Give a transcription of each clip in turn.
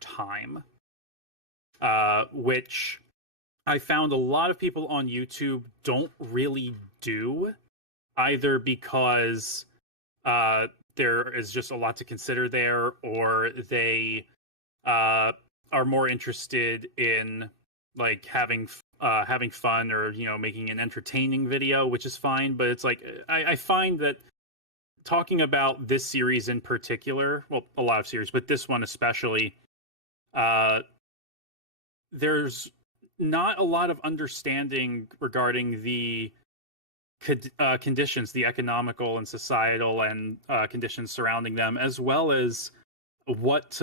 time, which I found a lot of people on YouTube don't really do, either because there is just a lot to consider there, or they are more interested in like having fun, or making an entertaining video, which is fine. But it's like I find that talking about this series in particular, well, a lot of series, but this one especially, there's not a lot of understanding regarding the conditions, the economical and societal and conditions surrounding them, as well as what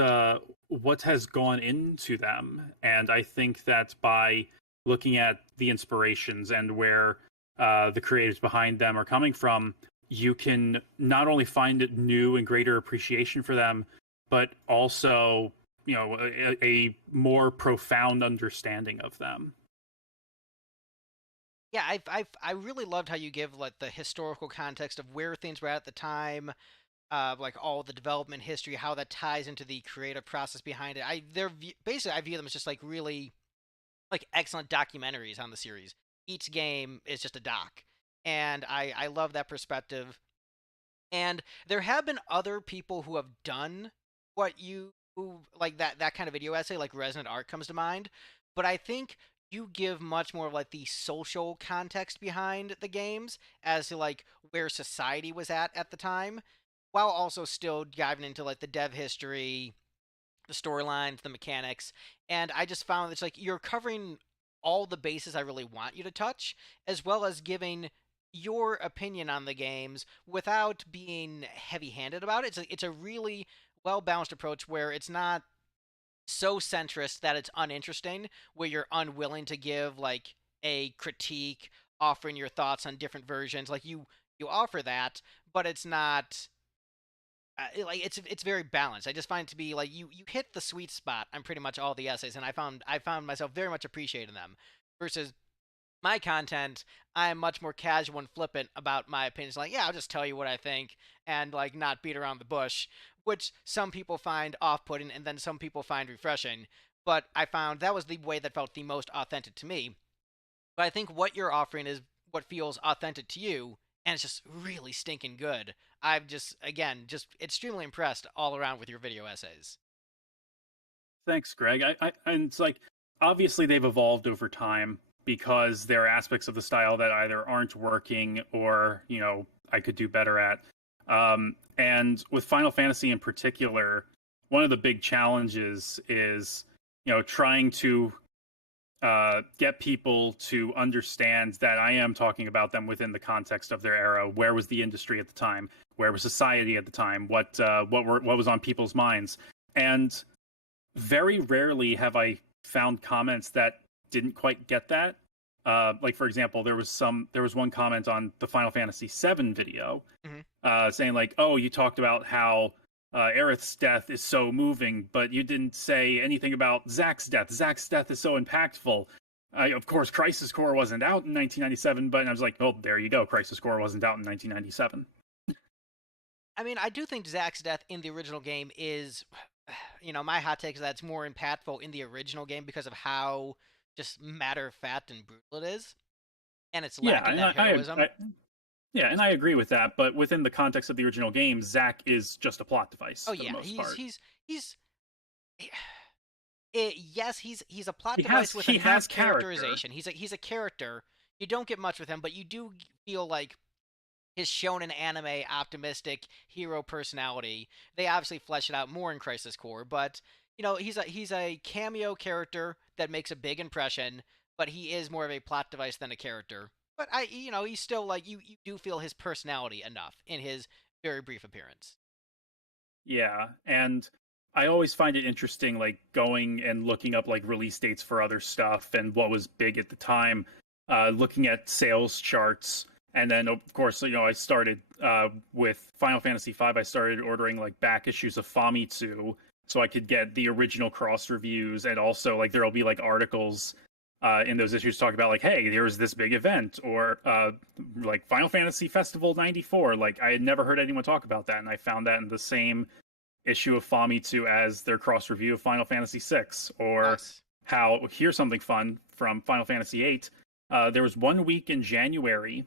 has gone into them. And I think that by looking at the inspirations and where the creators behind them are coming from, you can not only find new and greater appreciation for them, but also a more profound understanding of them. Yeah, I really loved how you give like the historical context of where things were at the time, like all the development history, how that ties into the creative process behind it. Basically I view them as just like really like excellent documentaries on the series. Each game is just a doc, and I love that perspective. And there have been other people who have done what you like that kind of video essay, like Resonant Art comes to mind, but I think you give much more of like the social context behind the games as to like where society was at the time, while also still diving into like the dev history, the storylines, the mechanics. And I just found it's like you're covering all the bases I really want you to touch, as well as giving your opinion on the games without being heavy-handed about it. It's a really well-balanced approach where it's not so centrist that it's uninteresting, where you're unwilling to give like a critique, offering your thoughts on different versions. Like you offer that, but it's not like it's very balanced. I just find it to be like you hit the sweet spot on pretty much all the essays, and I found myself very much appreciating them. Versus my content, I'm much more casual and flippant about my opinions. Like, yeah, I'll just tell you what I think and like not beat around the bush, which some people find off-putting and then some people find refreshing. But I found that was the way that felt the most authentic to me. But I think what you're offering is what feels authentic to you, and it's just really stinking good. I'm just, again, just extremely impressed all around with your video essays. Thanks, Greg. And it's like, obviously they've evolved over time, because there are aspects of the style that either aren't working or, I could do better at. And with Final Fantasy in particular, one of the big challenges is, trying to get people to understand that I am talking about them within the context of their era. Where was the industry at the time? Where was society at the time? What was on people's minds? And very rarely have I found comments that didn't quite get that. Like, for example, there was one comment on the Final Fantasy VII video, saying like, "Oh, you talked about how Aerith's death is so moving, but you didn't say anything about Zack's death. Zack's death is so impactful." Of course, Crisis Core wasn't out in 1997, but I was like, "Oh, there you go. Crisis Core wasn't out in 1997." I mean, I do think Zack's death in the original game is, my hot take is that it's more impactful in the original game because of how just matter-of-fact and brutal it is, and it's lacking that heroism. Yeah, and I agree with that, but within the context of the original game, Zack is just a plot device. Oh for yeah, the most part. Yes, he's a plot device with enough characterization. He's a character. You don't get much with him, but you do feel like his shonen anime optimistic hero personality. They obviously flesh it out more in Crisis Core, but he's a cameo character that makes a big impression, but he is more of a plot device than a character. But he's still like you do feel his personality enough in his very brief appearance. Yeah, and I always find it interesting, like going and looking up like release dates for other stuff and what was big at the time, looking at sales charts. And then, of course, I started with Final Fantasy V. I started ordering like back issues of Famitsu so I could get the original cross reviews, and also like there'll be like articles in those issues talk about like, hey, there's this big event, or like Final Fantasy Festival '94. Like I had never heard anyone talk about that, and I found that in the same issue of Famitsu as their cross review of Final Fantasy VI, or Nice. how here's something fun from Final Fantasy VIII. There was 1 week in January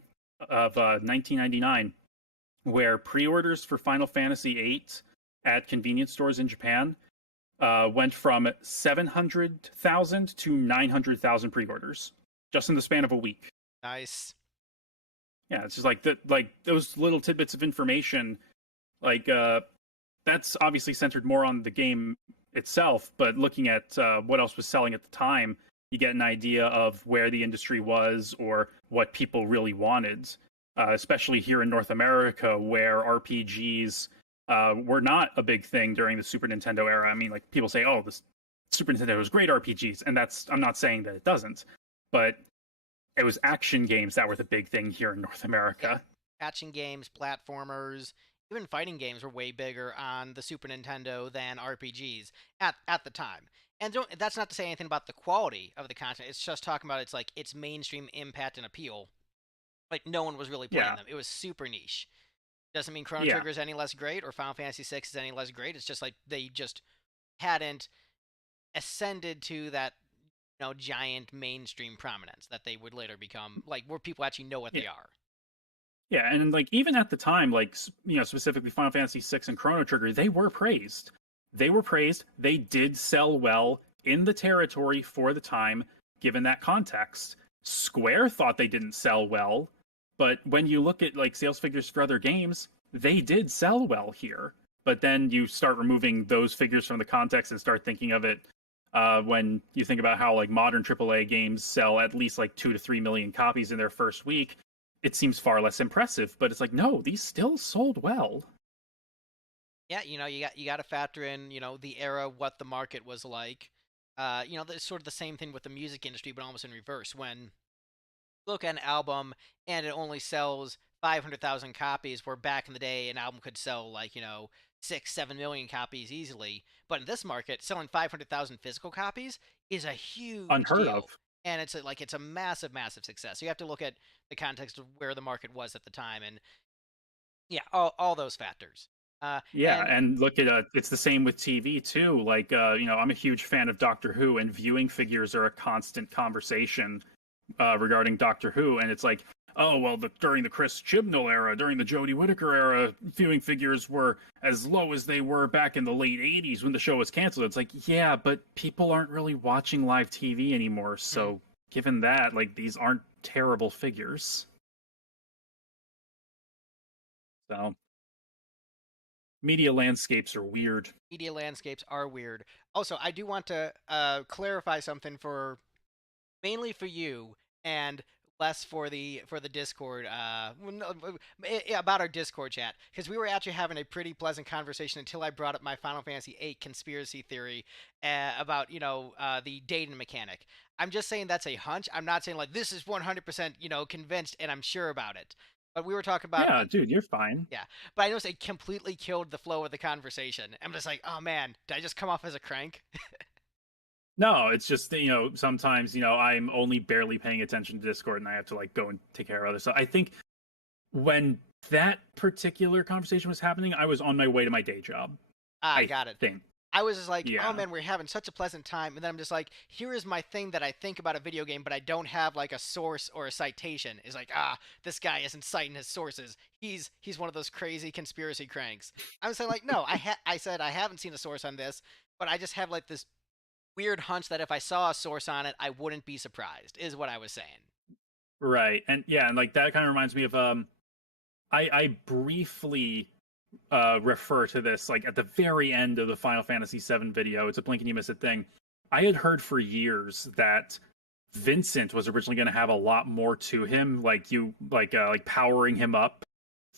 of 1999 where pre-orders for Final Fantasy VIII at convenience stores in Japan went from 700,000 to 900,000 pre-orders just in the span of a week. Nice. Yeah, it's just like those little tidbits of information, like that's obviously centered more on the game itself, but looking at what else was selling at the time, you get an idea of where the industry was or what people really wanted, especially here in North America, where RPGs were not a big thing during the Super Nintendo era. I mean, like, people say, oh, the Super Nintendo was great RPGs, and I'm not saying that it doesn't, but it was action games that were the big thing here in North America. Action games, platformers, even fighting games were way bigger on the Super Nintendo than RPGs at the time. And that's not to say anything about the quality of the content. It's just talking about its mainstream impact and appeal. Like, no one was really playing Yeah, them. It was super niche. Doesn't mean Chrono yeah, Trigger is any less great or Final Fantasy VI is any less great. It's just like they just hadn't ascended to that giant mainstream prominence that they would later become, like, where people actually know what yeah. they are. Yeah, and like even at the time, like specifically Final Fantasy VI and Chrono Trigger, they were praised. They were praised. They did sell well in the territory for the time, given that context. Square thought they didn't sell well, but when you look at like sales figures for other games, they did sell well here. But then you start removing those figures from the context and start thinking of it when you think about how like modern AAA games sell at least like 2 to 3 million copies in their first week, it seems far less impressive. But it's like, no, these still sold well. Yeah, you got to factor in, the era, what the market was like. It's sort of the same thing with the music industry, but almost in reverse. When you look at an album and it only sells 500,000 copies, where back in the day an album could sell like 6, 7 million copies easily. But in this market, selling 500,000 physical copies is a huge Unheard deal, of. and it's a massive, massive success. So you have to look at the context of where the market was at the time, and yeah, all those factors. Yeah, And and look at it's the same with TV too. Like I'm a huge fan of Doctor Who, and viewing figures are a constant conversation regarding Doctor Who. And it's like, oh well, during the Chris Chibnall era, during the Jodie Whittaker era, viewing figures were as low as they were back in the late '80s when the show was canceled. It's like, yeah, but people aren't really watching live TV anymore. mm, So given that, like, these aren't terrible figures. So media landscapes are weird. media landscapes are weird. Also, I do want to clarify something for mainly for you and less for the Discord. Yeah, about our Discord chat, because we were actually having a pretty pleasant conversation until I brought up my Final Fantasy VIII conspiracy theory about the dating mechanic. I'm just saying that's a hunch. I'm not saying like this is 100% convinced and I'm sure about it. But we were talking about Yeah, dude, you're fine. yeah, but I noticed it completely killed the flow of the conversation. I'm just like, oh man, did I just come off as a crank? No, it's just sometimes I'm only barely paying attention to Discord and I have to like go and take care of other stuff. I think when that particular conversation was happening, I was on my way to my day job. Ah, I got it. think. I was just like, oh Yeah. man, we're having such a pleasant time, and then I'm just like, here is my thing that I think about a video game, but I don't have like a source or a citation. Is like, this guy isn't citing his sources. He's one of those crazy conspiracy cranks. I was saying like, no, I said I haven't seen a source on this, but I just have like this weird hunch that if I saw a source on it, I wouldn't be surprised. Is what I was saying. Right. And yeah, and like that kind of reminds me of I briefly refer to this like at the very end of the Final Fantasy VII video. It's a blink and you miss it thing. I had heard for years that Vincent was originally going to have a lot more to him, like powering him up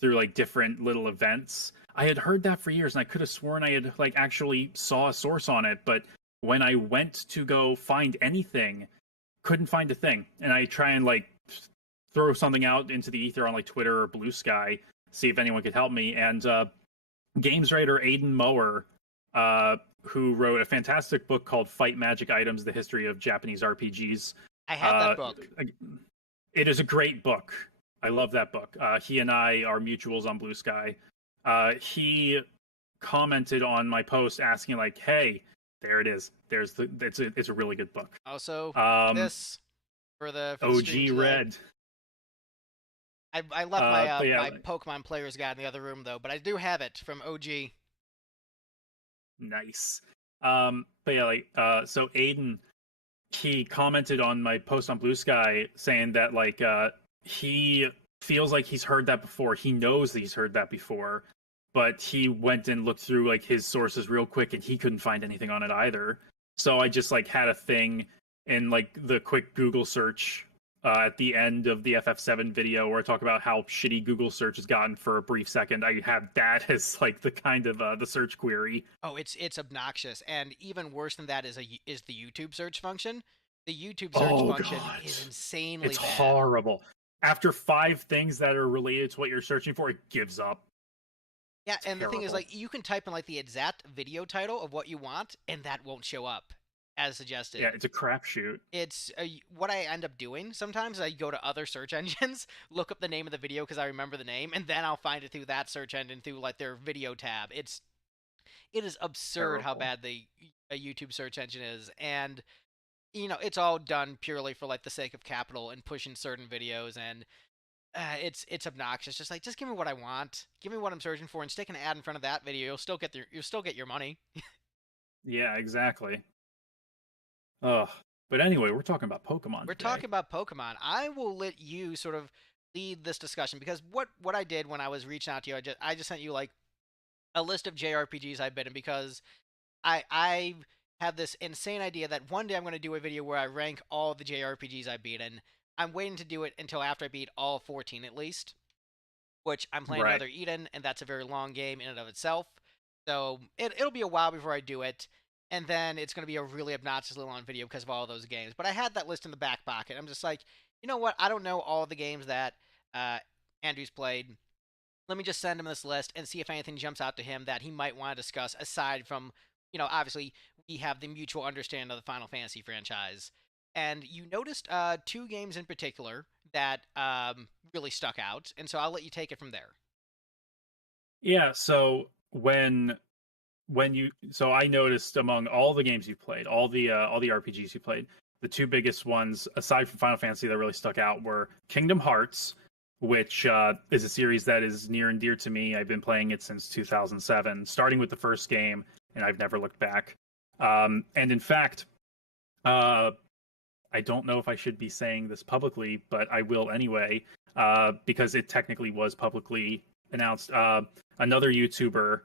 through like different little events. I had heard that for years, and I could have sworn I had like actually saw a source on it, but when I went to go find anything, couldn't find a thing. And I try and like throw something out into the ether on like Twitter or Blue Sky, see if anyone could help me. And games writer Aidan Mower, who wrote a fantastic book called Fight Magic Items: The History of Japanese RPGs. I have that book. It is a great book. I love that book. He and I are mutuals on Blue Sky. He commented on my post asking like, "Hey, there it is. It's a really good book." Also, Um, this for the stream OG today. Red. I left my But yeah, my Pokemon Player's Guide in the other room though, but I do have it from OG. nice. But yeah, so Aiden, he commented on my post on Blue Sky saying that like he feels like he's heard that before. He knows that he's heard that before, but he went and looked through like his sources real quick and he couldn't find anything on it either. So I just like had a thing in like the quick Google search at the end of the FF7 video where I talk about how shitty Google search has gotten for a brief second. I have that as like the kind of the search query. Oh, it's obnoxious, and even worse than that is the YouTube search function. The YouTube search Oh function god. is insanely It's bad. horrible. After 5 things that are related to what you're searching for, it gives up. Yeah, It's and the thing is, terrible. like, you can type in like the exact video title of what you want, and that won't show up as suggested. Yeah, it's a crapshoot. It's what I end up doing sometimes. I go to other search engines, look up the name of the video because I remember the name, and then I'll find it through that search engine through like their video tab. It is absurd how Terrible. bad the a YouTube search engine is, and it's all done purely for like the sake of capital and pushing certain videos, and it's obnoxious. Just give me what I want, give me what I'm searching for, and stick an ad in front of that video. You'll still get your money. Yeah, exactly. Ugh. But anyway, we're talking about Pokemon We're today. talking about Pokemon. I will let you sort of lead this discussion because what I did when I was reaching out to you, I just sent you like a list of JRPGs I've been in because I have this insane idea that one day I'm going to do a video where I rank all the JRPGs I beat, and I'm waiting to do it until after I beat all 14 at least, which I'm playing Right. another Eden, and that's a very long game in and of itself. So it'll be a while before I do it, and then it's going to be a really obnoxiously long video because of all of those games. But I had that list in the back pocket. I'm just like, you know what? I don't know all the games that uh, Andrew's played. Let me just send him this list and see if anything jumps out to him that he might want to discuss aside from, obviously we have the mutual understanding of the Final Fantasy franchise. And you noticed two games in particular that really stuck out, and so I'll let you take it from there. Yeah, so I noticed among all the games you played, all the RPGs you played, the two biggest ones aside from Final Fantasy that really stuck out were Kingdom Hearts, which is a series that is near and dear to me. I've been playing it since 2007, starting with the first game, and I've never looked back. And in fact, uh, I don't know if I should be saying this publicly, but I will anyway, because it technically was publicly announced. Another YouTuber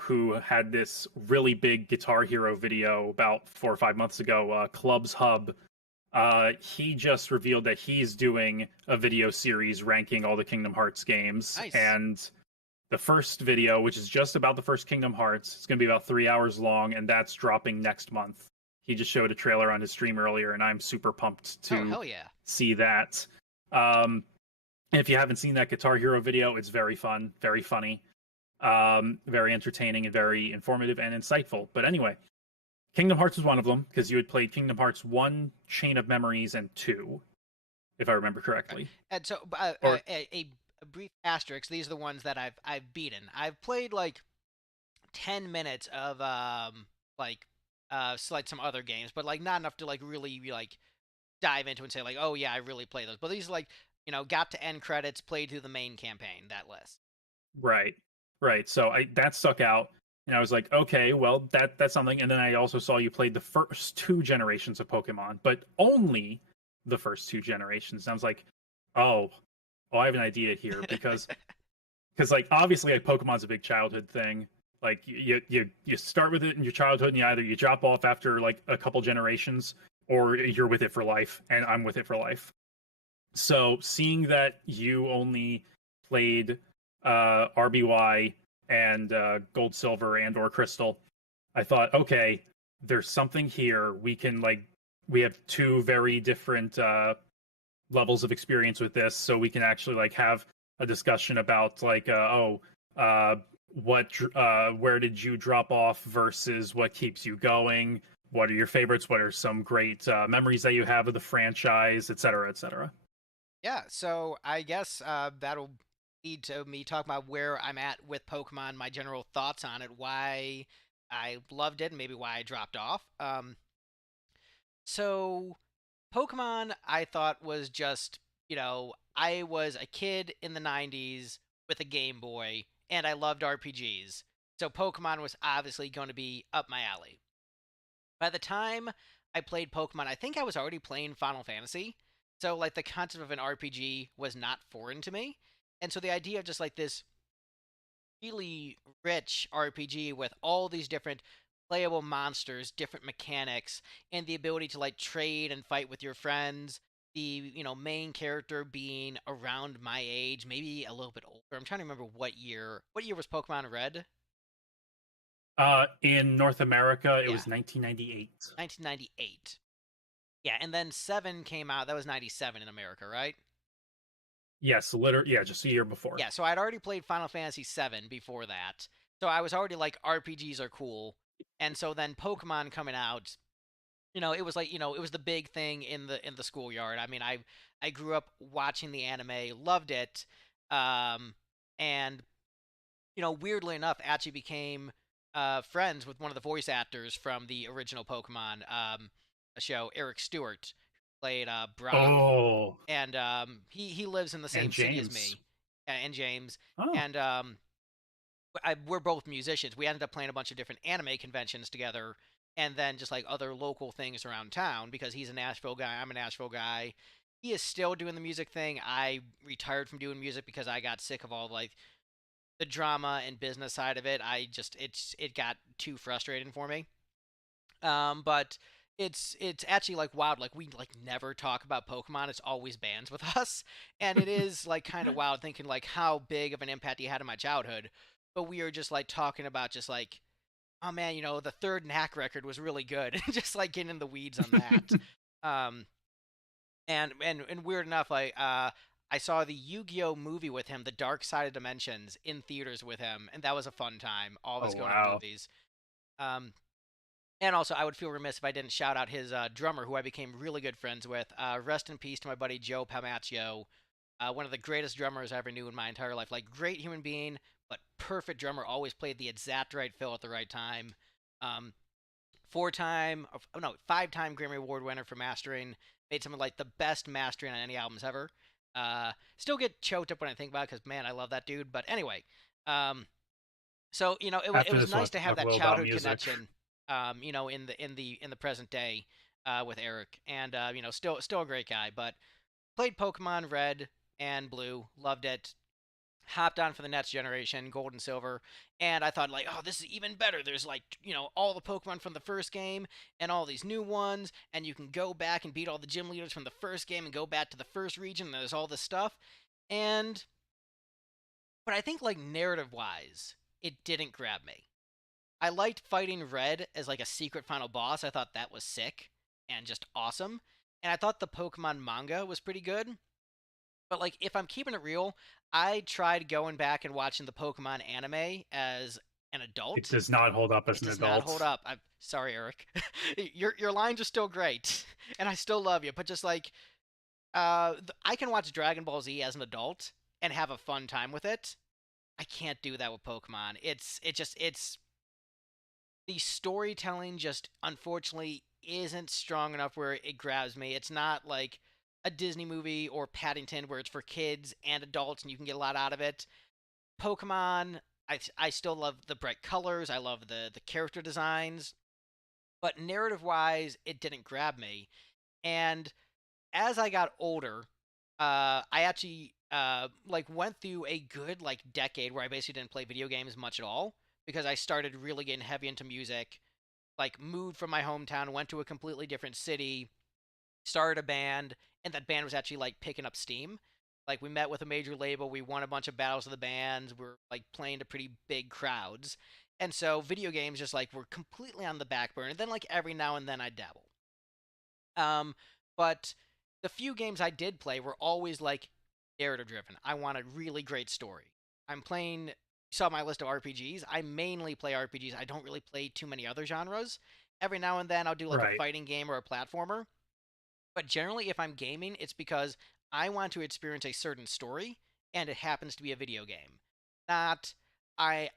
who had this really big Guitar Hero video about 4 or 5 months ago, Clubs Hub. He just revealed that he's doing a video series ranking all the Kingdom Hearts games, Nice. and the first video, which is just about the first Kingdom Hearts, it's going to be about 3 hours long, and that's dropping next month. He just showed a trailer on his stream earlier, and I'm super pumped Oh, to hell yeah. see that. Um, and if you haven't seen that Guitar Hero video, it's very fun, very funny, very entertaining, and very informative and insightful. But anyway, Kingdom Hearts was one of them because you had played Kingdom Hearts 1, Chain of Memories, and 2, if I remember Okay. correctly. And so Or a brief asterisk. These are the ones that I've beaten. I've played like 10 minutes of like like some other games, but like not enough to like really like dive into and say like, oh yeah, I really play those. But these like got to end credits, played through the main campaign. That list. right, right. So I that stuck out, and I was like, okay, well that's something. And then I also saw you played the first 2 generations of Pokemon, but only the first 2 generations. And I was like, oh, I have an idea here because like obviously like Pokemon's a big childhood thing. Like you start with it in your childhood, and you drop off after like a couple generations, or you're with it for life. And I'm with it for life. So seeing that you only played RBY and Gold, Silver, and or Crystal, I thought, okay, there's something here. We have 2 very different levels of experience with this, so we can actually like have a discussion about like where did you drop off versus what keeps you going, what are your favorites, what are some great memories that you have of the franchise, etc., etc. Yeah, so I guess that'll lead to me talking about where I'm at with Pokemon, my general thoughts on it, why I loved it, and maybe why I dropped off. So Pokemon, I thought was just, I was a kid in the 90s with a Game Boy, and I loved RPGs. So Pokemon was obviously going to be up my alley. By the time I played Pokemon, I think I was already playing Final Fantasy. So, like, the concept of an RPG was not foreign to me. And so the idea of just like this really rich RPG with all these different playable monsters, different mechanics, and the ability to like trade and fight with your friends. The main character being around my age, maybe a little bit older. I'm trying to remember what year. What year was Pokemon Red? In North America, it Yeah, was 1998. 1998. Yeah, and then 7 came out. That was 97 in America, right? Yes, literally, yeah, just a year before. Yeah, so I'd already played Final Fantasy 7 before that. So I was already like RPGs are cool. And so then Pokemon coming out, it was like, it was the big thing in the schoolyard. I mean, I grew up watching the anime, loved it. Um and weirdly enough, actually became friends with one of the voice actors from the original Pokemon show, Eric Stewart, who played Brock, Oh, and he lives in the and same city as James. me, and James, Oh, and we're both musicians. We ended up playing a bunch of different anime conventions together, and then just like other local things around town because he's a Nashville guy, I'm a Nashville guy. He is still doing the music thing. I retired from doing music because I got sick of all like the drama and business side of it. It got too frustrating for me. But it's actually like wild. Like we like never talk about Pokemon. It's always bands with us, and it is like kind of wild thinking like how big of an impact he had in my childhood. But we are just like talking about just like, oh man, the third Knack record was really good, and just like getting in the weeds on that. Um, and weird enough, I saw the Yu-Gi-Oh movie with him, The Dark Side of Dimensions, in theaters with him, and that was a fun time. All of oh us going to the wow. movies. Um, and also, I would feel remiss if I didn't shout out his drummer, who I became really good friends with. Rest in peace to my buddy Joe Palmaccio, one of the greatest drummers I ever knew in my entire life. Like, great human being, but perfect drummer. Always played the exact right fill at the right time. Um, 4-time, oh no, 5-time Grammy Award winner for mastering. Made some of like the best mastering on any albums ever. Still get choked up when I think about it because man, I love that dude. But anyway, um, so it After was this, we'll nice have to to have talk a that little about childhood music. connection. In the present day, with Eric, and still a great guy. But played Pokemon Red and Blue, loved it, hopped on for the next generation, Gold and Silver, and I thought like, oh, this is even better. There's like, all the Pokemon from the first game and all these new ones, and you can go back and beat all the gym leaders from the first game and go back to the first region. And there's all this stuff, and but I think like narrative wise, it didn't grab me. I liked fighting Red as like a secret final boss. I thought that was sick and just awesome. And I thought the Pokemon manga was pretty good. But like, if I'm keeping it real, I tried going back and watching the Pokemon anime as an It adult. does not hold up as It an does not hold adult. up. I'm sorry, Eric. Your lines are still great, and I still love you. But just like, I can watch Dragon Ball Z as an adult and have a fun time with it. I can't do that with Pokemon. It's the storytelling just unfortunately isn't strong enough where it grabs me. It's not like a Disney movie or Paddington where it's for kids and adults and you can get a lot out of it. Pokemon, I still love the bright colors. I love the character designs, but narrative wise, it didn't grab me. And as I got older, I actually like went through a good like decade where I basically didn't play video games much at all because I started really getting heavy into music. Like moved from my hometown, went to a completely different city, started a band, and that band was actually like picking up steam. Like we met with a major label, we won a bunch of battles of the bands, we're like playing to pretty big crowds. And so video games just like were completely on the back burner. And then like every now and then I dabble. Um, but the few games I did play were always like narrative driven. I want a really great story. I'm playing. You saw my list of RPGs. I mainly play RPGs. I don't really play too many other genres. Every now and then I'll do like a Right. fighting game or a platformer. But generally, if I'm gaming, it's because I want to experience a certain story and it happens to be a video game. Not I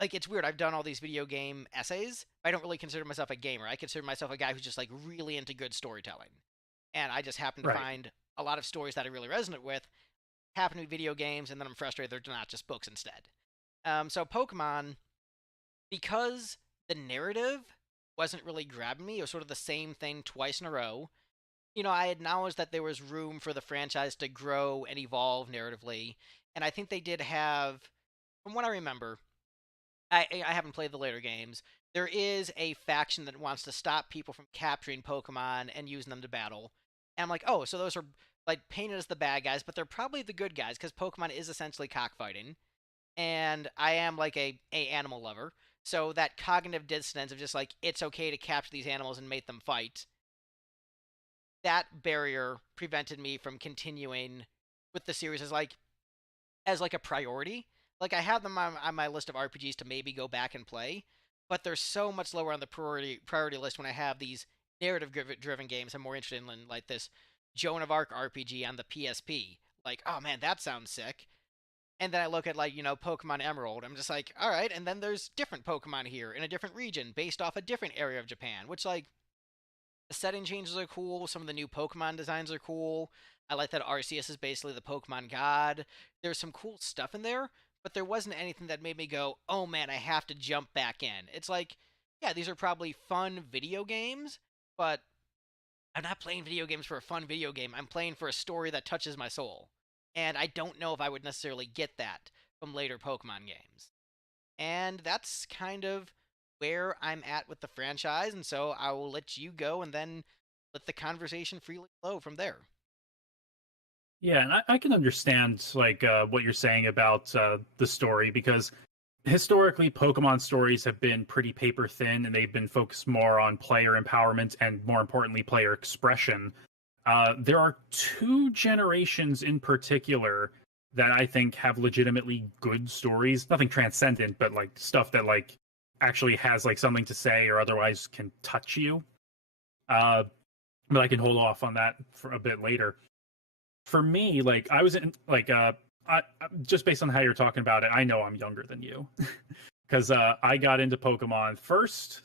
like it's weird. I've done all these video game essays. I don't really consider myself a gamer. I consider myself a guy who's just like really into good storytelling. And I just happen to Right. find a lot of stories that I really resonate with happen to be video games, and then I'm frustrated they're not just books instead. So Pokemon, because the narrative wasn't really grabbing me, it was sort of the same thing twice in a row. I acknowledged that there was room for the franchise to grow and evolve narratively, and I think they did have, from what I remember, I haven't played the later games. There is a faction that wants to stop people from capturing Pokemon and using them to battle. And I'm like, oh, so those are like painted as the bad guys, but they're probably the good guys because Pokemon is essentially cockfighting. And I am like a animal lover. So that cognitive dissonance of just like it's okay to capture these animals and make them fight, that barrier prevented me from continuing with the series as like a priority. Like I have them on my list of RPGs to maybe go back and play, but they're so much lower on the priority list when I have these narrative driven games. I'm more interested in like this Joan of Arc RPG on the PSP. Like, oh man, that sounds sick. And then I look at like, Pokemon Emerald. I'm just like, all right, and then there's different Pokemon here in a different region based off a different area of Japan, which like the setting changes are cool. Some of the new Pokemon designs are cool. I like that Arceus is basically the Pokemon god. There's some cool stuff in there, but there wasn't anything that made me go, oh man, I have to jump back in. It's like, yeah, these are probably fun video games, but I'm not playing video games for a fun video game. I'm playing for a story that touches my soul. And I don't know if I would necessarily get that from later Pokemon games. And that's kind of where I'm at with the franchise, and so I will let you go and then let the conversation freely flow from there. Yeah, and I can understand like what you're saying about the story because historically Pokemon stories have been pretty paper thin and they've been focused more on player empowerment and more importantly player expression. There are two generations in particular that I think have legitimately good stories. Nothing transcendent, but like stuff that like actually has like something to say or otherwise can touch you. Uh, but I can hold off on that for a bit later. For me, like I was in like just based on how you're talking about it, I know I'm younger than you because I got into Pokemon first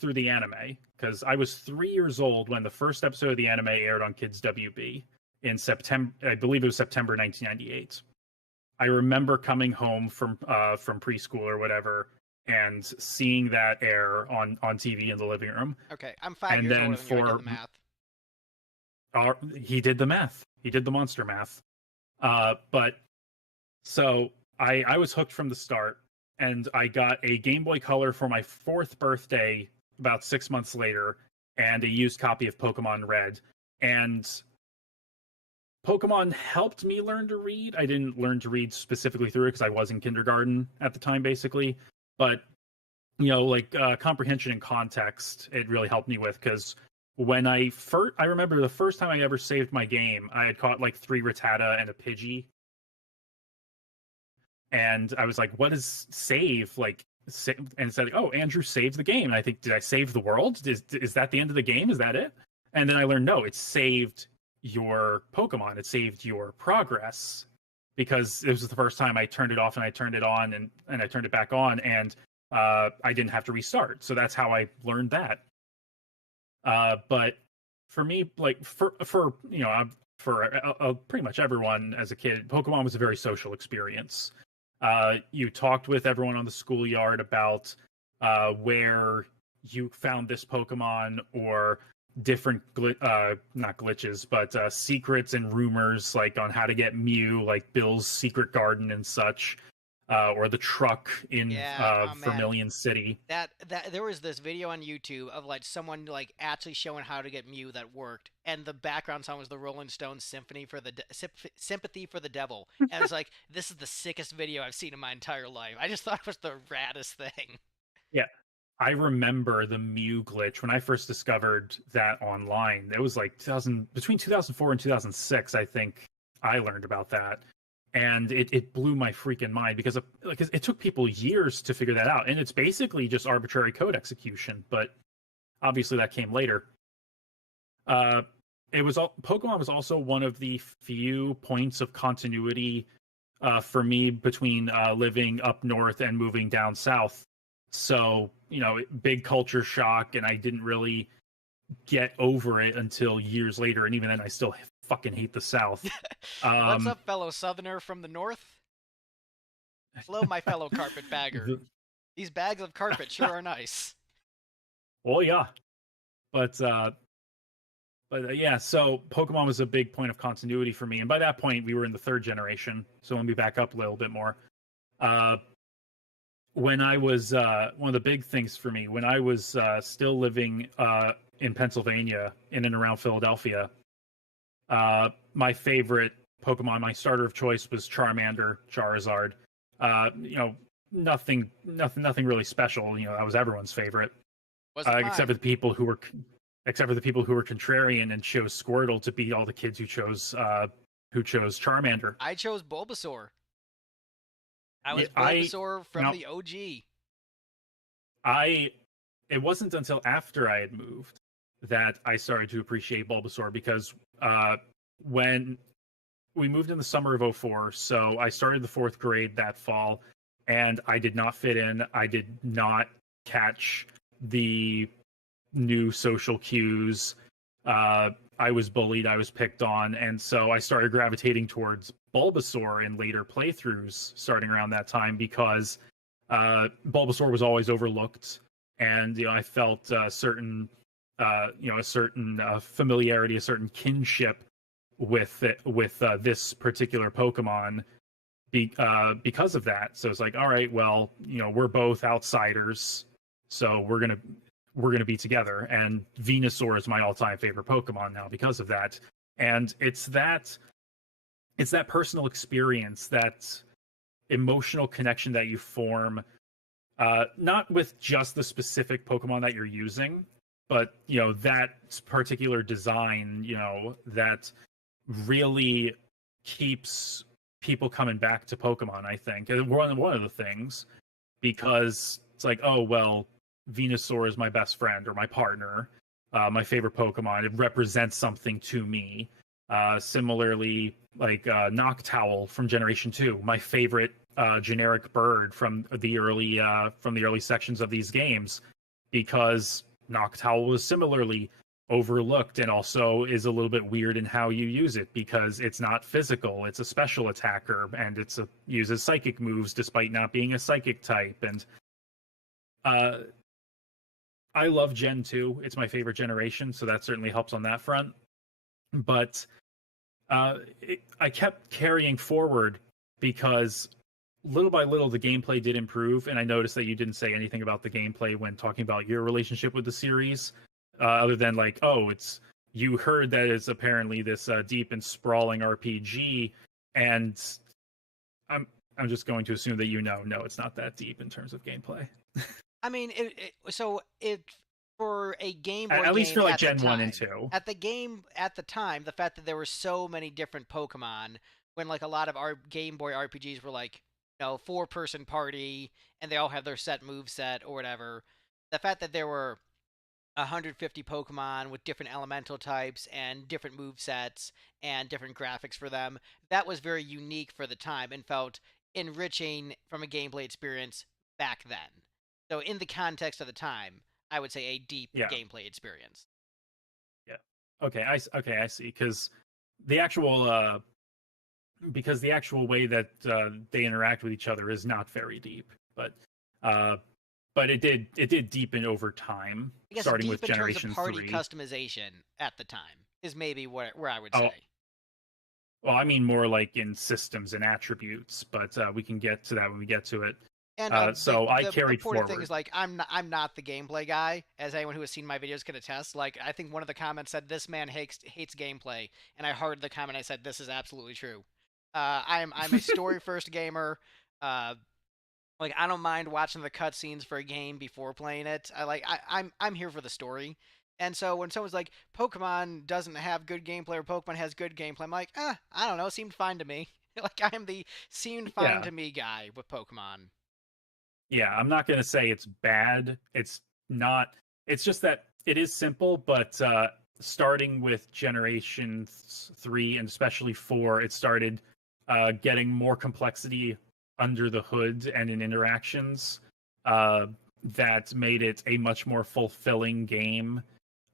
through the anime because I was 3 years old when the first episode of the anime aired on Kids WB in September. I believe it was September 1998. I remember coming home from preschool or whatever and seeing that air on TV in the living room. Okay, I'm 5 years And then older than you. I did the math. he did the math. He did the monster math. But so I was hooked from the start, and I got a Game Boy Color for my 4th birthday about 6 months later, and a used copy of Pokemon Red. And Pokemon helped me learn to read. I didn't learn to read specifically through it because I was in kindergarten at the time, basically. But like comprehension and context, it really helped me with because when I remember the first time I ever saved my game, I had caught like 3 Rattata and a Pidgey, and I was like, "What is save?" Like, and it said, "Oh, Andrew saved the game." And I think, did I save the world? Is that the end of the game? Is that it? And then I learned, no, it saved your Pokemon. It saved your progress because it was the first time I turned it off and I turned it on and I turned it back on, and I didn't have to restart. So that's how I learned that. But for me, like for pretty much everyone as a kid, Pokemon was a very social experience. You talked with everyone on the schoolyard about where you found this Pokemon or different not glitches, but secrets and rumors like on how to get Mew, like Bill's secret garden and such, or the truck in Yeah, oh man, Vermilion City. that there was this video on YouTube of like someone like actually showing how to get Mew that worked, and the background song was the Rolling Stones Sympathy for the Devil, and I was like, this is the sickest video I've seen in my entire life. I just thought it was the raddest thing. Yeah, I remember the Mew glitch when I first discovered that online. It was like between 2004 and 2006, I think I learned about that. And it blew my freaking mind because it took people years to figure that out. And it's basically just arbitrary code execution, but obviously that came later. Pokemon was also one of the few points of continuity for me between living up north and moving down south. So, big culture shock, and I didn't really get over it until years later. And even then, I still fucking hate the South. What's Um, up, fellow Southerner from the North? Hello, my fellow carpetbagger. These bags of carpet sure are nice. well, yeah, but yeah. So Pokemon was a big point of continuity for me, and by that point, we were in the third generation. So let me back up a little bit more. Uh, when I was one of the big things for me when I was still living in Pennsylvania, in and around Philadelphia. My favorite Pokemon, my starter of choice was Charmander, Charizard. Nothing really special. That was everyone's favorite, Wasn't except for mine. the people who were, contrarian and chose Squirtle to beat all the kids who chose Charmander. I chose Bulbasaur. I Yeah, was Bulbasaur from now the OG. I it wasn't until after I had moved that I started to appreciate Bulbasaur because when we moved in the summer of '04, so I started the fourth grade that fall, and I did not fit in. I did not catch the new social cues. I was bullied, I was picked on, and so I started gravitating towards Bulbasaur in later playthroughs starting around that time because Bulbasaur was always overlooked, and I felt a certain familiarity, a certain kinship with this particular Pokemon because of that. So it's like, all right, well, we're both outsiders, so we're gonna be together. And Venusaur is my all-time favorite Pokemon now because of that. And it's that personal experience, that emotional connection that you form, not with just the specific Pokemon that you're using, but that particular design, that really keeps people coming back to Pokemon, I think. And one of the things, because it's like, oh well, Venusaur is my best friend or my partner, my favorite Pokemon. It represents something to me. Similarly, like Noctowl from Generation 2, my favorite generic bird from the early sections of these games, because Noctowl was similarly overlooked and also is a little bit weird in how you use it because it's not physical. It's a special attacker, and uses psychic moves despite not being a psychic type. And uh, I love Gen 2. It's my favorite generation, so that certainly helps on that front. But I kept carrying forward because little by little the gameplay did improve, and I noticed that you didn't say anything about the gameplay when talking about your relationship with the series, other than like, oh, you heard that it's apparently this deep and sprawling RPG, and I'm just going to assume that no, it's not that deep in terms of gameplay. I mean, it for a Game Boy At least game for like at the Gen 1 and time. 2. At the time, the fact that there were so many different Pokemon, when like a lot of our Game Boy RPGs were like, 4-person party and they all have their set move set or whatever. The fact that there were 150 Pokemon with different elemental types and different move sets and different graphics for them, that was very unique for the time and felt enriching from a gameplay experience back then. So in the context of the time, I would say a deep Yeah. gameplay experience. Yeah. Okay, I see. The actual because the actual way that they interact with each other is not very deep, uh, but it did deepen over time, I guess starting deep with in terms of Generation party 3. customization at the time is maybe where I would Oh, say. well, I mean more like in systems and attributes, but we can get to that when we get to it. And So I the carried important thing forward. is like I'm not the gameplay guy, as anyone who has seen my videos can attest. Like I think one of the comments said this man hates gameplay, and I heard the comment. I said this is absolutely true. I'm a story first gamer. Uh, like I don't mind watching the cutscenes for a game before playing it. I'm here for the story. And so when someone's like Pokemon doesn't have good gameplay or Pokemon has good gameplay, I'm like, I don't know, seemed fine to me. Like I am the seemed fine Yeah, to me guy with Pokemon. yeah. I'm not gonna say it's bad. It's not. It's just that it is simple, but starting with Generation 3 and especially 4, it started getting more complexity under the hood and in interactions that made it a much more fulfilling game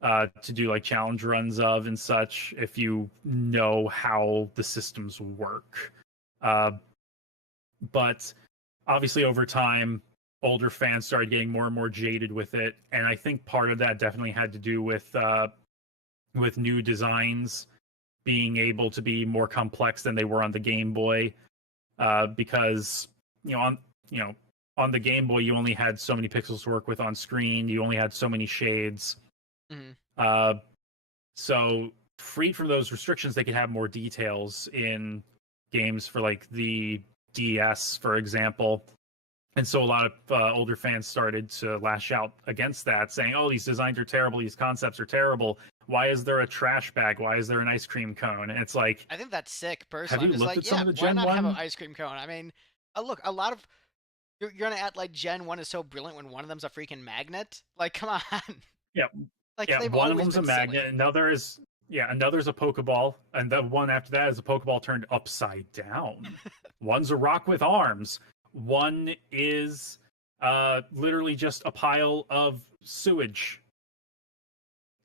to do like challenge runs of and such if you know how the systems work. But obviously over time, older fans started getting more and more jaded with it, and I think part of that definitely had to do with new designs being able to be more complex than they were on the Game Boy, because on on the Game Boy you only had so many pixels to work with on screen, you only had so many shades. Mm-hmm. So freed from those restrictions, they could have more details in games for like the DS, for example. And so a lot of older fans started to lash out against that, saying, "Oh, these designs are terrible. These concepts are terrible. Why is there a trash bag? Why is there an ice cream cone?" And it's like, I think that's sick. have Personally, you I'm just looked like, at some yeah, of the why Gen not have an 1? ice cream cone? I mean, look, a lot of you're gonna act like Gen 1 is so brilliant when one of them's a freaking magnet. Like, come on. Yeah, Like, yeah. they've One of always them's a been magnet. silly. Another's a Pokeball, and the one after that is a Pokeball turned upside down. One's a rock with arms. One is literally just a pile of sewage.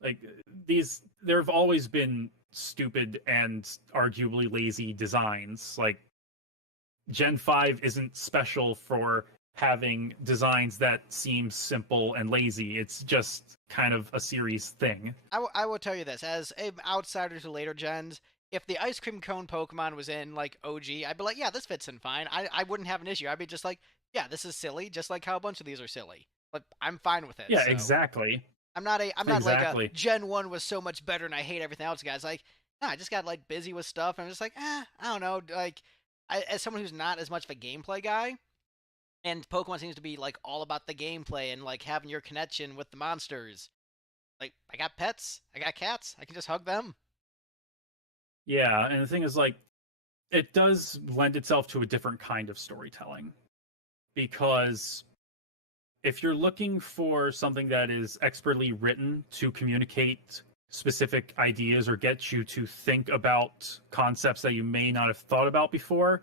Like these, there have always been stupid and arguably lazy designs. Like Gen 5 isn't special for having designs that seem simple and lazy. It's just kind of a series thing. I will tell you this, as an outsider to later gens, if the ice cream cone Pokemon was in like OG, I'd be like, yeah, this fits in fine. I wouldn't have an issue. I'd be just like, yeah, this is silly, just like how a bunch of these are silly. Like, I'm fine with it. Yeah, So exactly. I'm not like a Exactly. Gen 1 was so much better and I hate everything else, guys. Like, no, I just got like busy with stuff and I'm just like, I don't know. Like, as someone who's not as much of a gameplay guy, and Pokemon seems to be like all about the gameplay and like having your connection with the monsters. Like, I got pets, I got cats, I can just hug them. Yeah, and the thing is, like, it does lend itself to a different kind of storytelling. Because if you're looking for something that is expertly written to communicate specific ideas or get you to think about concepts that you may not have thought about before,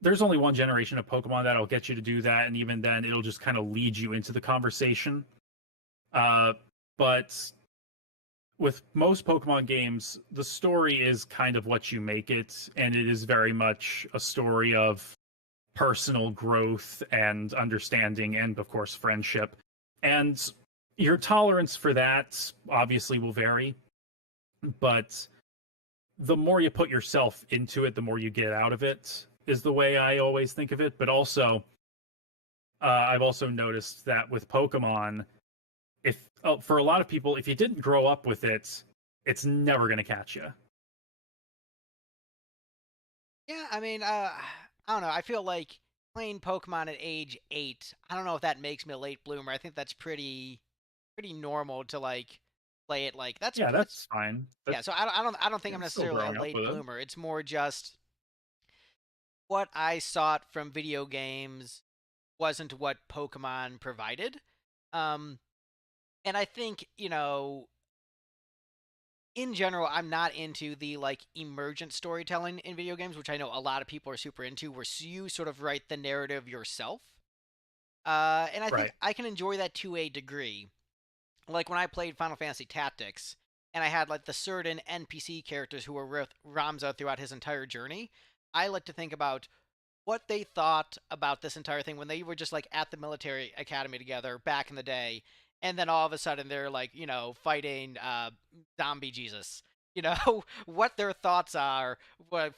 there's only one generation of Pokemon that'll get you to do that, and even then, it'll just kind of lead you into the conversation. But with most Pokemon games, the story is kind of what you make it, and it is very much a story of personal growth and understanding, and of course, friendship. And your tolerance for that obviously will vary, but the more you put yourself into it, the more you get out of it, is the way I always think of it. But also, I've also noticed that with Pokemon, if for a lot of people, if you didn't grow up with it, it's never going to catch you. Yeah, I mean, I don't know. I feel like playing Pokemon at age 8. I don't know if that makes me a late bloomer. I think that's pretty normal to like play it like Yeah, that's that's fine. yeah. That's So I don't think I'm still necessarily a growing up late with it. bloomer. It's more just what I sought from video games wasn't what Pokemon provided. Um, and I think, in general, I'm not into the like emergent storytelling in video games, which I know a lot of people are super into, where you sort of write the narrative yourself. And I think Right. I can enjoy that to a degree. Like when I played Final Fantasy Tactics, and I had like the certain NPC characters who were with Ramza throughout his entire journey. I like to think about what they thought about this entire thing when they were just like at the military academy together back in the day, and then all of a sudden they're like, fighting zombie Jesus. What their thoughts are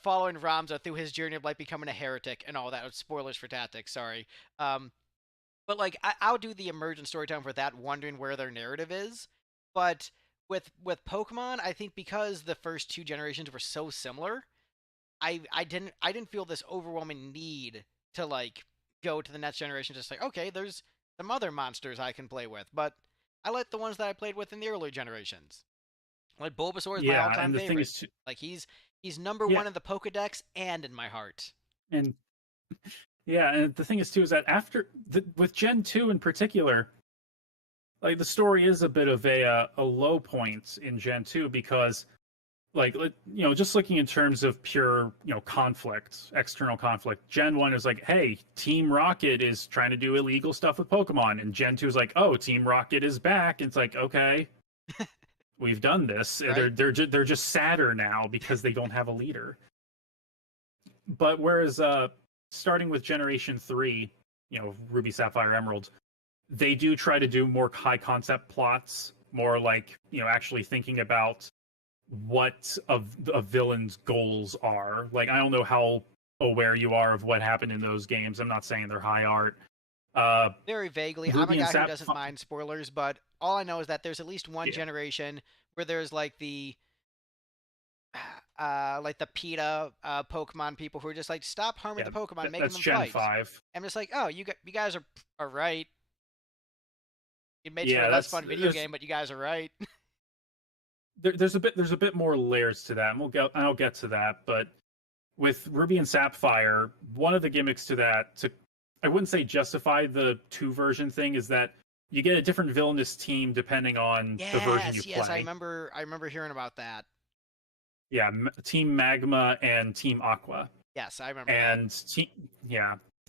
following Ramza through his journey of like becoming a heretic and all that. Spoilers for Tactics, sorry. But like I'll do the emergent storytelling for that, wondering where their narrative is. But with Pokemon, I think because the first two generations were so similar, I didn't feel this overwhelming need to like go to the next generation. Just like, okay, there's some other monsters I can play with, but I like the ones that I played with in the earlier generations. Like Bulbasaur is my Yeah, all-time and the thing favorite. is, Like he's number yeah, one in the Pokedex and in my heart. and yeah, and the thing is too is that with Gen 2 in particular, like the story is a bit of a low point in Gen 2 because like, just looking in terms of pure, conflict, external conflict. Gen 1 is like, hey, Team Rocket is trying to do illegal stuff with Pokemon, and Gen 2 is like, oh, Team Rocket is back. It's like, okay, we've done this. Right. They're just sadder now because they don't have a leader. But whereas starting with Generation 3, Ruby, Sapphire, Emerald, they do try to do more high concept plots, more like, actually thinking about what a villain's goals are. Like, I don't know how aware you are of what happened in those games. I'm not saying they're high art. Very vaguely. I'm a Ruby and guy who Sap, doesn't mind spoilers, but all I know is that there's at least one yeah, generation where there's like the PETA Pokemon people who are just like, stop harming yeah, the Pokemon, making that's them Gen fight. 5. I'm just like, oh, you guys are right. It makes for a Yeah, less fun video game, but you guys are right. there's a bit more layers to that, and I'll get to that. But with Ruby and Sapphire, one of the gimmicks to that, I wouldn't say justify the two version thing, is that you get a different villainous team depending on the version you Yes, play. I remember hearing about that. Yeah, Team Magma and Team Aqua. Yes, I remember And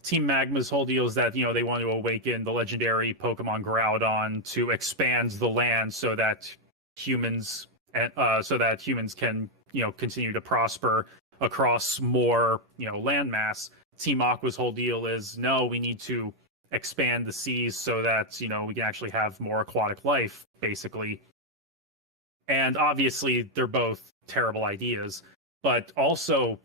Team Magma's whole deal is that they want to awaken the legendary Pokemon Groudon to expand the land so that humans can continue to prosper across more landmass. Team Aqua's whole deal is, no, we need to expand the seas so that we can actually have more aquatic life, basically. And obviously they're both terrible ideas, but also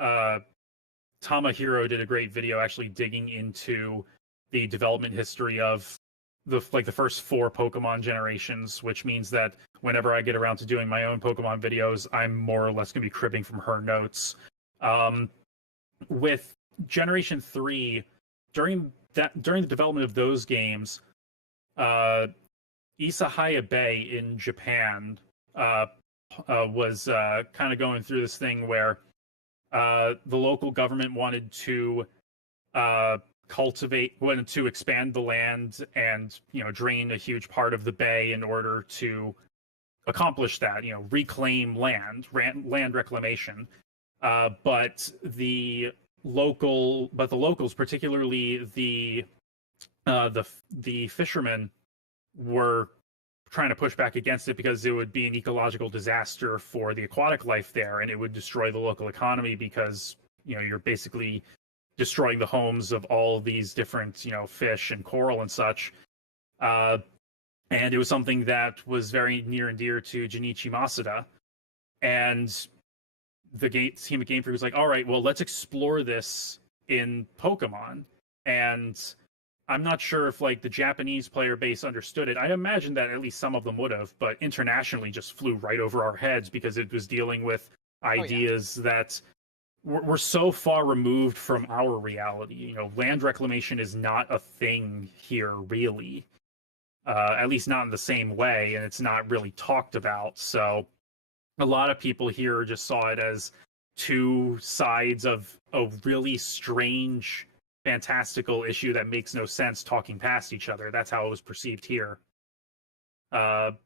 Tamahiro did a great video actually digging into the development history of the first 4 Pokemon generations, which means that whenever I get around to doing my own Pokemon videos, I'm more or less going to be cribbing from her notes. With Generation 3, during the development of those games, Isahaya Bay in Japan was kind of going through this thing where the local government wanted to wanted to expand the land and drain a huge part of the bay in order to accomplish that, reclaim land reclamation. But the locals, particularly the fishermen, were trying to push back against it because it would be an ecological disaster for the aquatic life there, and it would destroy the local economy because you're basically destroying the homes of all these different fish and coral and such. And it was something that was very near and dear to Junichi Masuda, and the team at Game Freak was like, all right, well, let's explore this in Pokemon. And I'm not sure if the Japanese player base understood it. I imagine that at least some of them would have, but internationally just flew right over our heads because it was dealing with ideas that were so far removed from our reality. Land reclamation is not a thing here, really. At least not in the same way, and it's not really talked about. So a lot of people here just saw it as two sides of a really strange, fantastical issue that makes no sense talking past each other. That's how it was perceived here. But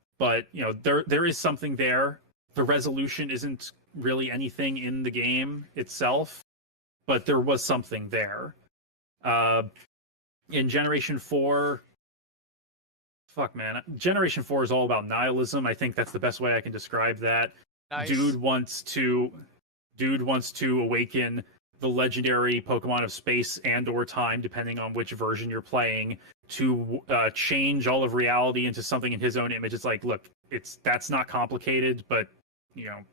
there is something there. The resolution isn't really anything in the game itself, but there was something there. In Generation 4, Generation 4 is all about nihilism. I think that's the best way I can describe that. Nice. Dude wants to awaken the legendary Pokemon of space and or time, depending on which version you're playing, to change all of reality into something in his own image. It's like, look, that's not complicated, but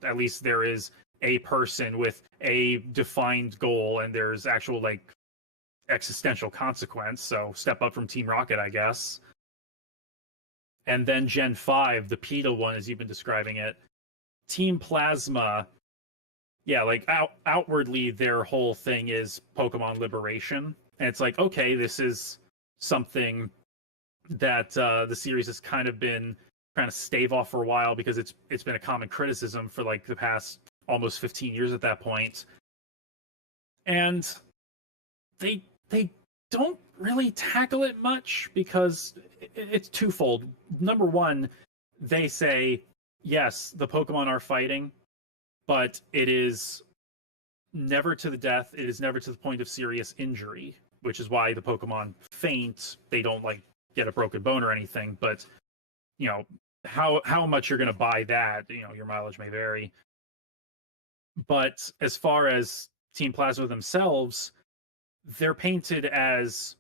at least there is a person with a defined goal, and there's actual existential consequence. So step up from Team Rocket, I guess. And then Gen 5, the PETA one, as you've been describing it, Team Plasma, outwardly their whole thing is Pokemon liberation. And it's like, okay, this is something that the series has kind of been trying to stave off for a while because it's been a common criticism for the past almost 15 years at that point. And they don't really tackle it much because it's twofold. Number one, they say yes, the Pokemon are fighting, but it is never to the death. It is never to the point of serious injury, which is why the Pokemon faint. They don't like get a broken bone or anything, but you know how much you're going to buy that, your mileage may vary. But as far as Team Plasma themselves, they're painted as,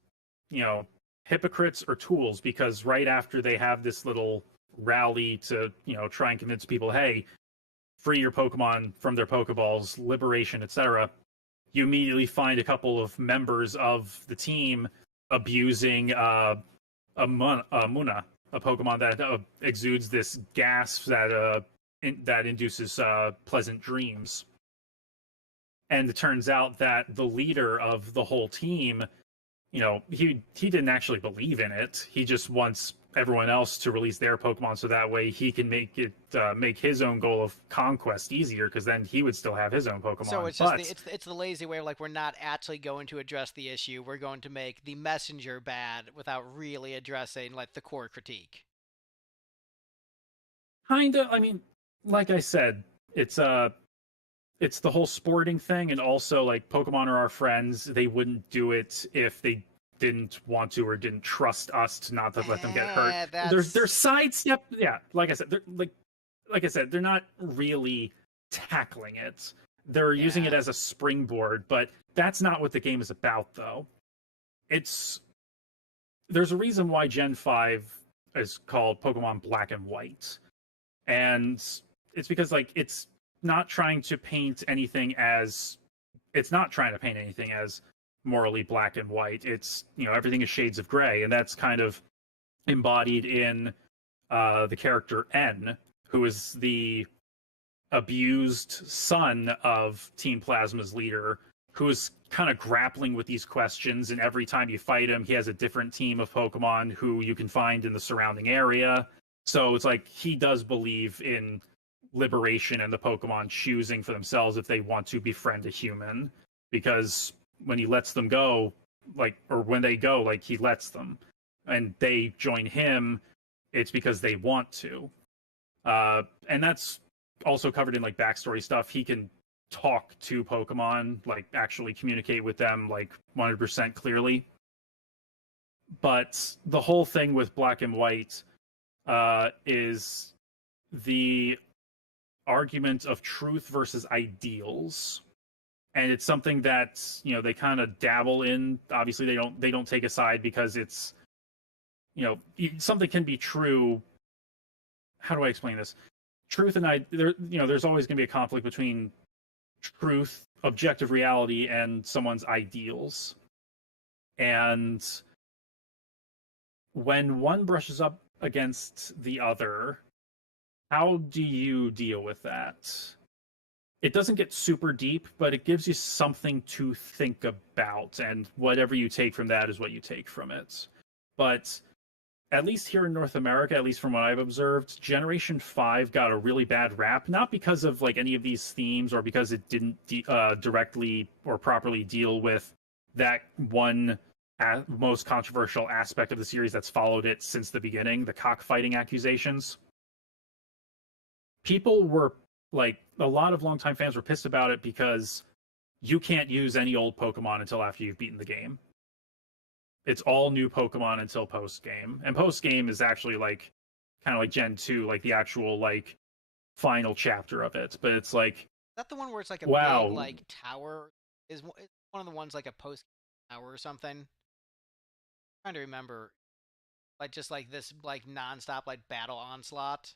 you know, hypocrites or tools, because right after they have this little rally to, try and convince people, hey, free your Pokemon from their Pokeballs, liberation, etc., you immediately find a couple of members of the team abusing a Muna, a Pokemon that exudes this gas that induces pleasant dreams. And it turns out that the leader of the whole team, he didn't actually believe in it. He just wants everyone else to release their Pokemon so that way he can make his own goal of conquest easier, because then he would still have his own Pokemon. So it's just it's the lazy way of like, we're not actually going to address the issue. We're going to make the messenger bad without really addressing like the core critique. Kinda. I mean, like I said, it's the whole sporting thing, and also like Pokemon are our friends. They wouldn't do it if they didn't want to or didn't trust us to not to let them get hurt. They're sidestep. Yeah, like I said, they're not really tackling it. They're using it as a springboard, but that's not what the game is about, though. There's a reason why Gen 5 is called Pokemon Black and White. And it's because like it's not trying to paint anything as morally black and white. It's, everything is shades of gray, and that's kind of embodied in the character N, who is the abused son of Team Plasma's leader, who is kind of grappling with these questions. And every time you fight him, he has a different team of Pokemon who you can find in the surrounding area. So it's like he does believe in liberation and the Pokemon choosing for themselves if they want to befriend a human, because when he lets them go, or when they go, he lets them, and they join him, it's because they want to. And that's also covered in backstory stuff. He can talk to Pokemon, actually communicate with them 100% clearly. But the whole thing with Black and White is the argument of truth versus ideals, and it's something that they kind of dabble in. Obviously they don't take a side, because it's something can be true. How do I explain this? Truth and there's always going to be a conflict between truth, objective reality, and someone's ideals. And when one brushes up against the other, how do you deal with that? It doesn't get super deep, but it gives you something to think about, and whatever you take from that is what you take from it. But at least here in North America, at least from what I've observed, Generation 5 got a really bad rap, not because of any of these themes, or because it didn't directly or properly deal with that one most controversial aspect of the series that's followed it since the beginning, the cockfighting accusations. People were a lot of longtime fans were pissed about it, because you can't use any old Pokemon until after you've beaten the game. It's all new Pokemon until post game, and post game is actually kind of like Gen 2, the actual final chapter of it. But it's is that the one where it's a big tower? Is one of the ones a post tower or something? I'm trying to remember, just this nonstop battle onslaught.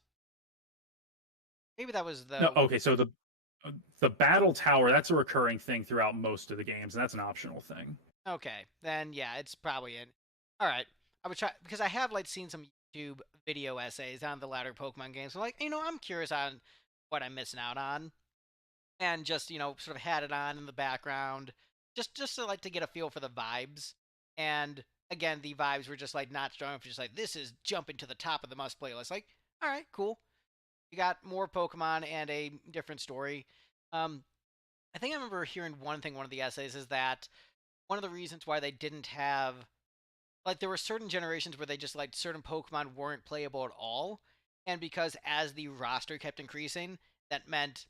Maybe that was the... No, okay, so the battle tower, that's a recurring thing throughout most of the games, and that's an optional thing. Okay, then yeah, it's probably it. All right, I would try, because I have seen some YouTube video essays on the latter Pokemon games. So I'm curious on what I'm missing out on, and just sort of had it on in the background, just to get a feel for the vibes. And again, the vibes were just not strong enough. Just this is jumping to the top of the must playlist. All right, cool. You got more Pokemon and a different story. I think I remember hearing one of the essays is that one of the reasons why they didn't have, there were certain generations where they just certain Pokemon weren't playable at all, And because as the roster kept increasing, that meant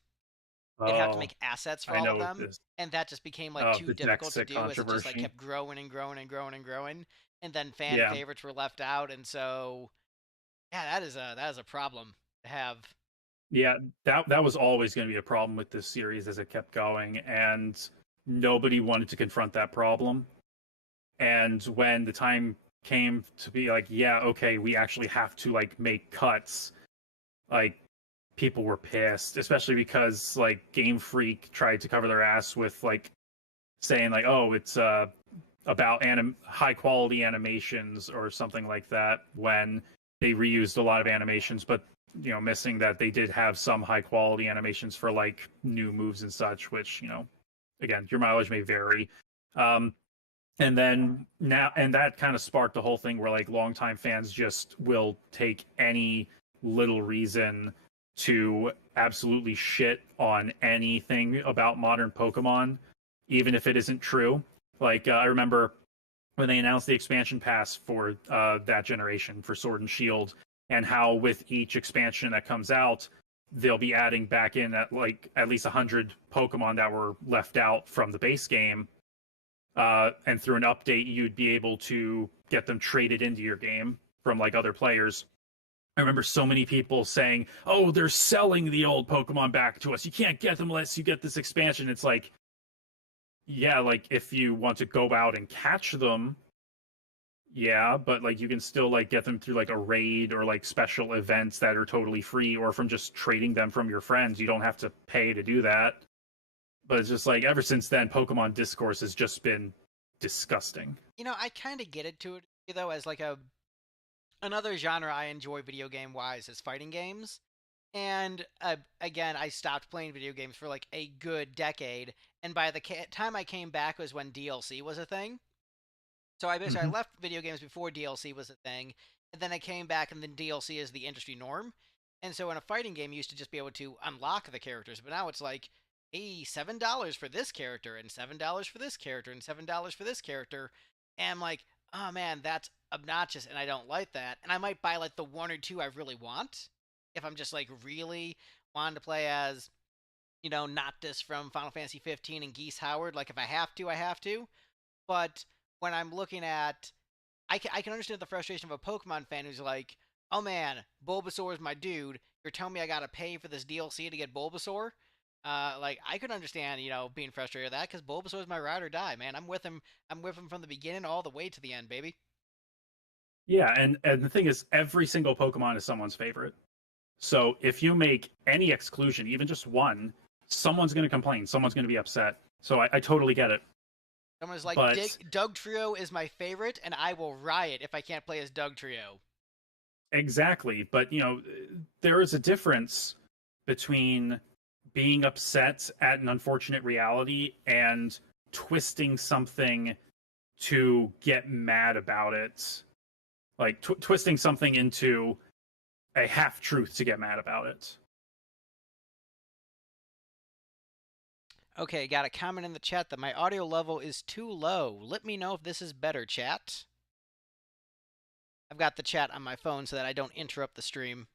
they'd have to Oh, make assets for I all of know them, this. and that just became like Oh, too the difficult to Dexit do as it just like controversy. kept growing and growing and growing and growing, and then fan Yeah, favorites were left out, and so yeah, that is a problem to have. yeah, that was always going to be a problem with this series as it kept going, and nobody wanted to confront that problem. And when the time came to be like, yeah, okay, we actually have to like make cuts, like people were pissed, especially because like Game Freak tried to cover their ass with like saying like, oh, it's about high quality animations or something like that when they reused a lot of animations, but missing that they did have some high quality animations for like new moves and such, which again, your mileage may vary. Um, and then now, and that kind of sparked the whole thing where like longtime fans just will take any little reason to absolutely shit on anything about modern Pokemon, even if it isn't true. Like I remember when they announced the expansion pass for that generation for Sword and Shield, and how with each expansion that comes out, they'll be adding back in at least 100 Pokemon that were left out from the base game, and through an update, you'd be able to get them traded into your game from like other players. I remember so many people saying, "Oh, they're selling the old Pokemon back to us. You can't get them unless you get this expansion." It's like, yeah, like if you want to go out and catch them, yeah, but like you can still like get them through like a raid or like special events that are totally free, or from just trading them from your friends. You don't have to pay to do that. But it's just like ever since then, Pokemon discourse has just been disgusting. I kind of get it to it though, as like a another genre I enjoy video game wise is fighting games. And again, I stopped playing video games for like a good decade, and by the time I came back was when DLC was a thing. So I basically I Hmm. left video games before DLC was a thing, and then I came back, and then DLC is the industry norm. And so in a fighting game, you used to just be able to unlock the characters, but now it's like, hey, $7 for this character, and $7 for this character, and $7 for this character, and I'm like, oh man, that's obnoxious, and I don't like that. And I might buy like the one or two I really want if I'm just like really wanting to play as Noctis from Final Fantasy 15 and Geese Howard. Like if I have to, I have to. But when I'm looking at, I can understand the frustration of a Pokemon fan who's like, oh man, Bulbasaur is my dude. You're telling me I gotta pay for this DLC to get Bulbasaur? Like I could understand, being frustrated with that because Bulbasaur is my ride or die, man. I'm with him. I'm with him from the beginning all the way to the end, baby. Yeah, and the thing is, every single Pokemon is someone's favorite. So if you make any exclusion, even just one, someone's going to complain. Someone's going to be upset. So I totally get it. Someone's like, But Doug Trio is my favorite, and I will riot if I can't play as Doug Trio. exactly. But there is a difference between being upset at an unfortunate reality and twisting something to get mad about it. Like twisting something into a half truth to get mad about it. Okay, got a comment in the chat that my audio level is too low. Let me know if this is better, chat. I've got the chat on my phone so that I don't interrupt the stream.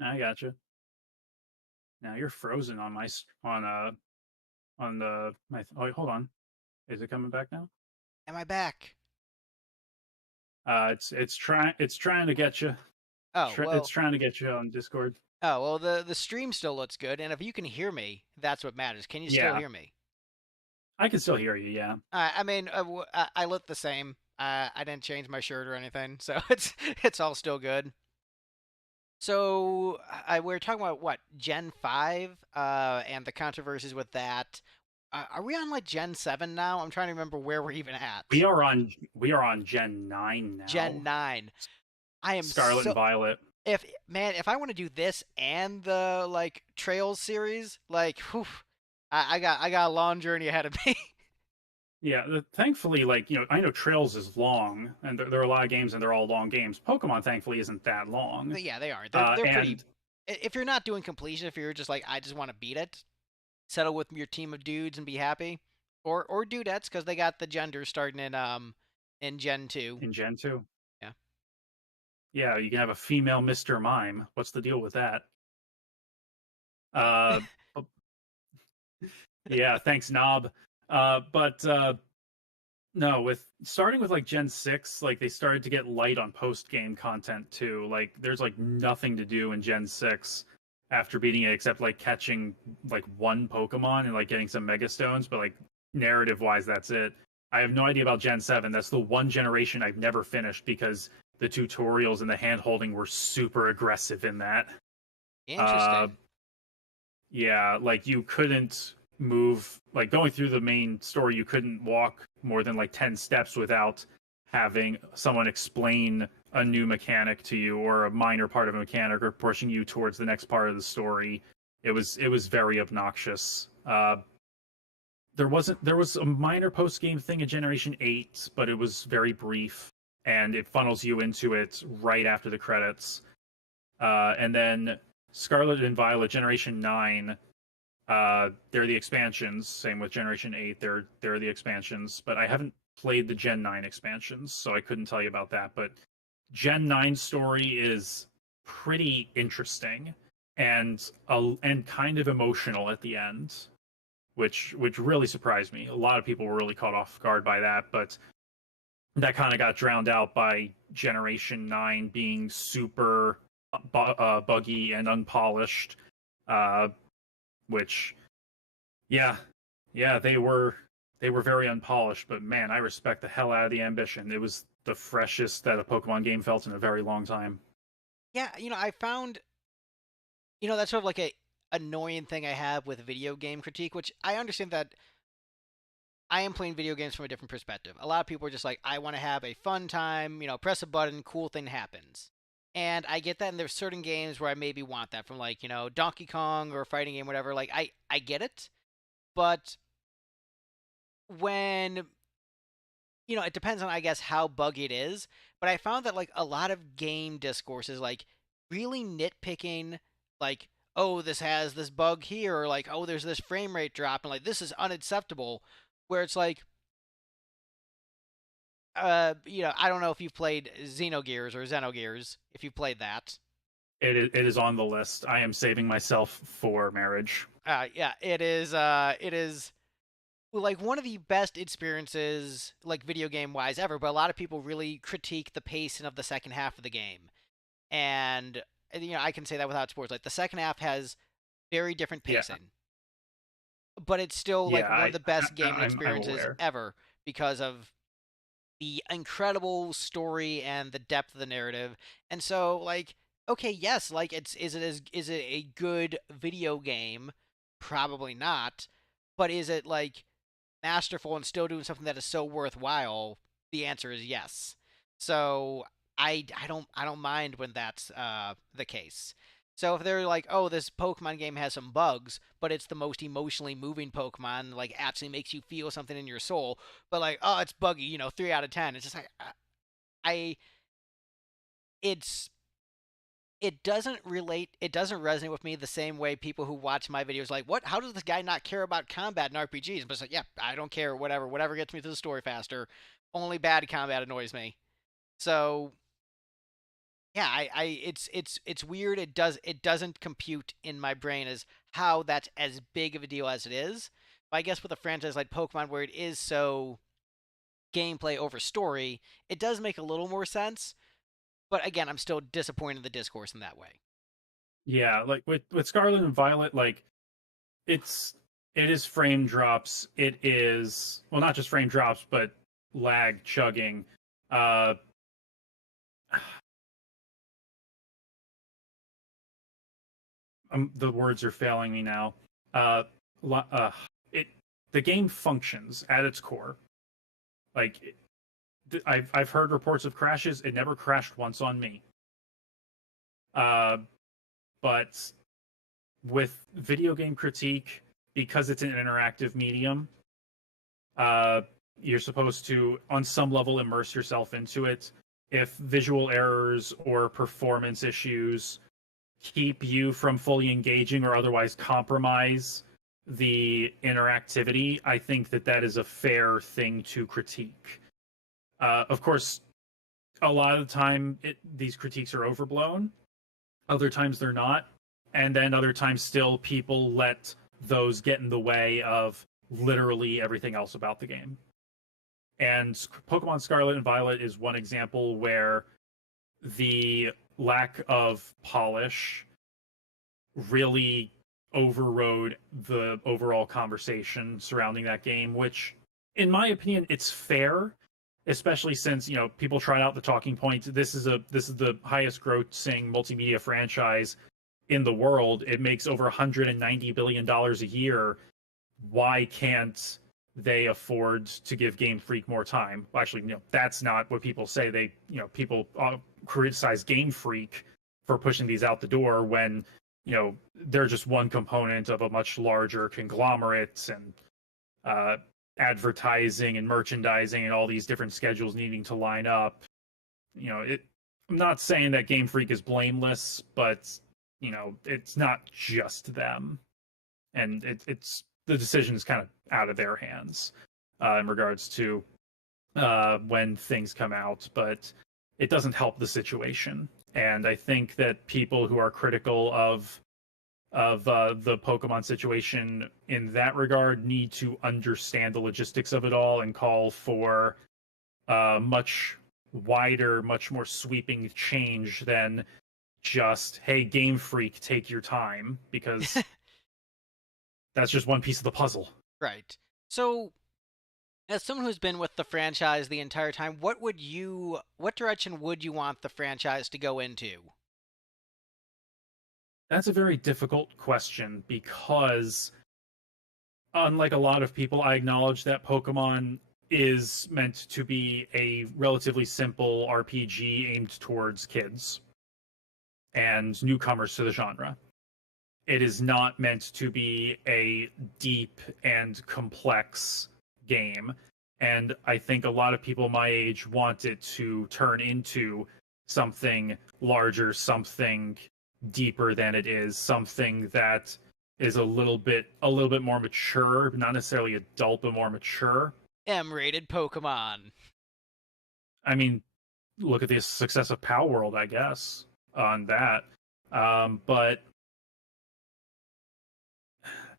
I gotcha. Now you're frozen on my on the my. Oh, hold on. Is it coming back now? Am I back? It's trying to get you. Oh, It's well. trying to get you on Discord. Oh, well, the stream still looks good, and if you can hear me, that's what matters. Can you still Yeah, hear me? I can still hear you. Yeah. I mean, I look the same. I didn't change my shirt or anything, so it's all still good. So we were talking about what Gen 5, and the controversies with that. Are we on like Gen 7 now? I'm trying to remember where we're even We at. are on we are on Gen 9 Gen now. 9. I am Scarlet and so Violet. if I want to do this and the like Trails series, like, whew, I got a long journey ahead of me. Yeah, thankfully, like I know Trails is long, and there are a lot of games, and they're all long games. Pokemon, thankfully, isn't that long. But yeah, they are. They're pretty. And If you're not doing completion, if you're just like I just want to beat it, settle with your team of dudes and be happy, or dudettes because they got the gender starting in Gen 2. in Gen 2. Yeah. Yeah, you can have a female Mr. Mime. What's the deal with that? Uh, yeah, thanks, Knob. But no, with starting with like Gen 6, like they started to get light on post game content too. Like there's like nothing to do in Gen 6 after beating it except like catching like one Pokemon and like getting some Mega Stones, but like narrative wise, that's it. I have no idea about Gen 7. That's the one generation I've never finished because the tutorials and the hand holding were super aggressive in that. Uh, Interesting. yeah, like you couldn't move, like going through the main story, you couldn't walk more than like 10 steps without having someone explain a new mechanic to you or a minor part of a mechanic or pushing you towards the next part of the story. It was very obnoxious. There was a minor post game thing in Generation 8, but it was very brief and it funnels you into it right after the credits. And then Scarlet and Violet Generation 9, they're the expansions. Same with Generation 8, they're the expansions. But I haven't played the Gen 9 expansions, so I couldn't tell you about that. But Gen 9 story is pretty interesting and kind of emotional at the end, which really surprised me. A lot of people were really caught off guard by that, but that kind of got drowned out by Generation 9 being super buggy and unpolished, uh, which, yeah, yeah, they were very unpolished, but man, I respect the hell out of the ambition. It was the freshest that a Pokemon game felt in a very long time. Yeah, I found, that's sort of like a annoying thing I have with video game critique, which I understand that I am playing video games from a different perspective. A lot of people are just like, I want to have a fun time, press a button, cool thing happens. And I get that, and there's certain games where I maybe want that from like, Donkey Kong or a fighting game, whatever. Like I get it, but when it depends on, I guess, how buggy it is. But I found that like a lot of game discourses, like really nitpicking, like, oh, this has this bug here, or like, oh, there's this frame rate drop, and like this is unacceptable. Where it's like, I don't know if you've played Xenogears or Xenogears. If you've played that, It is on the list. I am saving myself for marriage. yeah, it is. It is like one of the best experiences, like video game wise, ever. But a lot of people really critique the pacing of the second half of the game, and I can say that without sports. Like the second half has very different Yeah, pacing, but it's still yeah, like one of the best gaming I'm experiences aware. ever because of the incredible story and the depth of the narrative. And so, like, okay, yes, like is it a good video game? Probably not. But is it like masterful and still doing something that is so worthwhile? The answer is yes. So I don't mind when that's the case. So if they're like, oh, this Pokemon game has some bugs, but it's the most emotionally moving Pokemon, like actually makes you feel something in your soul, but like, oh, it's buggy, 3 out of 10. It's just like I it's it doesn't relate. It doesn't resonate with me the same way people who watch my videos like, what? How does this guy not care about combat in RPGs? But it's like, yeah, I don't care. Whatever gets me through the story faster. Only bad combat annoys me. So yeah, it's weird. It doesn't compute in my brain as how that's as big of a deal as it is. But I guess with a franchise like Pokemon, where it is so gameplay over story, it does make a little more sense. But again, I'm still disappointed in the discourse in that way. Yeah, like with Scarlet and Violet, like it's it is frame drops. It is, well, not just frame drops, but lag chugging. Uh, the words are failing me now. Uh, it the game functions at its core. Like I've heard reports of crashes. It never crashed once on me. Uh, but with video game critique, because it's an interactive medium, uh, you're supposed to, on some level, immerse yourself into it. If visual errors or performance issues keep you from fully engaging or otherwise compromise the interactivity, I think that that is a fair thing to critique. Of course, a lot of the time these critiques are overblown. Other times they're not. And then other times still people let those get in the way of literally everything else about the game. And Pokemon Scarlet and Violet is one example where the lack of polish really overrode the overall conversation surrounding that game, which, in my opinion, it's fair, especially since, you know, people tried out the talking point. This is the highest grossing multimedia franchise in the world. It makes over $190 billion a year. Why can't they afford to give Game Freak more time? Well, actually, you know, that's not what people say. People criticize Game Freak for pushing these out the door when, you know, they're just one component of a much larger conglomerate, and advertising and merchandising and all these different schedules needing to line up. You know, I'm not saying that Game Freak is blameless, but, you know, it's not just them, and it's the decision is kind of out of their hands in regards to when things come out, but it doesn't help the situation. And I think that people who are critical of the Pokemon situation in that regard need to understand the logistics of it all and call for much wider, much more sweeping change than just, hey, Game Freak, take your time, because that's just one piece of the puzzle. Right. So, as someone who's been with the franchise the entire time, what direction would you want the franchise to go into? That's a very difficult question, because unlike a lot of people, I acknowledge that Pokemon is meant to be a relatively simple RPG aimed towards kids and newcomers to the genre. It is not meant to be a deep and complex game. And I think a lot of people my age want it to turn into something larger, something deeper than it is, something that is a little bit more mature, not necessarily adult, but more mature. M-rated Pokemon. I mean, look at the success of Pow World, I guess, on that. But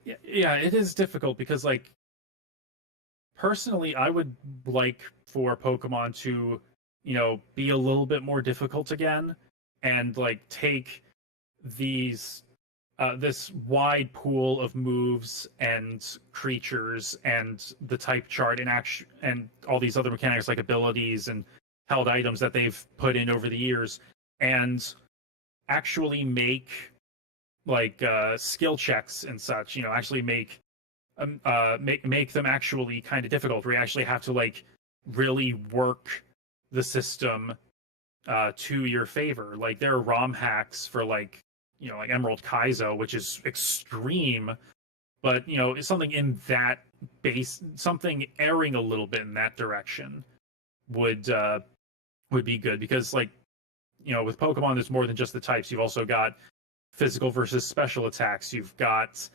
yeah, it is difficult because, like, personally, I would like for Pokemon to, you know, be a little bit more difficult again, and like take these this wide pool of moves and creatures and the type chart and action and all these other mechanics like abilities and held items that they've put in over the years, and actually make like skill checks and such, you know, actually make them actually kind of difficult, where you actually have to like really work the system to your favor. Like, there are ROM hacks for, like, you know, like Emerald Kaizo, which is extreme, but, you know, it's something in that base, something erring a little bit in that direction would be good, because, like, you know, with Pokemon, there's more than just the types. You've also got physical versus special attacks. You've got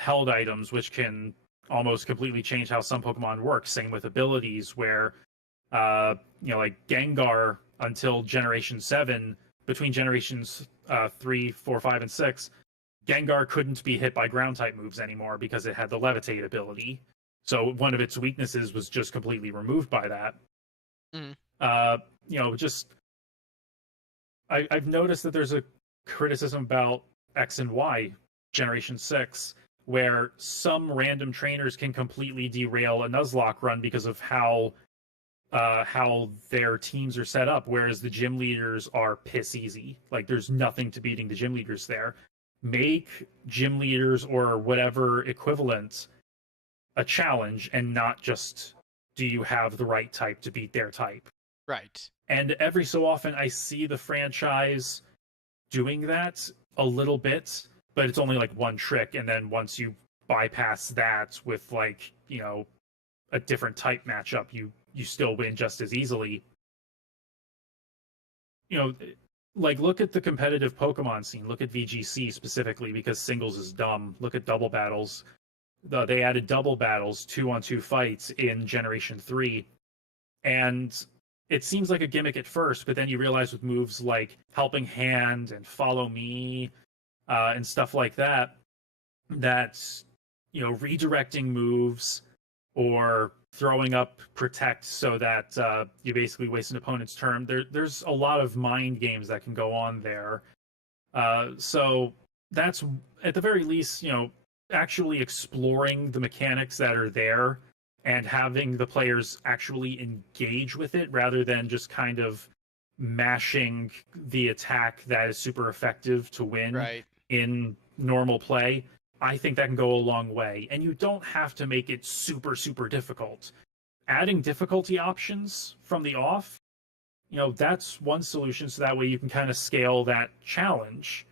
held items, which can almost completely change how some Pokemon work. Same with abilities, where you know, like Gengar, until Generation 7, between Generations 3, 4, 5, and 6, Gengar couldn't be hit by ground type moves anymore because it had the Levitate ability. So one of its weaknesses was just completely removed by that. Mm. You know, just I've noticed that there's a criticism about X and Y Generation 6, where some random trainers can completely derail a Nuzlocke run because of how their teams are set up, whereas the gym leaders are piss easy. Like, there's nothing to beating the gym leaders there. Make gym leaders or whatever equivalent a challenge, and not just, do you have the right type to beat their type? Right. And every so often I see the franchise doing that a little bit, but it's only like one trick, and then once you bypass that with, like, you know, a different type matchup, you still win just as easily. You know, like, look at the competitive Pokemon scene. Look at VGC specifically, because singles is dumb. Look at double battles. They added double battles, 2-on-2 fights in Generation 3, and it seems like a gimmick at first, but then you realize with moves like Helping Hand and Follow Me, and stuff like that, that's, redirecting moves or throwing up Protect so that you basically waste an opponent's turn. There's a lot of mind games that can go on there. So that's, at the very least, actually exploring the mechanics that are there and having the players actually engage with it rather than just kind of mashing the attack that is super effective to win Right. in normal play. I think that can go a long way. And you don't have to make it super, super difficult. Adding difficulty options from the off, that's one solution. So that way you can kind of scale that challenge.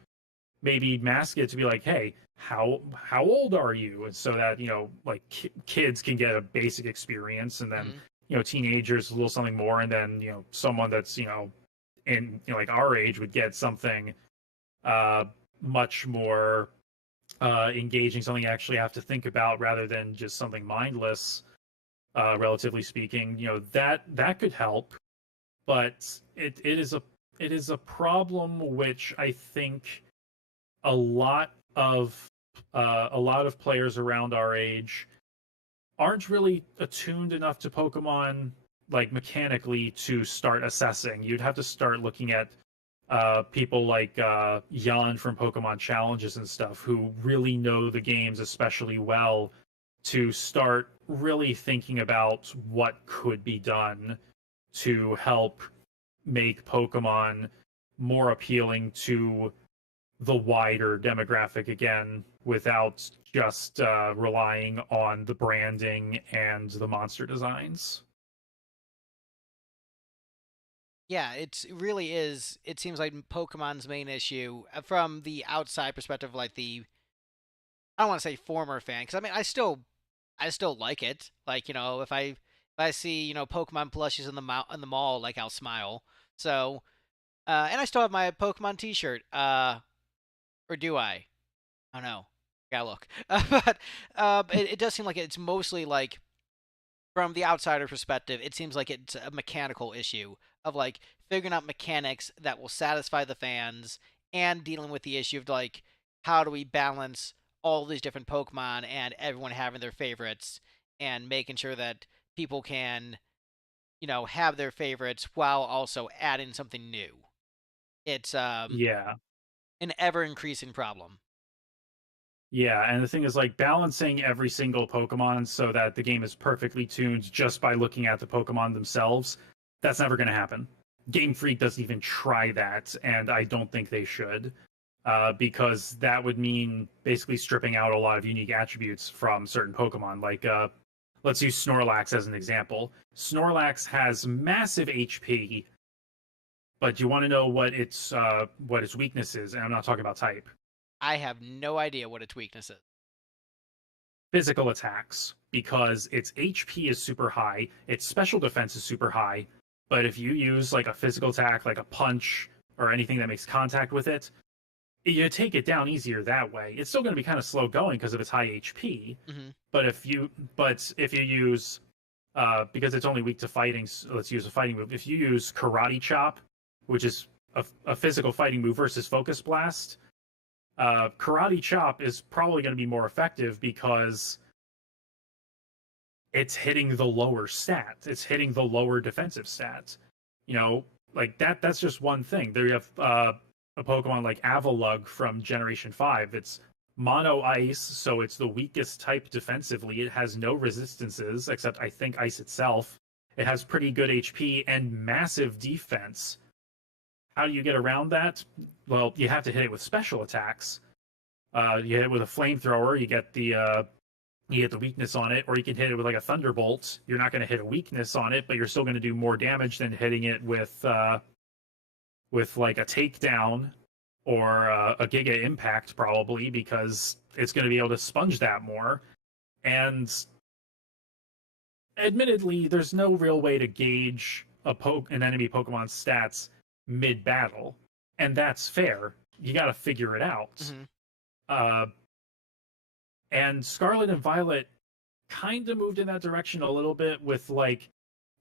Maybe mask it to be like, hey, how old are you? And so that, like kids can get a basic experience, and then, teenagers a little something more, and then, someone that's, in, like our age would get something much more engaging, something you actually have to think about rather than just something mindless, relatively speaking. That could help, but it is a problem which I think a lot of players around our age aren't really attuned enough to Pokemon, like mechanically, to start assessing. You'd have to start looking at people like Jan from Pokemon Challenges and stuff, who really know the games especially well, to start really thinking about what could be done to help make Pokemon more appealing to the wider demographic again, without just relying on the branding and the monster designs. Yeah, it really is. It seems like Pokemon's main issue, from the outside perspective, like the, I don't want to say former fan, because I mean I still like it. Like, if I see, Pokemon plushies in the mall, like, I'll smile. So, and I still have my Pokemon T-shirt. Or do I? Oh no, gotta look. But it does seem like it's mostly like, from the outsider perspective, it seems like it's a mechanical issue of like figuring out mechanics that will satisfy the fans, and dealing with the issue of like, how do we balance all these different Pokemon and everyone having their favorites, and making sure that people can, have their favorites while also adding something new. It's Yeah. an ever increasing problem. Yeah, and the thing is, like, balancing every single Pokemon so that the game is perfectly tuned just by looking at the Pokemon themselves, that's never going to happen. Game Freak doesn't even try that, and I don't think they should, because that would mean basically stripping out a lot of unique attributes from certain Pokemon. Like, let's use Snorlax as an example. Snorlax has massive HP, but you want to know what its weakness is, and I'm not talking about type. I have no idea what its weakness is. Physical attacks, because its HP is super high, its special defense is super high, but if you use like a physical attack, like a punch or anything that makes contact with it, you take it down easier that way. It's still going to be kind of slow going because of its high HP, Mm-hmm. but if you use because it's only weak to fighting, so let's use a fighting move. If you use Karate Chop, which is a physical fighting move, versus Focus Blast, Karate Chop is probably going to be more effective because it's hitting the lower stat. It's hitting the lower defensive stat. Like that's just one thing. There you have a Pokemon like Avalugg from Generation 5. It's mono ice, so it's the weakest type defensively. It has no resistances except, I think, ice itself. It has pretty good HP and massive defense. How do you get around that? Well, you have to hit it with special attacks. You hit it with a flamethrower, you get the weakness on it, or you can hit it with like a thunderbolt. You're not going to hit a weakness on it, but you're still going to do more damage than hitting it with like a takedown or a Giga Impact, probably, because it's going to be able to sponge that more. And admittedly, there's no real way to gauge an enemy Pokemon's stats mid battle, and that's fair. You got to figure it out. Mm-hmm. Uh, and Scarlet and Violet kind of moved in that direction a little bit with like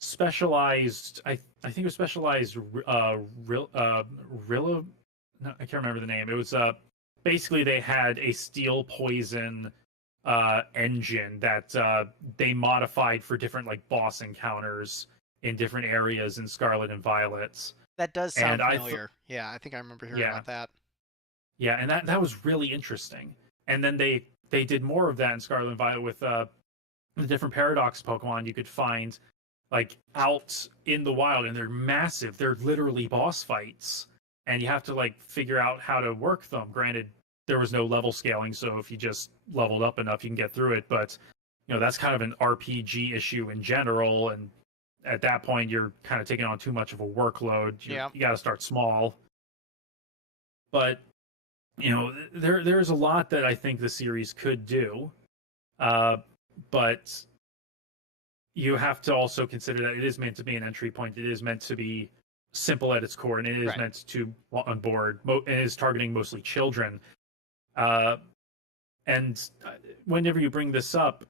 specialized. I think it was specialized. Rilla. No, I can't remember the name. It was basically they had a steel poison engine that they modified for different like boss encounters in different areas in Scarlet and Violet's. That does And sound familiar. Yeah, I think I remember hearing yeah, about that. yeah, and that was really interesting. And then they did more of that in Scarlet and Violet with the different paradox Pokemon you could find like out in the wild, and they're massive. They're literally boss fights, and you have to like figure out how to work them. Granted, there was no level scaling, so if you just leveled up enough, you can get through it. But that's kind of an RPG issue in general, and at that point, you're kind of taking on too much of a workload. Yeah. You got to start small. But there's a lot that I think the series could do, but you have to also consider that it is meant to be an entry point. It is meant to be simple at its core, and it is Right. meant to on board. And it is targeting mostly children. Uh, and whenever you bring this up,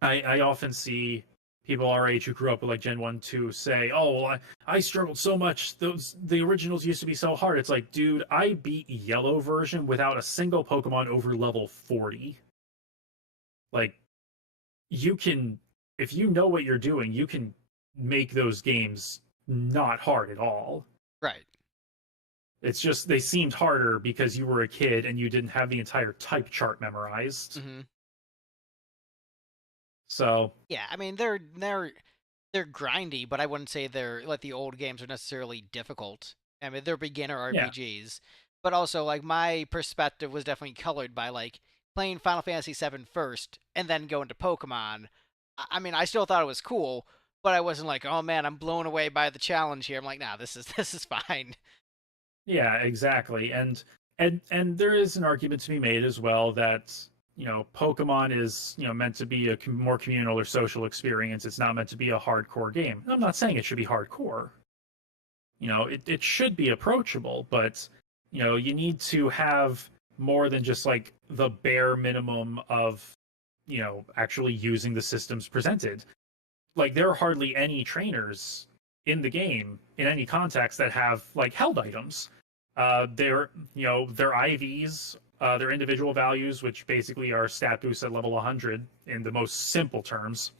I often see people our age who grew up with like Gen 1, 2 say, "Oh, well, I struggled so much. The originals used to be so hard." It's like, dude, I beat Yellow version without a single Pokemon over level 40. Like, you can, if you know what you're doing, you can make those games not hard at all. Right. It's just they seemed harder because you were a kid and you didn't have the entire type chart memorized. Mm-hmm. So Yeah, I mean they're grindy, but I wouldn't say they're like the old games are necessarily difficult. I mean they're beginner yeah, RPGs, but also like my perspective was definitely colored by like playing Final Fantasy VII first and then going to Pokemon. I mean I still thought it was cool, but I wasn't like, oh man, I'm blown away by the challenge here. I'm like, nah, this is fine. yeah, exactly. And there is an argument to be made as well that Pokemon is meant to be a more communal or social experience. It's not meant to be a hardcore game. I'm not saying it should be hardcore. It should be approachable, but you need to have more than just like the bare minimum of actually using the systems presented. Like there are hardly any trainers in the game in any context that have like held items. Their IVs, their individual values, which basically are stat boosts at level 100 in the most simple terms,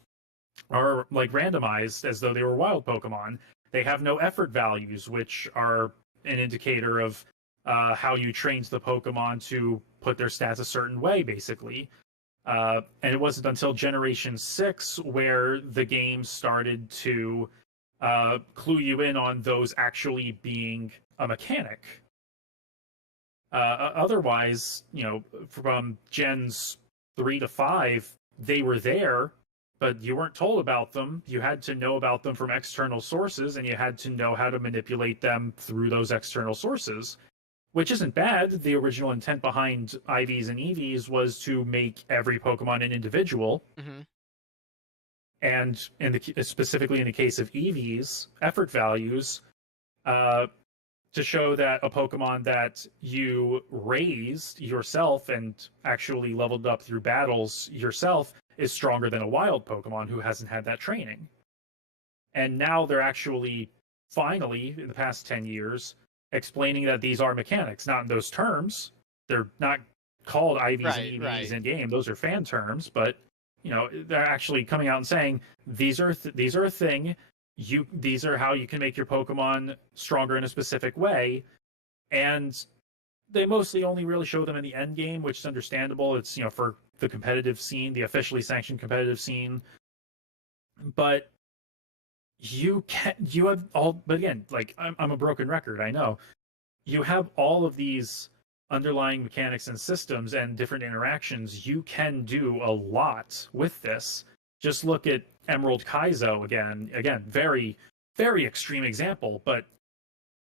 are like randomized as though they were wild Pokemon. They have no effort values, which are an indicator of how you trained the Pokemon to put their stats a certain way, basically. And it wasn't until Generation 6 where the game started to clue you in on those actually being a mechanic. Otherwise, from Gens 3 to 5, they were there, but you weren't told about them. You had to know about them from external sources, and you had to know how to manipulate them through those external sources, which isn't bad. The original intent behind IVs and EVs was to make every Pokemon an individual. Mm-hmm. And specifically in the case of EVs, effort values, uh, to show that a Pokemon that you raised yourself and actually leveled up through battles yourself is stronger than a wild Pokemon who hasn't had that training. And now they're actually, finally, in the past 10 years, explaining that these are mechanics, not in those terms. They're not called IVs and EVs in game; those are fan terms. But they're actually coming out and saying these are a thing. These are how you can make your Pokemon stronger in a specific way, and they mostly only really show them in the end game, which is understandable. It's for the competitive scene, the officially sanctioned competitive scene. But you have all. But again, like I'm a broken record. I know you have all of these underlying mechanics and systems and different interactions. You can do a lot with this. Just look at Emerald Kaizo again. Again, very, very extreme example, but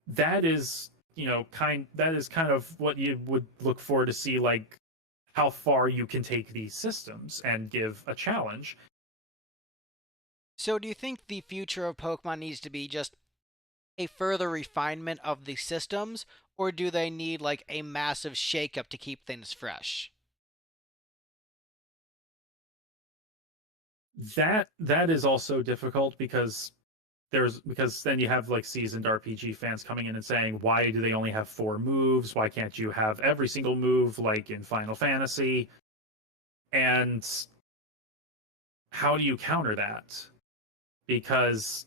that is kind of what you would look for to see like how far you can take these systems and give a challenge. So do you think the future of Pokemon needs to be just a further refinement of the systems, or do they need like a massive shakeup to keep things fresh? That is also difficult because because then you have like seasoned RPG fans coming in and saying, why do they only have 4 moves? Why can't you have every single move like in Final Fantasy? And how do you counter that? Because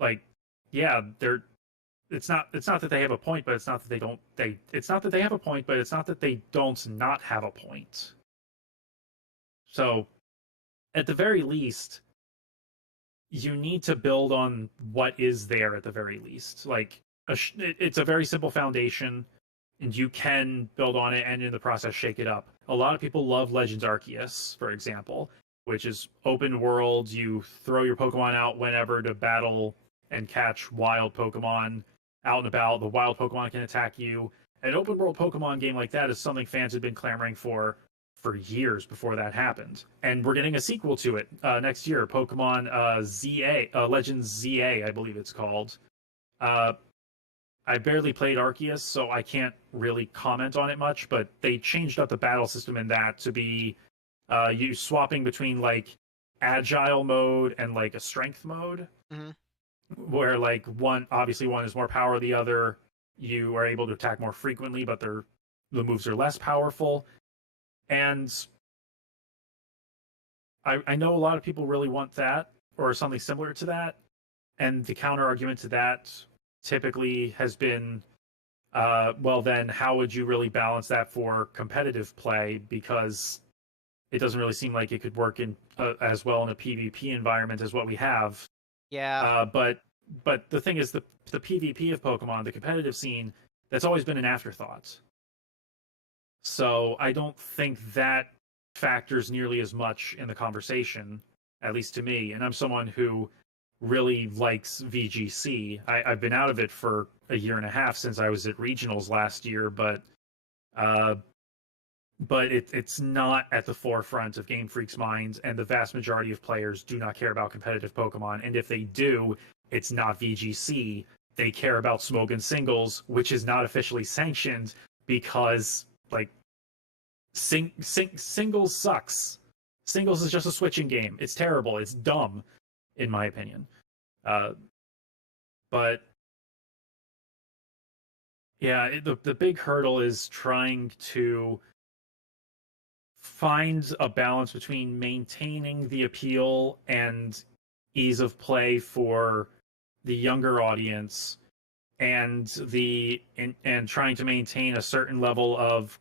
like, yeah, they're it's not that they have a point, but it's not that they don't they it's not that they have a point, but it's not that they don't not have a point. So at the very least, you need to build on what is there at the very least. Like it's a very simple foundation, and you can build on it and in the process shake it up. A lot of people love Legends Arceus, for example, which is open world. You throw your Pokemon out whenever to battle and catch wild Pokemon out and about. The wild Pokemon can attack you. An open world Pokemon game like that is something fans have been clamoring for years before that happened. And we're getting a sequel to it next year, Pokemon ZA, Legends ZA, I believe it's called. Uh, I barely played Arceus, so I can't really comment on it much, but they changed up the battle system in that to be you swapping between like agile mode and like a strength mode, Mm-hmm. where like one is more power, the other you are able to attack more frequently, but the moves are less powerful. And I know a lot of people really want that or something similar to that. And the counter argument to that typically has been, well, then how would you really balance that for competitive play? Because it doesn't really seem like it could work in as well in a PvP environment as what we have. Yeah. But the thing is, the PvP of Pokemon, the competitive scene, that's always been an afterthought. So I don't think that factors nearly as much in the conversation, at least to me. And I'm someone who really likes VGC. I've been out of it for a year and a half since I was at regionals last year, uh, but it's not at the forefront of Game Freak's minds, and the vast majority of players do not care about competitive Pokemon. And if they do, it's not VGC. They care about Smogon Singles, which is not officially sanctioned because like singles sucks. Singles is just a switching game. It's terrible. It's dumb, in my opinion. Uh, but yeah, the big hurdle is trying to find a balance between maintaining the appeal and ease of play for the younger audience and trying to maintain a certain level of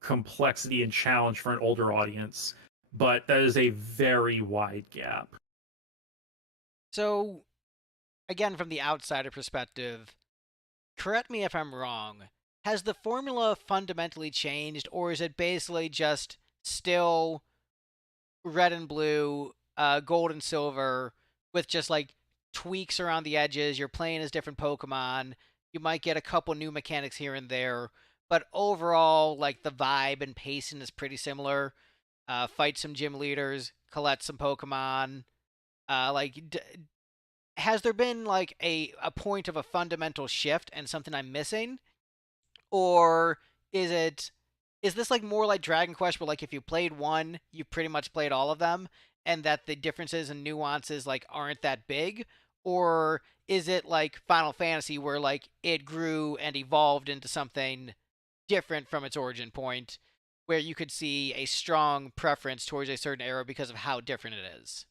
complexity and challenge for an older audience, but that is a very wide gap. So, again, from the outsider perspective, correct me if I'm wrong. Has the formula fundamentally changed, or is it basically just still red and blue, gold and silver, with just like tweaks around the edges? You're playing as different Pokemon. You might get a couple new mechanics here and there, but overall, like the vibe and pacing is pretty similar. Fight some gym leaders, collect some Pokemon. Has there been like a point of a fundamental shift and something I'm missing, or is it is this like more like Dragon Quest, where like if you played one, you pretty much played all of them, and that the differences and nuances like aren't that big? Or is it like Final Fantasy, where like it grew and evolved into something different from its origin point, where you could see a strong preference towards a certain era because of how different it is?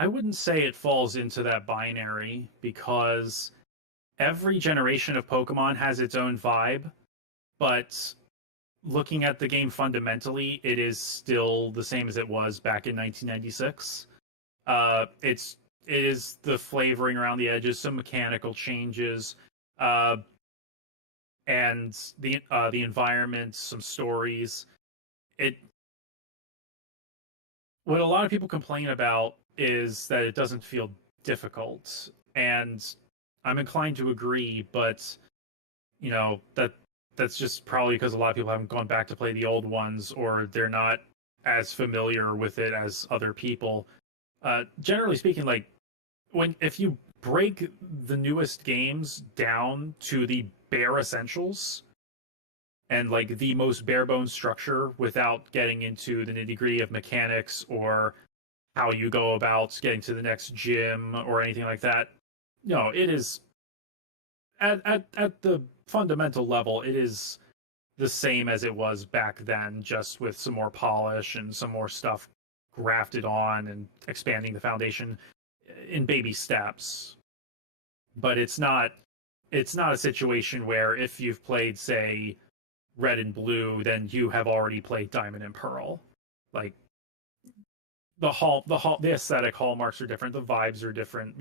I wouldn't say it falls into that binary because every generation of Pokemon has its own vibe, but looking at the game fundamentally, it is still the same as it was back in 1996. It is the flavoring around the edges, some mechanical changes, uh, and the environment, some stories. It What a lot of people complain about is that it doesn't feel difficult, and I'm inclined to agree, but that's just probably because a lot of people haven't gone back to play the old ones, or they're not as familiar with it as other people. Generally speaking, like if you break the newest games down to the bare essentials and like the most bare bones structure without getting into the nitty gritty of mechanics or how you go about getting to the next gym or anything like that. No, it is at the fundamental level, it is the same as it was back then, just with some more polish and some more stuff grafted on and expanding the foundation in baby steps. But it's not a situation where if you've played, say, Red and Blue, then you have already played Diamond and Pearl. Like the aesthetic hallmarks are different, the vibes are different.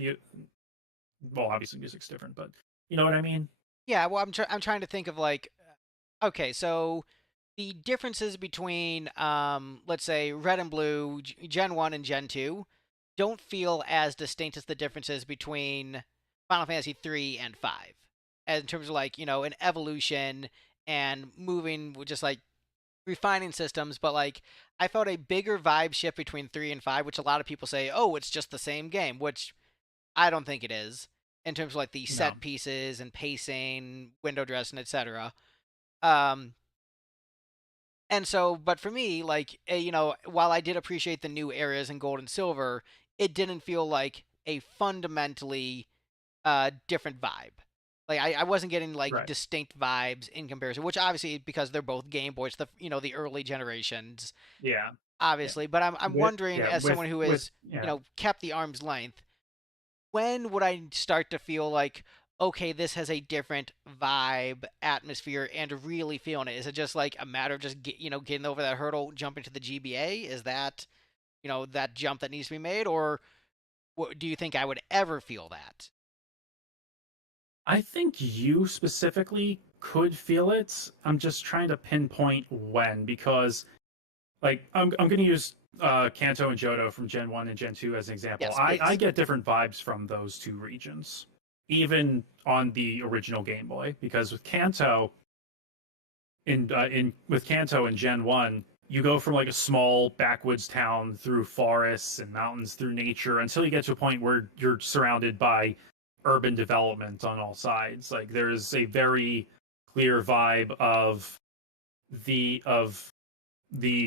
Well, obviously music's different, but you know what I mean? Yeah, well, I'm trying to think of like, okay, so the differences between, let's say, Red and Blue, Gen 1 and Gen 2, don't feel as distinct as the differences between Final Fantasy 3 and 5. In terms of, like, an evolution and moving, just like refining systems, but like, I felt a bigger vibe shift between 3 and 5, which a lot of people say, oh, it's just the same game, which I don't think it is, in terms of like the No. set pieces and pacing, window dressing, etc. Um, and so, but for me, like, while I did appreciate the new areas in Gold and Silver, it didn't feel like a fundamentally different vibe. Like, I wasn't getting like Right. distinct vibes in comparison, which obviously because they're both Game Boys, the early generations, Yeah. Yeah. obviously. But I'm With wondering, yeah, as someone who with is yeah. kept the arm's length, when would I start to feel like, okay, this has a different vibe, atmosphere, and really feeling it? Is it just like a matter of just getting over that hurdle, jumping to the GBA? Is that that jump that needs to be made, or do you think I would ever feel that? I think you specifically could feel it. I'm just trying to pinpoint when because like I'm going to use Kanto and Johto from Gen 1 and Gen 2 as an example. Yes, I please. get different vibes from those two regions, even on the original Game Boy, because with Kanto in with Kanto in Gen 1, you go from like a small backwoods town through forests and mountains through nature until you get to a point where you're surrounded by urban development on all sides. Like there's a very clear vibe of the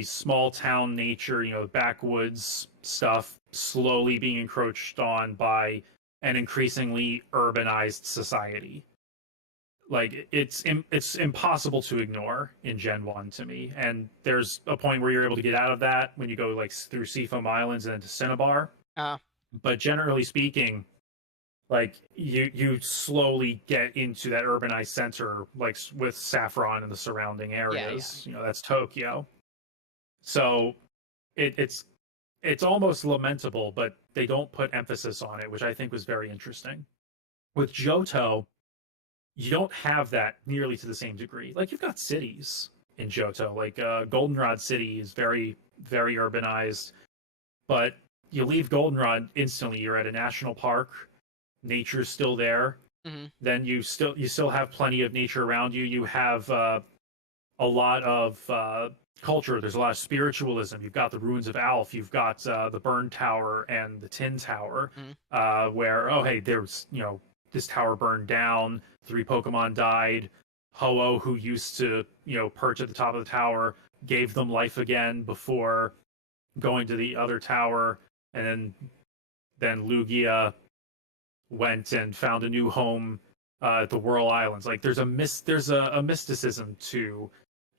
small town nature, backwoods stuff slowly being encroached on by an increasingly urbanized society. Like it's impossible to ignore in Gen 1 to me. And there's a point where you're able to get out of that when you go like through Seafoam Islands and into Cinnabar. Uh, But generally speaking, like you slowly get into that urbanized center, like with Saffron and the surrounding yeah, yeah. areas. That's Tokyo. So it's almost lamentable, but they don't put emphasis on it, which I think was very interesting. With Johto, you don't have that nearly to the same degree. Like you've got cities in Johto, like Goldenrod City is very very urbanized, but you leave Goldenrod instantly, you're at a national park, nature's still there. Hmm. Then you still have plenty of nature around you. You have a lot of culture. There's a lot of spiritualism. You've got the ruins of Alf. You've got the Burn Tower and the Tin Tower, Hmm. where oh hey, there's this tower burned down. 3 Pokemon died. Ho-Oh, who used to perch at the top of the tower, gave them life again before going to the other tower, and then Lugia went and found a new home at the Whirl Islands. Like there's a mysticism to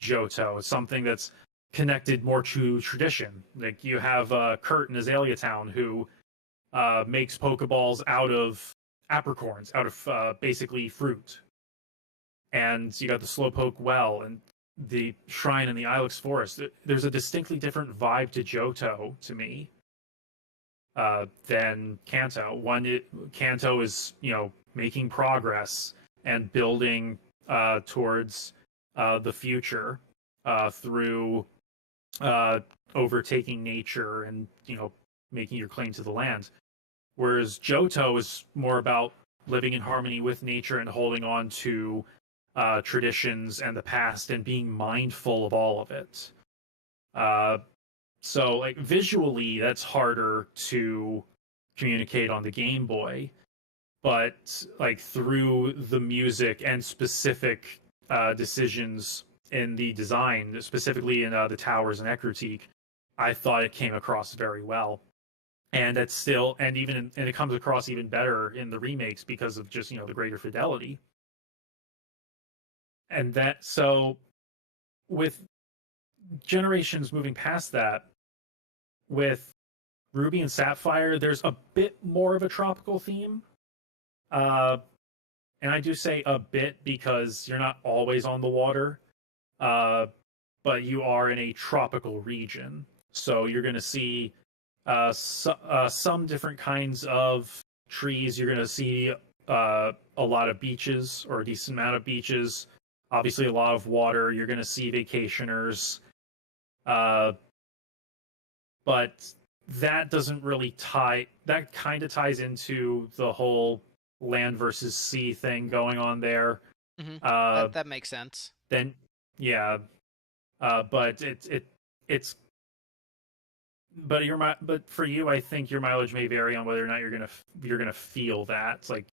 Johto, something that's connected more to tradition. Like you have Kurt in Azalea Town who makes Pokeballs out of apricorns, out of basically fruit. And you got the Slowpoke Well and the shrine in the Ilex Forest. There's a distinctly different vibe to Johto to me than Kanto. Kanto is making progress and building towards the future through uh, overtaking nature and making your claim to the land. Whereas Johto is more about living in harmony with nature and holding on to traditions and the past and being mindful of all of it. Uh, so like visually, that's harder to communicate on the Game Boy, but like through the music and specific decisions in the design, specifically in the towers and Ecruteak, I thought it came across very well. and it's still, and even and it comes across even better in the remakes because of just the greater fidelity. And that so with generations moving past that, with Ruby and Sapphire, there's a bit more of a tropical theme. Uh, and I do say a bit because you're not always on the water, uh, but you are in a tropical region. So you're going to see some different kinds of trees. You're going to see a lot of beaches, or a decent amount of beaches. Obviously, a lot of water. You're going to see vacationers. Uh, but that doesn't really tie. That kind of ties into the whole land versus sea thing going on there. Mm-hmm. Uh, That makes sense. then, yeah, but it's but for you, I think your mileage may vary on whether or not you're gonna feel that. It's like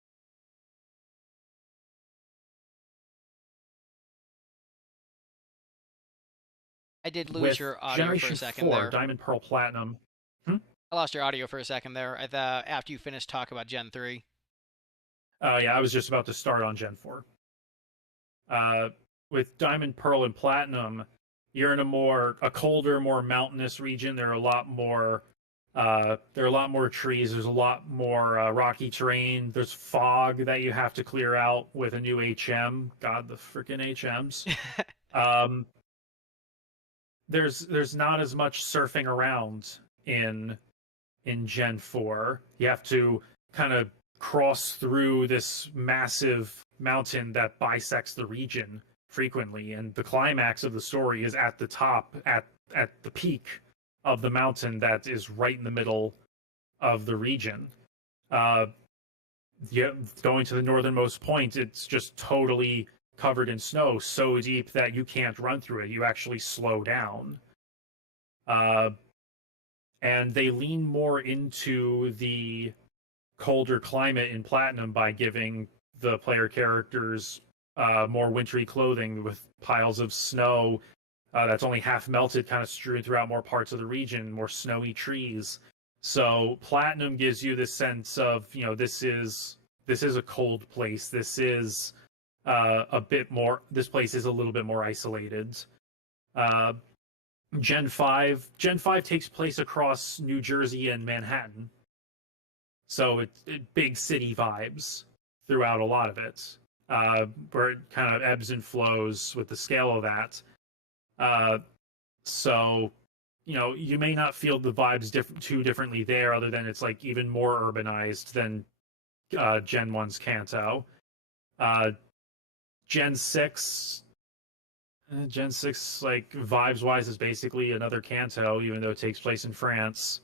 I did lose with your audio for a Generation second 4, there. Diamond, Pearl, Platinum. Hmm? I lost your audio for a second there. After you finished talking about Gen 3. Yeah, I was just about to start on Gen 4. Uh, with Diamond, Pearl, and Platinum, you're in a colder, more mountainous region. There are a lot more trees. There's a lot more rocky terrain. There's fog that you have to clear out with a new HM. God, the freaking HMs. Um, there's not as much surfing around in Gen 4. You have to kind of cross through this massive mountain that bisects the region frequently, and the climax of the story is at the top, at the peak of the mountain that is right in the middle of the region. Uh, yeah, going to the northernmost point, it's just totally covered in snow, so deep that you can't run through it. You actually slow down. Uh, and they lean more into the colder climate in Platinum by giving the player characters more wintry clothing with piles of snow that's only half melted, kind of strewn throughout more parts of the region, more snowy trees. So Platinum gives you this sense of, this is a cold place. This is a bit more. This place is a little bit more isolated. Uh, Gen 5 takes place across New Jersey and Manhattan. So it big city vibes throughout a lot of it, where it kind of ebbs and flows with the scale of that. Uh, so, you may not feel the vibes too differently there, other than it's like even more urbanized than Gen 1's Kanto. Uh, Gen 6, Gen 6, like vibes wise, is basically another Kanto, even though it takes place in France.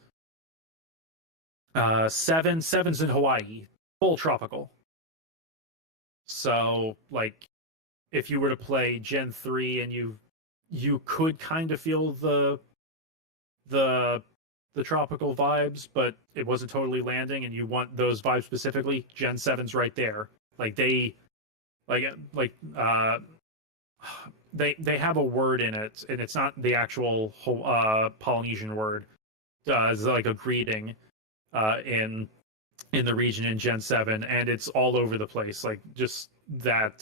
Seven's in Hawaii, full tropical. So, like, if you were to play Gen 3 and you could kind of feel the the tropical vibes, but it wasn't totally landing, and you want those vibes specifically, Gen 7's right there. Like like like uh they have a word in it, and it's not the actual Polynesian word. It's like a greeting in the region in Gen 7, and it's all over the place. Like, just that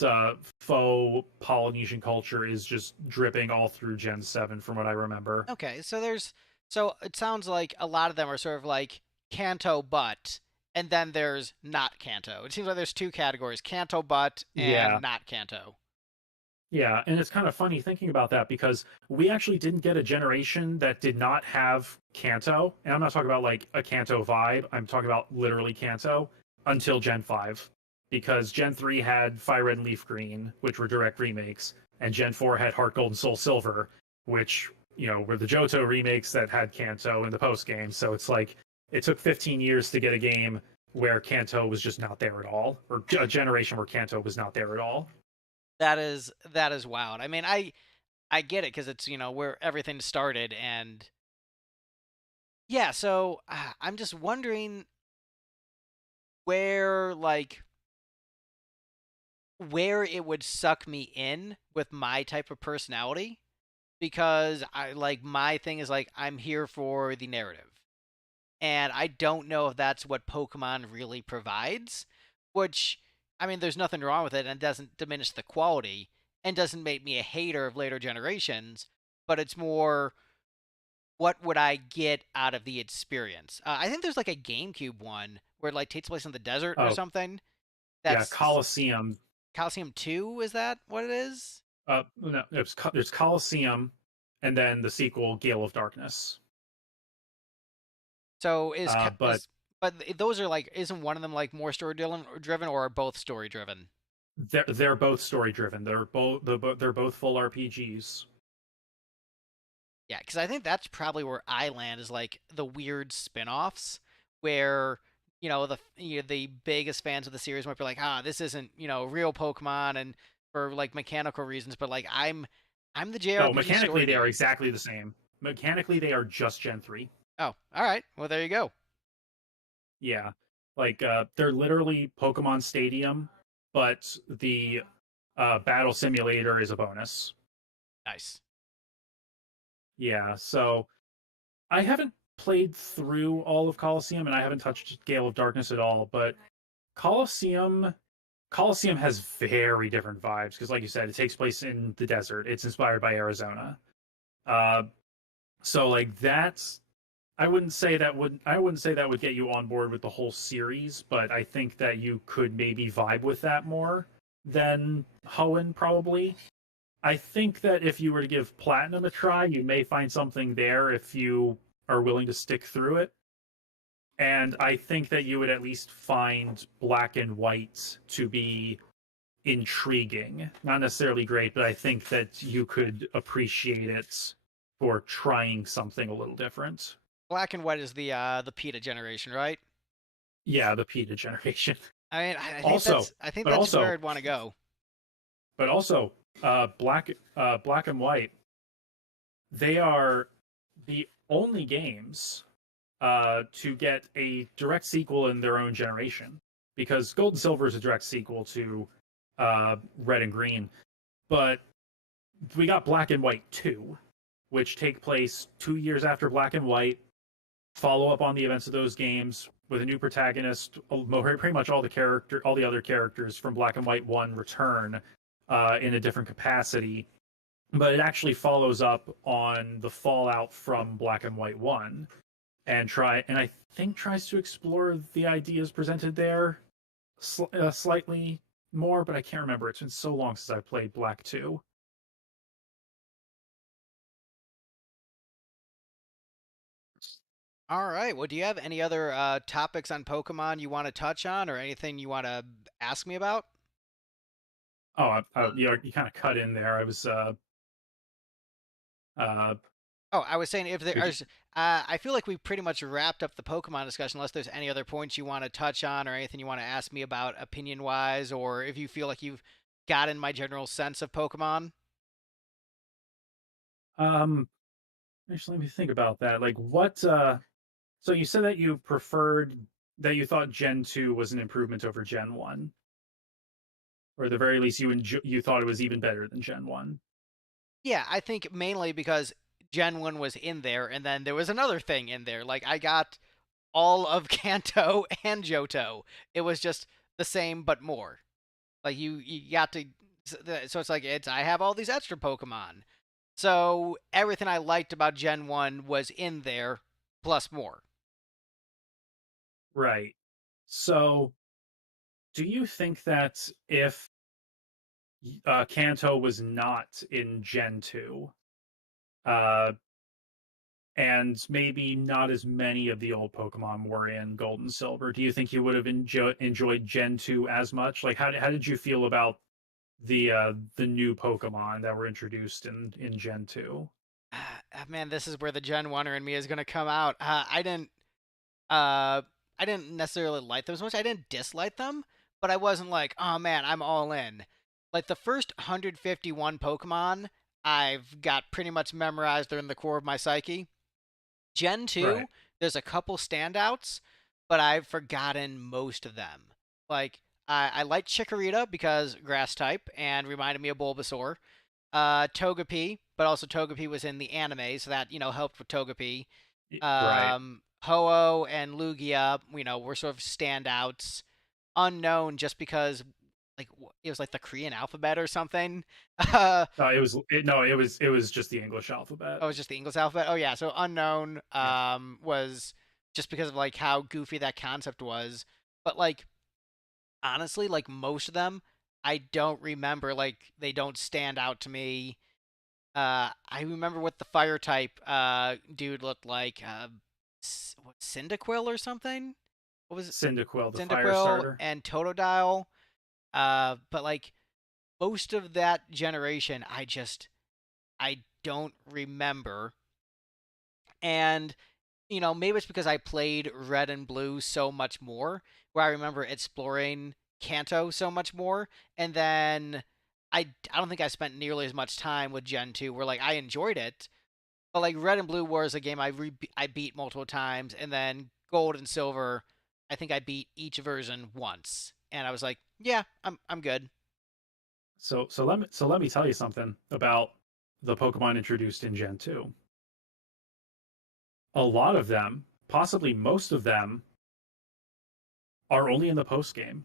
faux Polynesian culture is just dripping all through Gen 7 from what I remember. Okay, so it sounds like a lot of them are sort of like Kanto but, and then there's not Kanto. It seems like there's two categories: Kanto but Yeah. and not Kanto. Yeah, and it's kind of funny thinking about that because we actually didn't get a generation that did not have Kanto, and I'm not talking about like a Kanto vibe, I'm talking about literally Kanto, until Gen 5. Because Gen 3 had Fire Red and Leaf Green, which were direct remakes, and Gen 4 had Heart Gold and Soul Silver, which, were the Johto remakes that had Kanto in the post game. So it's like it took 15 years to get a game where Kanto was just not there at all, or a generation where Kanto was not there at all. That is wild. I mean, I get it because it's where everything started, and yeah. So I'm just wondering where like where it would suck me in with my type of personality, because I like my thing is like I'm here for the narrative. and I don't know if that's what Pokemon really provides, which, I mean, there's nothing wrong with it, and it doesn't diminish the quality, and doesn't make me a hater of later generations, but it's more, what would I get out of the experience? I think there's like a GameCube one where it like takes place in the desert or Oh, something. yeah, That's Colosseum. Coliseum 2, is that what it is? No, there's Colosseum, and then the sequel, Gale of Darkness. So But but those are like, isn't one of them like more story driven, or are both story driven? they're both story driven. They're both full RPGs. Yeah, because I think that's probably where I land, is like the weird spin-offs where the biggest fans of the series might be like, this isn't real Pokemon, and for like mechanical reasons, but like I'm the No, JRPG mechanically story they are guy. exactly the same. Mechanically they are just Gen 3. Oh, all right. Well, there you go. Yeah. Like they're literally Pokemon Stadium, but the battle simulator is a bonus. Nice. Yeah, so I haven't played through all of Colosseum and I haven't touched Gale of Darkness at all, but Colosseum Colosseum has very different vibes because like you said, it takes place in the desert. It's inspired by Arizona. Uh so like that's I wouldn't say that would get you on board with the whole series, but I think that you could maybe vibe with that more than Hoenn probably. I think that if you were to give Platinum a try, you may find something there if you are willing to stick through it. And I think that you would at least find Black and White to be intriguing. Not necessarily great, but I think that you could appreciate it for trying something a little different. Black and White is the PETA generation, right? Yeah, the PETA generation. I mean, I think Also, but that's where also, I'd want to go. but also, Black and White, they are the only games to get a direct sequel in their own generation. Because Gold and Silver is a direct sequel to Red and Green, but we got Black and White 2, which take place 2 years after Black and White, follow up on the events of those games with a new protagonist. Pretty much all the other characters from Black and White One return in a different capacity, but it actually follows up on the fallout from Black and White One, and I think tries to explore the ideas presented there slightly more, but I can't remember. It's been so long since I played Black Two. All right. Well, do you have any other topics on Pokemon you want to touch on, or anything you want to ask me about? Oh, you kind of cut in there. I was uh, Oh, I was saying, if did you, there's, I feel like we pretty much wrapped up the Pokemon discussion, unless there's any other points you want to touch on, or anything you want to ask me about opinion wise, or if you feel like you've gotten my general sense of Pokemon. um, actually, let me think about that. Like, what? So you said that you thought Gen 2 was an improvement over Gen 1, or at the very least you thought it was even better than Gen 1. Yeah, I think mainly because Gen 1 was in there, and then there was another thing in there. Like, I got all of Kanto and Johto. It was just the same, but more. Like, you got to. So it's like, I have all these extra Pokemon. So everything I liked about Gen 1 was in there, plus more. Right. So, do you think that if Kanto was not in Gen 2, uh, and maybe not as many of the old Pokemon were in Gold and Silver, do you think you would have enjoyed Gen 2 as much? Like, how did you feel about the new Pokemon that were introduced in Gen 2? Man, this is where the Genwunner in me is gonna come out. Uh, I didn't necessarily like them as much. I didn't dislike them, but I wasn't like, oh man, I'm all in. Like, the first 151 Pokemon, I've got pretty much memorized. They're in the core of my psyche. Gen 2, Right. there's a couple standouts, but I've forgotten most of them. Like, I like Chikorita because grass type and reminded me of Bulbasaur. Togepi, but also Togepi was in the anime, so that helped with Togepi. Right. Ho-Oh and Lugia, were sort of standouts. Unknown just because like it was like the Korean alphabet or something. It was just the English alphabet. Oh, it's just the English alphabet. Oh yeah, so unknown Yeah. was just because of like how goofy that concept was. But like honestly, like most of them, I don't remember. Like they don't stand out to me. I remember what the fire type dude looked like. Cyndaquil or something. What was it? Cyndaquil, the fire Cyndaquil starter. and Totodile. But like most of that generation, I don't remember. And maybe it's because I played Red and Blue so much more, where I remember exploring Kanto so much more, and then I don't think I spent nearly as much time with Gen 2, where like I enjoyed it, but like Red and Blue was a game I beat multiple times, and then Gold and Silver, I think I beat each version once, and I was like, yeah, I'm good. So let me tell you something about the Pokemon introduced in Gen 2. A lot of them, possibly most of them, are only in the post game.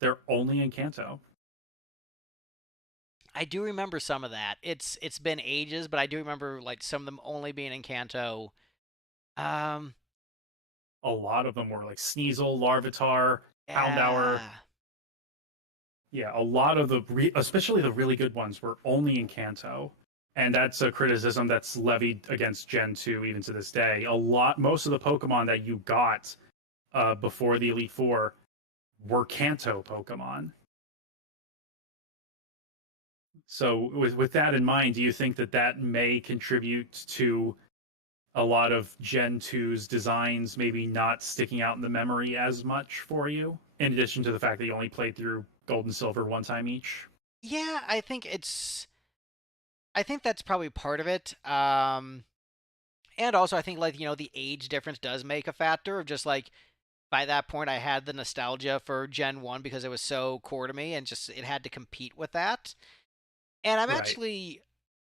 They're only in Kanto. I do remember some of that. It's been ages, but I do remember like some of them only being in Kanto. Um, A lot of them were like Sneasel, Larvitar, Houndour. yeah, Yeah, a lot of especially the really good ones, were only in Kanto. And that's a criticism that's levied against Gen 2 even to this day. Most of the Pokemon that you got before the Elite Four were Kanto Pokemon. So, with that in mind, do you think that that may contribute to a lot of Gen 2's designs maybe not sticking out in the memory as much for you, in addition to the fact that you only played through Gold and Silver one time each? yeah. I think that's probably part of it. And also I think like the age difference does make a factor of just like by that point I had the nostalgia for Gen 1 because it was so core to me and just it had to compete with that. And I'm Right. actually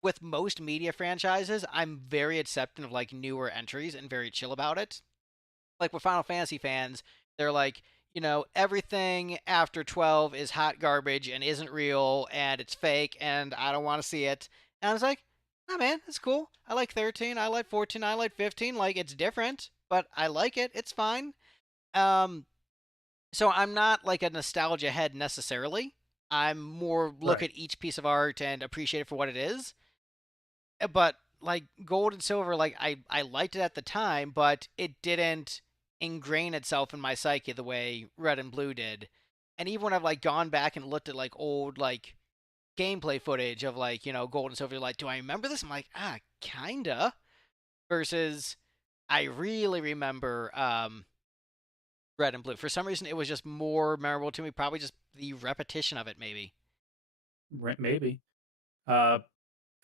with most media franchises, I'm very accepting of like newer entries and very chill about it. Like with Final Fantasy fans, they're like, everything after 12 is hot garbage and isn't real and it's fake and I don't want to see it. And I was like, nah, man, it's cool. I like 13, I like 14, I like 15. Like, it's different, but I like it. It's fine. Um, so I'm not like a nostalgia head necessarily. I'm more look Right. at each piece of art and appreciate it for what it is. But like Gold and Silver, like I liked it at the time, but it didn't ingrain itself in my psyche the way Red and Blue did. And even when I've like gone back and looked at like old like gameplay footage of like Gold and Silver, like do I remember this? I'm like kinda. Versus I really remember Red and Blue. For some reason, it was just more memorable to me. Probably just the repetition of it, maybe. Right. Maybe. Uh,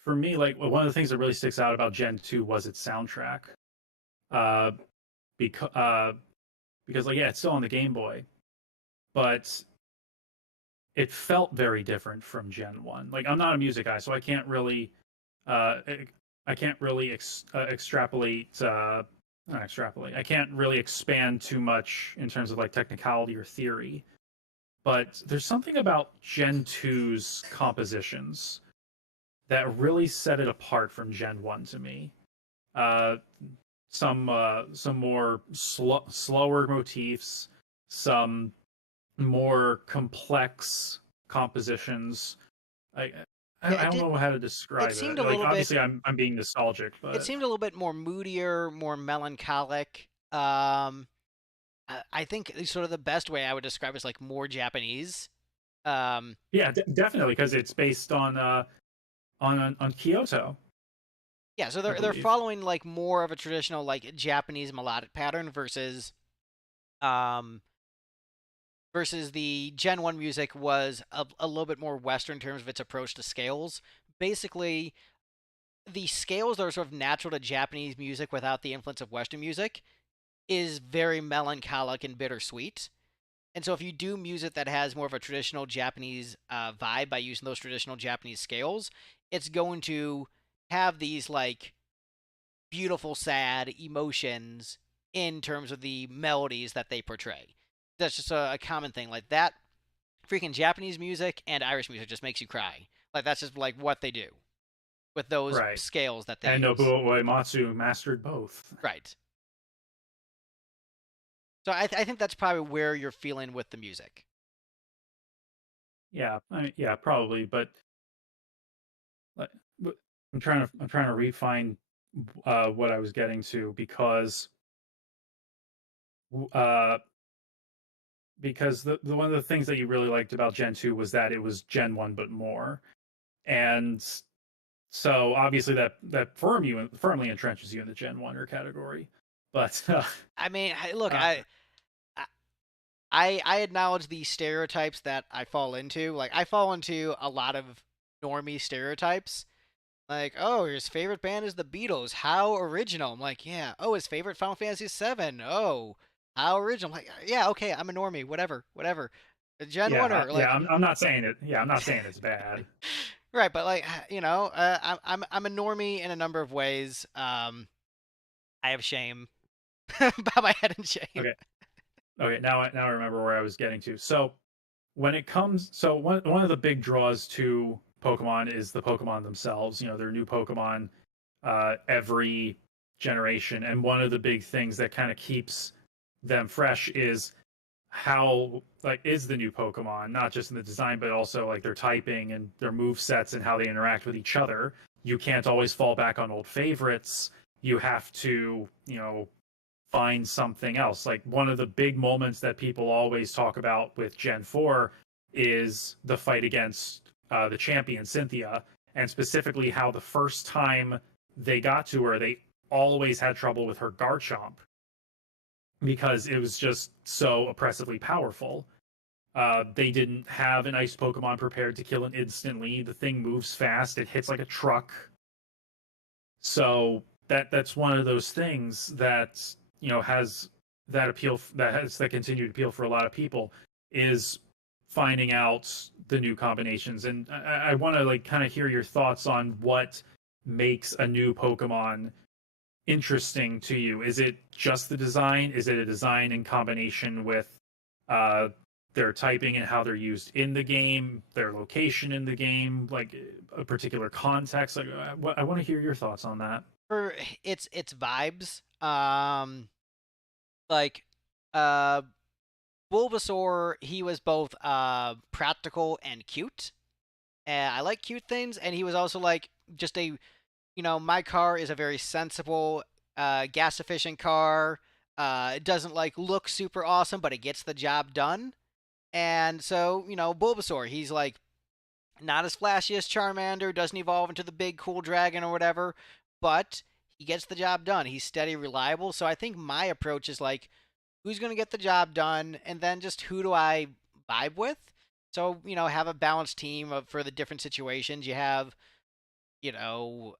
for me, like one of the things that really sticks out about Gen 2 was its soundtrack. Uh, because because like yeah, it's still on the Game Boy, but it felt very different from Gen 1. Like I'm not a music guy, so uh, I can't really extrapolate. Not extrapolate. I can't really expand too much in terms of like technicality or theory. But there's something about Gen 2's compositions that really set it apart from Gen 1 to me. Uh, some more slower motifs, some more complex compositions. I Yeah, I don't know how to it describe seemed it. a Like little bit obviously I'm being nostalgic, it but seemed a little bit more moodier, more melancholic. I think sort of the best way I would describe it is like more Japanese. Um, yeah, definitely because it's based on Kyoto, yeah, so I they're believe. following like more of a traditional like Japanese melodic pattern um versus the Gen 1 music was a little bit more Western in terms of its approach to scales. Basically, the scales that are sort of natural to Japanese music without the influence of Western music is very melancholic and bittersweet. And so if you do music that has more of a traditional Japanese vibe by using those traditional Japanese scales, it's going to have these like beautiful, sad emotions in terms of the melodies that they portray. That's just a common thing. Like that freaking Japanese music and Irish music just makes you cry. Like that's just like what they do with those Right. scales that they And use. Nobuo Uematsu mastered both. Right. So I think that's probably where you're feeling with the music. Yeah, yeah, probably. But like, I'm trying to refine what I was getting to uh, because the one of the things that you really liked about Gen 2 was that it was Gen 1 but more. And so obviously that firmly entrenches you in the Genwunner category. But I mean, look, uh, I acknowledge the stereotypes that I fall into. Like I fall into a lot of normie stereotypes. Like, oh, his favorite band is the Beatles. How original. I'm like, yeah. Oh, his favorite Final Fantasy 7. Oh, how original. I'm like, yeah, okay, I'm a normie. Whatever, whatever. Gen Wunner, yeah, like, I'm not saying it. Yeah, I'm not saying it's bad. right, but like, I'm a normie in a number of ways. I have shame. Bow my head in shame. Okay, okay. Now I remember where I was getting to. So when it comes, so one of the big draws to Pokemon is the Pokemon themselves. You know, they're new Pokemon every generation, and one of the big things that kind of keeps them fresh is how like is the new Pokemon, not just in the design, but also like their typing and their move sets and how they interact with each other. You can't always fall back on old favorites. You have to, find something else. Like one of the big moments that people always talk about with Gen 4 is the fight against the champion Cynthia, and specifically how the first time they got to her, they always had trouble with her Garchomp because it was just so oppressively powerful. They didn't have an ice Pokemon prepared to kill it instantly. The thing moves fast, it hits like a truck. So that's one of those things that has that appeal, that continued appeal for a lot of people, is finding out the new combinations. And I want to like kind of hear your thoughts on what makes a new Pokemon interesting to you. Is it just the design? Is it a design in combination with uh, their typing and how they're used in the game, their location in the game, like a particular context? Like, I want to hear your thoughts on that. For it's vibes. Like, uh, Bulbasaur, he was both practical and cute. And I like cute things, and he was also like just a, my car is a very sensible, gas efficient car. It doesn't like look super awesome, but it gets the job done. And so, Bulbasaur, he's like not as flashy as Charmander, doesn't evolve into the big cool dragon or whatever, but he gets the job done. He's steady, reliable. So I think my approach is like, who's going to get the job done, and then just who do I vibe with? So, have a balanced team for the different situations. You have, you know,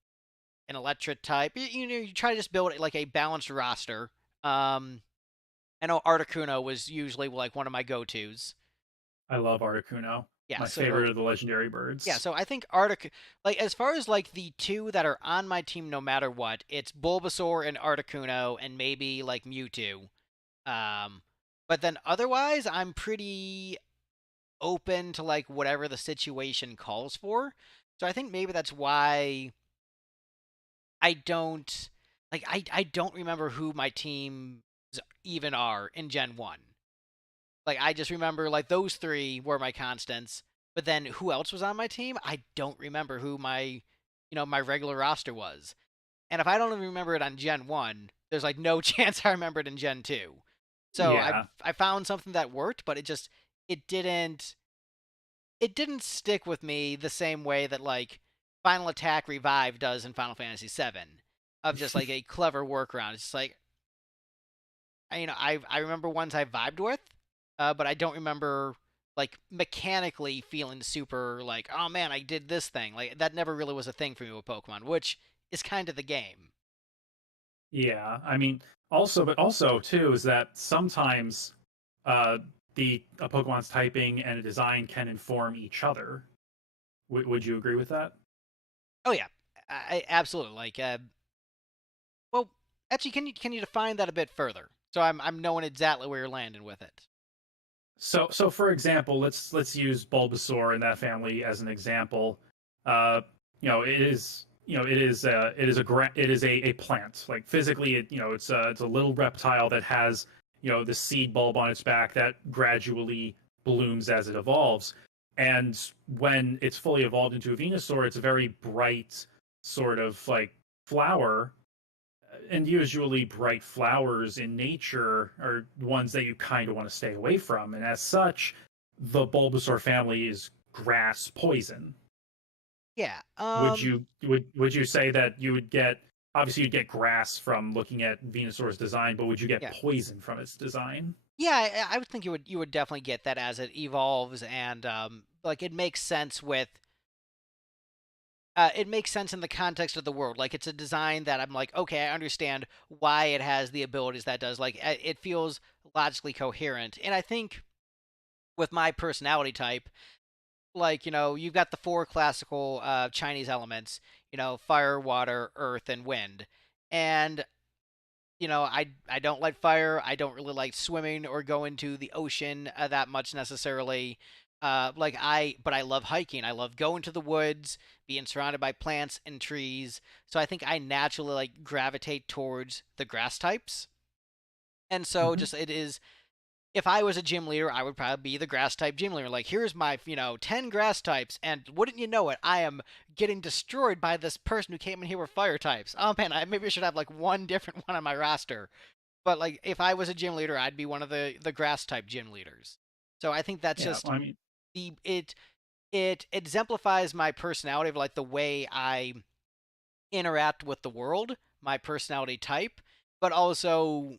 an electric type. You try to just build like a balanced roster. I know Articuno was usually like one of my go-tos. I love Articuno, Yeah, my so favorite of the legendary yeah, birds. so I think like as far as like the two that are on my team no matter what, it's Bulbasaur and Articuno and maybe like Mewtwo. Um, but then otherwise, I'm pretty open to like whatever the situation calls for. So I think maybe that's why I don't I don't remember who my teams even are in Gen 1. Like I just remember like those three were my constants, but then who else was on my team? I don't remember who my regular roster was. And if I don't even remember it on Gen 1, there's like no chance I remember it in Gen 2. So I Yeah, I found something that worked, but it didn't it didn't stick with me the same way that like Final Attack Revive does in Final Fantasy VII, of just like a clever workaround. It's just like I remember ones I vibed with, but I don't remember like mechanically feeling super like, oh man, I did this thing. Like that never really was a thing for me with Pokemon, which is kind of the game. yeah. I mean, but also too is that sometimes uh, the a Pokemon's typing and a design can inform each other. Would you agree with that? Oh yeah, I absolutely like. Actually, can you define that a bit further? So I'm knowing exactly where you're landing with it. So for example, let's use Bulbasaur in that family as an example. Uh, it is it is a plant. Like physically, it's a little reptile that has the seed bulb on its back that gradually blooms as it evolves. And when it's fully evolved into a Venusaur, it's a very bright sort of like flower, and usually bright flowers in nature are ones that you kind of want to stay away from. And as such, the Bulbasaur family is grass poison. Yeah. Would you say that you would get, obviously you'd get grass from looking at Venusaur's design, but would you get Yeah. poison from its design? Yeah, I would think you would definitely get that as it evolves, and like it makes sense with it makes sense in the context of the world. Like it's a design that I'm like, okay, I understand why it has the abilities that it does. Like it feels logically coherent, and I think with my personality type, like you've got the four classical Chinese elements, fire, water, earth, and wind, and I don't like fire. I don't really like swimming or going to the ocean that much necessarily. But I love hiking. I love going to the woods, being surrounded by plants and trees. So I think I naturally like gravitate towards the grass types. And so Mm-hmm. just it is if I was a gym leader, I would probably be the grass type gym leader. Like, here's my, 10 grass types. And wouldn't you know it, I am getting destroyed by this person who came in here with fire types. Oh man, maybe I should have like one different one on my roster. But like, if I was a gym leader, I'd be one of the grass type gym leaders. So I think that's Yeah, just I mean, it exemplifies my personality of like the way I interact with the world, my personality type, but also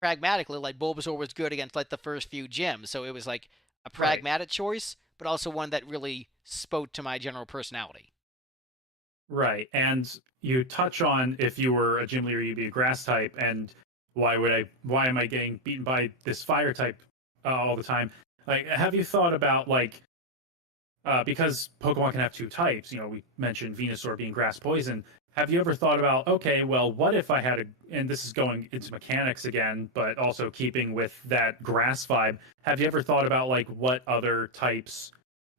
pragmatically, like Bulbasaur was good against like the first few gyms, so it was like a right. pragmatic choice, but also one that really spoke to my general personality. Right. And you touch on, if you were a gym leader, you'd be a grass type, and why am I getting beaten by this fire type all the time? Like, have you thought about like, because Pokemon can have two types, we mentioned Venusaur being grass poison. Have you ever thought about, okay, well, what if I had and this is going into mechanics again, but also keeping with that grass vibe, have you ever thought about like what other types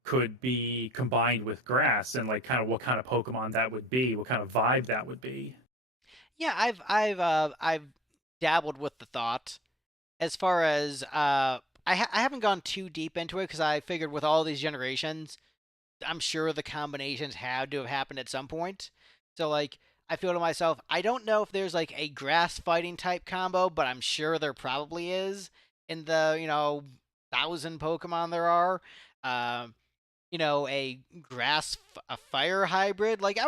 could be combined with grass, and like kind of what kind of Pokemon that would be, what kind of vibe that would be? Yeah, I've dabbled with the thought as far as I haven't gone too deep into it because I figured with all these generations, I'm sure the combinations had to have happened at some point. So like I feel to myself, I don't know if there's like a grass fighting type combo, but I'm sure there probably is in the, 1,000 Pokemon there are. Um, a a fire hybrid. Like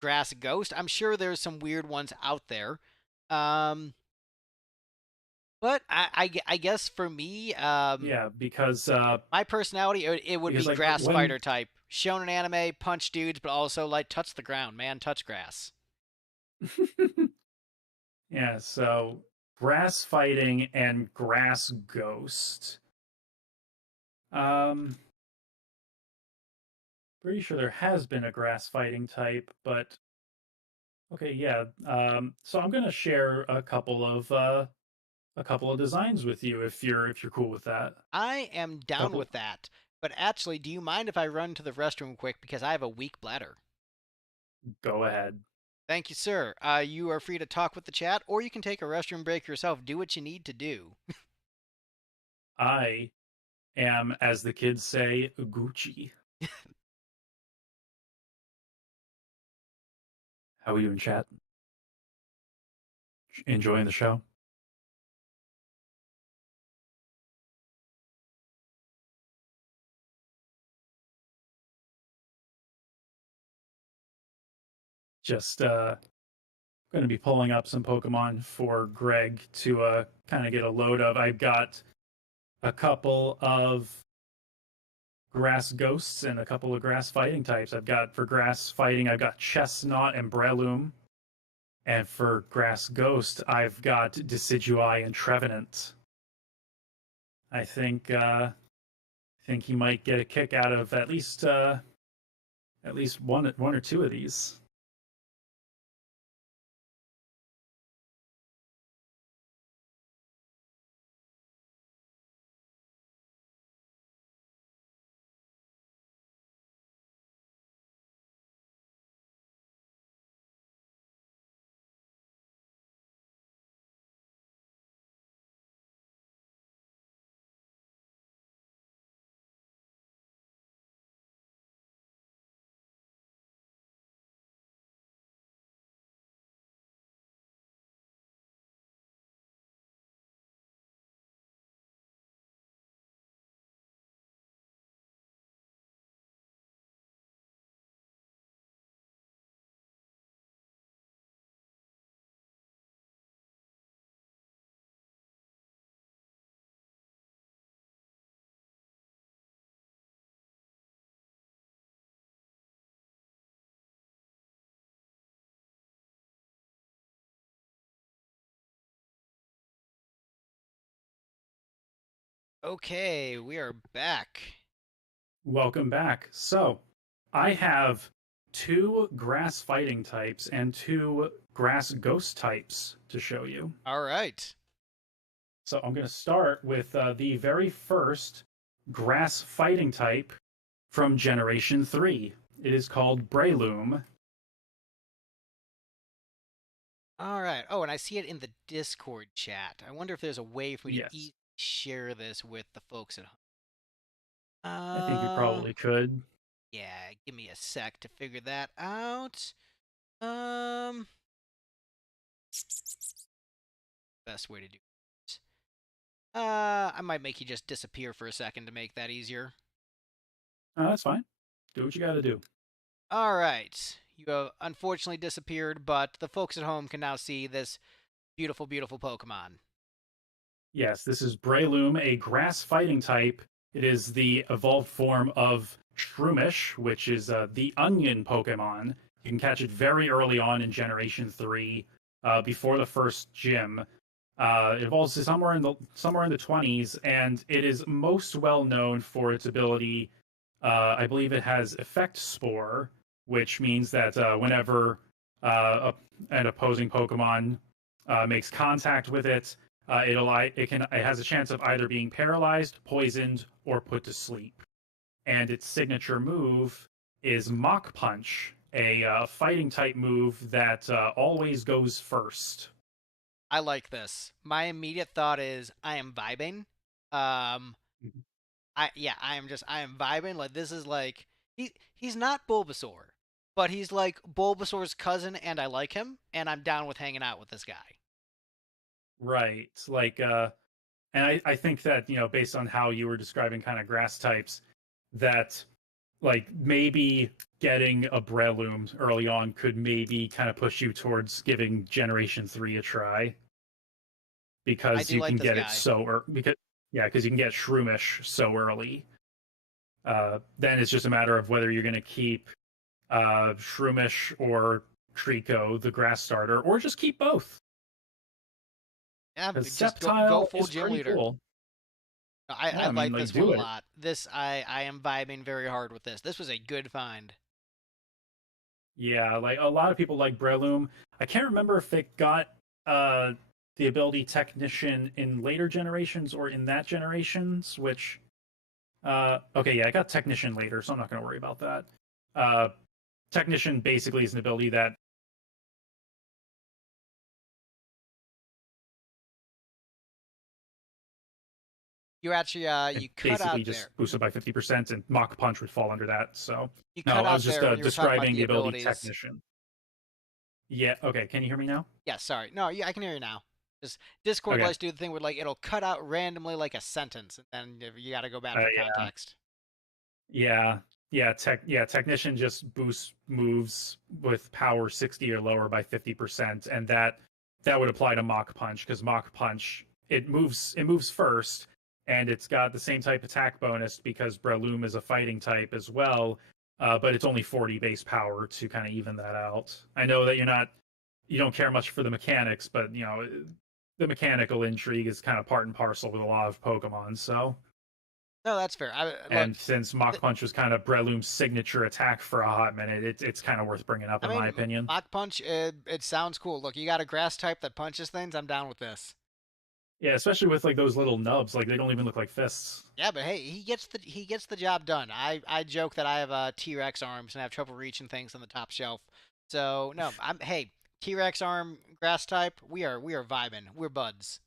grass ghost. I'm sure there's some weird ones out there. Um, but I guess for me, Yeah, because my personality, it would be like grass when fighter type. Shown in anime, punch dudes, but also like touch the ground, man, touch grass. yeah, so grass fighting and grass ghost. Um, Pretty sure there has been a grass fighting type, but okay, yeah. So I'm gonna share a couple of designs with you if you're cool with that. I am down Couple, with that. But actually, do you mind if I run to the restroom quick because I have a weak bladder? go ahead. Thank you, sir. You are free to talk with the chat, or you can take a restroom break yourself. Do what you need to do. I am, as the kids say, Gucci. How are you in chat? Enjoying the show? Just going to be pulling up some Pokemon for Greg to kind of get a load of. I've got a couple of grass ghosts and a couple of grass fighting types. I've got for grass fighting, I've got Chestnut and Breloom, and for grass ghost, I've got Decidueye and Trevenant. I think he might get a kick out of at least one or two of these. Okay, we are back. Welcome back. So, I have two grass fighting types and two grass ghost types to show you. All right. So, I'm going to start with the very first grass fighting type from Generation 3. It is called Breloom. All right. Oh, and I see it in the Discord chat. I wonder if there's a way for me to Yes, share this with the folks at home. I think you probably could. Yeah, give me a sec to figure that out. Um, best way to do it. I might make you just disappear for a second to make that easier. That's fine. Do what you got to do. All right. You have unfortunately disappeared, but the folks at home can now see this beautiful, beautiful Pokemon. Yes, this is Breloom, a grass fighting type. It is the evolved form of Shroomish, which is the onion Pokemon. You can catch it very early on in Generation 3, before the first gym. It evolves to somewhere in the 20s, and it is most well known for its ability. I believe it has Effect Spore, which means that whenever an opposing Pokemon makes contact with it, it has a chance of either being paralyzed, poisoned, or put to sleep. And its signature move is Mach Punch, a fighting type move that always goes first. I like this. My immediate thought is I am vibing. Um, I am vibing. Like this is like he's not Bulbasaur, but he's like Bulbasaur's cousin, and I like him, and I'm down with hanging out with this guy. Right. And I think that, based on how you were describing kind of grass types, that like maybe getting a Breloom early on could maybe kind of push you towards giving Generation 3 a try I because do you like can this get it guy. so because you can get Shroomish so early. Then it's just a matter of whether you're going to keep Shroomish or Trico, the grass starter, or just keep both. Yeah, Because just go Sceptile full is gym pretty leader. cool. I Yeah, I mean, like like, this one a do it. lot. This I am vibing very hard with this. This was a good find. Yeah, like a lot of people like Breloom. I can't remember if it got uh the ability Technician in later generations or in that generations, which okay, yeah, I got Technician later, so I'm not gonna worry about that. Uh Technician basically is an ability that You actually it you cut basically out there. just boosted by 50%, and Mach Punch would fall under that. So You no, cut I was out just there when you were talking about describing the the ability abilities. Technician. Yeah, okay, can you hear me now? Yeah, sorry. No, yeah, I can hear you now. Just Discord Okay. likes to do the thing where like it'll cut out randomly like a sentence, and then you got to go back for Yeah. context. Yeah, Technician just boosts moves with power 60 or lower by 50%, and that would apply to Mach Punch because Mach Punch it moves first, and it's got the same type attack bonus because Breloom is a fighting type as well, but it's only 40 base power to kind of even that out. I know that you don't care much for the mechanics, but the mechanical intrigue is kind of part and parcel with a lot of Pokemon, so. No, that's fair. Look. And since Mach Punch was kind of Breloom's signature attack for a hot minute, it's kind of worth bringing up I in my mean, opinion. Mach Punch. It sounds cool. Look, you got a grass type that punches things. I'm down with this. Yeah, especially with like those little nubs, like they don't even look like fists. Yeah, but hey, he gets the job done. I joke that I have T-Rex arms and I have trouble reaching things on the top shelf. So no, I'm hey T-Rex arm grass type. We are vibing. We're buds.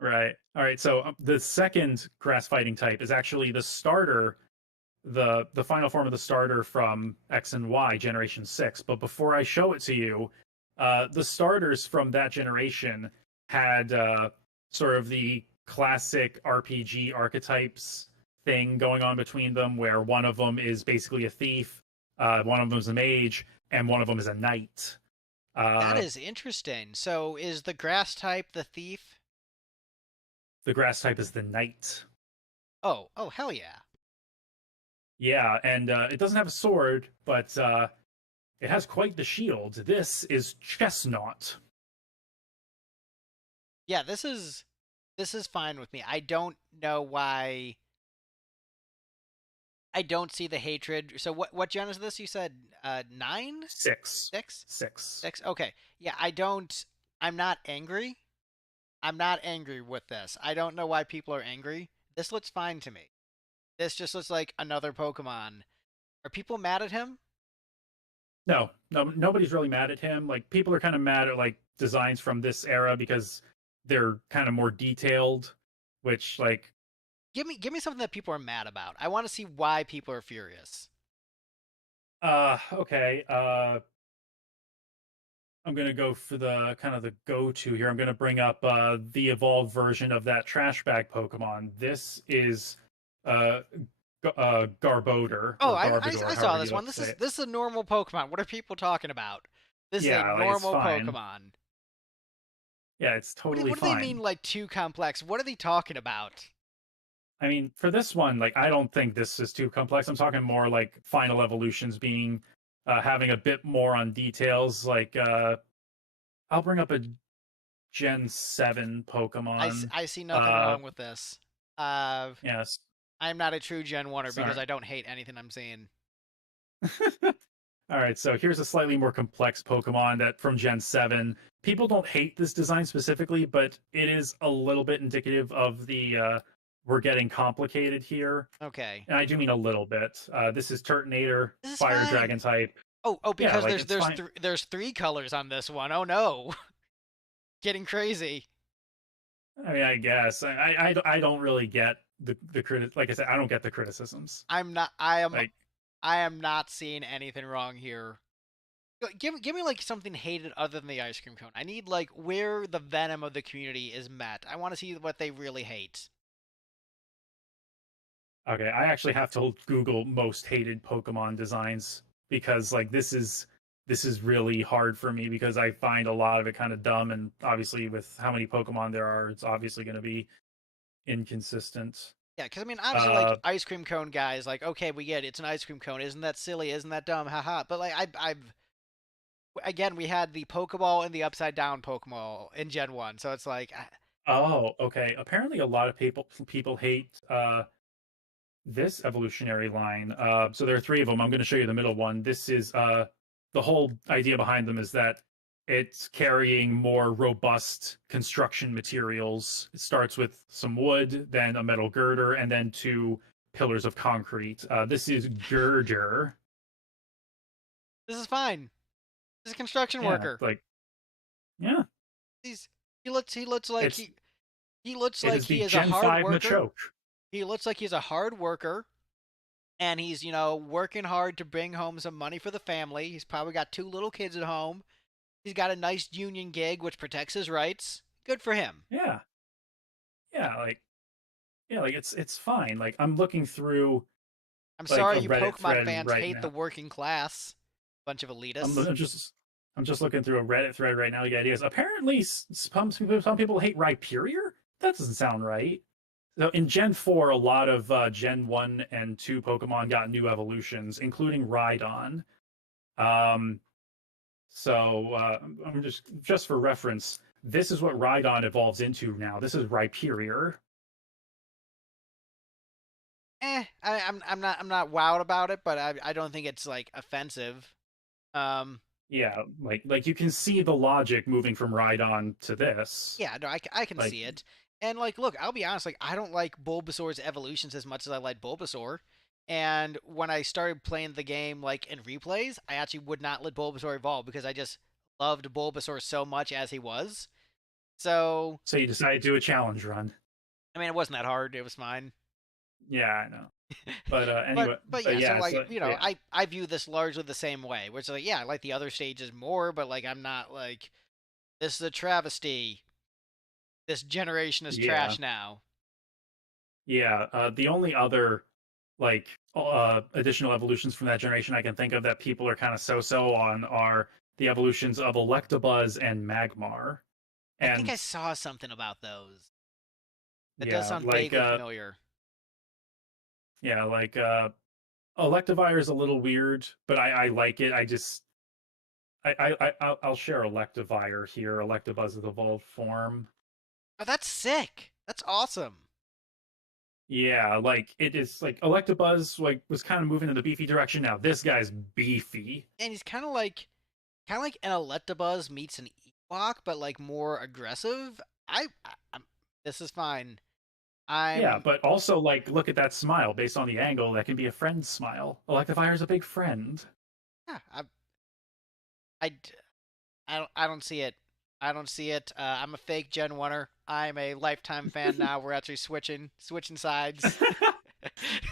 Right. All right. So the second grass fighting type is actually the starter, the final form of the starter from X and Y Generation 6. But before I show it to you, the starters from that generation had sort of the classic RPG archetypes thing going on between them, where one of them is basically a thief, one of them is a mage, and one of them is a knight. That Uh, is interesting. So is the grass type the thief? the grass type is the knight. Oh hell yeah. Yeah, and it doesn't have a sword, but it has quite the shield. This is Chestnut. Yeah, this is. this is fine with me. I don't know why. I don't see the hatred. So what gen is this? You said 9, Six. 6, Six. 6. Okay, yeah. I don't. I'm not angry. I'm not angry with this. I don't know why people are angry. This looks fine to me. This just looks like another Pokemon. Are people mad at him? No, no, nobody's really mad at him. Like people are kind of mad at like designs from this era because they're kind of more detailed, which like Give me something that people are mad about. I want to see why people are furious. okay. I'm gonna go for the kind of the go-to here. I'm gonna bring up the evolved version of that trash bag Pokemon. This is uh Garbodor Oh, or Garbodor, I saw however this you one. like to say it. This is a normal Pokemon. What are people talking about? This is a Yeah, like it's normal fine. Pokemon. Yeah, it's totally What do they fine. mean like too complex? What are they talking about? I mean, for this one, like I don't think this is too complex. I'm talking more like final evolutions being having a bit more on details. Like I'll bring up a Gen 7 Pokemon. I see nothing Uh wrong with this. Uh, yes. I'm not a true Genwunner because Sorry. I don't hate anything I'm seeing. All right, so here's a slightly more complex Pokemon that from Gen 7. People don't hate this design specifically, but it is a little bit indicative of the we're getting complicated here. Okay, And I do mean a little bit. This is Turtonator, this is Fire fine. Dragon type. Oh, Yeah, because like it's fine. there's 3 colors on this one. Oh no, getting crazy. I mean, I guess I don't really get the like I said, I don't get the criticisms. I'm not. Like, I am not seeing anything wrong here. Give me like something hated other than the ice cream cone. I need like where the venom of the community is met. I want to see what they really hate. okay, I actually have to Google most hated Pokemon designs because like this is really hard for me because I find a lot of it kind of dumb and obviously with how many Pokemon there are, it's obviously going to be inconsistent. Yeah, because I mean, obviously, like Uh, ice cream cone guys, like okay, we get it. It's an ice cream cone. Isn't that silly? Isn't that dumb? Haha. But like, I've again, we had the Pokeball and the upside down Pokeball in Gen 1, so it's like, oh, okay. Apparently, a lot of people hate this evolutionary line. So there are three of them. I'm going to show you the middle one. This is the whole idea behind them is that it's carrying more robust construction materials. It starts with some wood, then a metal girder, and then two pillars of concrete. This is girder. this is fine. This is a construction Yeah, worker. like yeah, He's he looks like it's he looks it like is the he is a Gen hard 5 worker. Machoke. He looks like he's a hard worker, and he's working hard to bring home some money for the family. He's probably got 2 little kids at home. He's got a nice union gig which protects his rights. Good for him. Yeah, yeah, like yeah, like it's fine. Like I'm looking through I'm like sorry a you Reddit Pokemon thread fans right hate the now. working class. Bunch of I'm, elitists. I'm just I'm just looking through a Reddit thread right now. The idea is apparently some people hate Rhyperior. That doesn't sound right. So in Gen 4, a lot of Gen 1 and 2 Pokemon got new evolutions, including Rhydon. Um, so I'm just for reference, this is what Rhydon evolves into now. This is Rhyperior. I'm not wowed about it, but I don't think it's like offensive. Um, Yeah, like you can see the logic moving from Rhydon to this. yeah, no, I can Like, see it. And like, look, I'll be honest, like I don't like Bulbasaur's evolutions as much as I like Bulbasaur. And when I started playing the game like in replays, I actually would not let Bulbasaur evolve because I just loved Bulbasaur so much as he was. So, so you decide to do a challenge run. I mean, it wasn't that hard. It was fine. Yeah, I know. But anyway, but but yeah, so yeah, like so yeah, I view this largely the same way, which is like yeah, I like the other stages more, but like I'm not like this is a travesty. This generation is yeah, trash now. yeah. The only other like additional evolutions from that generation I can think of that people are kind of so-so on are the evolutions of Electabuzz and Magmar. I think I And saw something about those. That does yeah, sound vaguely familiar. like Electivire is a little weird, but I like it. I just I'll share Electivire here, Electabuzz evolved form. Oh, that's sick. That's awesome. Yeah, like it is like Electabuzz like was kind of moving in the beefy direction. Now this guy's beefy. And he's kind of like an Electabuzz meets an Ewok, but like more aggressive. I'm this is fine. Yeah, I'm but also like look at that smile based on the angle. That can be a friend's smile. Electivire's a big friend. yeah, I, I don't see it. I don't see it. I'm a fake Genwunner. I'm a lifetime fan now. We're actually switching sides.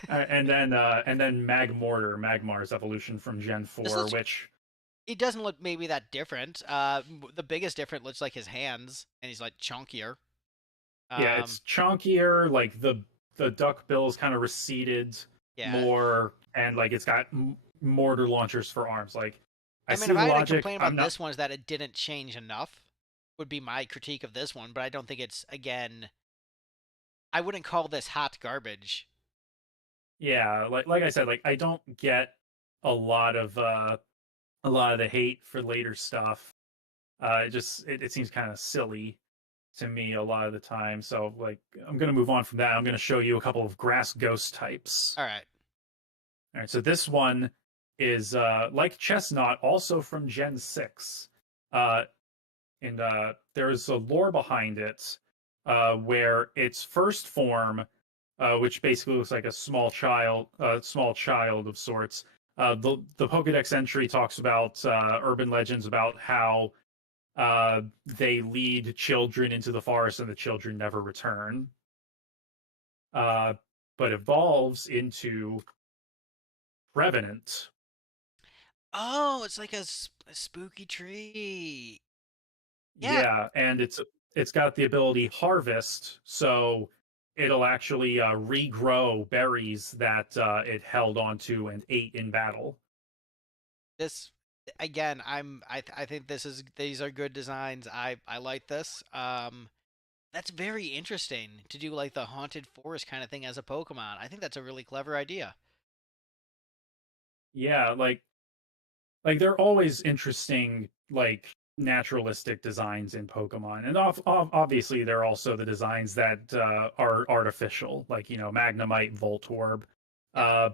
And then Magmar's evolution from Gen This 4, looks. which It doesn't look maybe that different. The biggest difference looks like his hands, and he's like chunkier. yeah, it's Um, chunkier, like the duck bill's kind of receded yeah. more, and like it's got mortar launchers for arms. Like I I mean, see if the I had to logic. complain I'm about not. this one, is that it didn't change enough. Would be my critique of this one, but I don't think it's again. I wouldn't call this hot garbage. Yeah, like I said, like I don't get a lot of the hate for later stuff. It seems kind of silly to me a lot of the time. So like I'm gonna move on from that. I'm gonna show you a couple of grass ghost types. All right. All right, so this one is like Chestnut, also from Gen 6. Uh, and there's a lore behind it where its first form, which basically looks like a small child of sorts. The Pokedex entry talks about urban legends about how they lead children into the forest and the children never return. Uh, but evolves into Revenant. Oh, it's like a spooky tree. Yeah, Yeah, and it's got the ability Harvest, so it'll actually regrow berries that it held onto and ate in battle. this again. I think these are good designs. I like this. That's very interesting to do like the haunted forest kind of thing as a Pokemon. I think that's a really clever idea. Yeah, like they're always interesting, like naturalistic designs in Pokemon, and obviously there are also the designs that are artificial, like Magnemite, Voltorb. Yeah. Uh,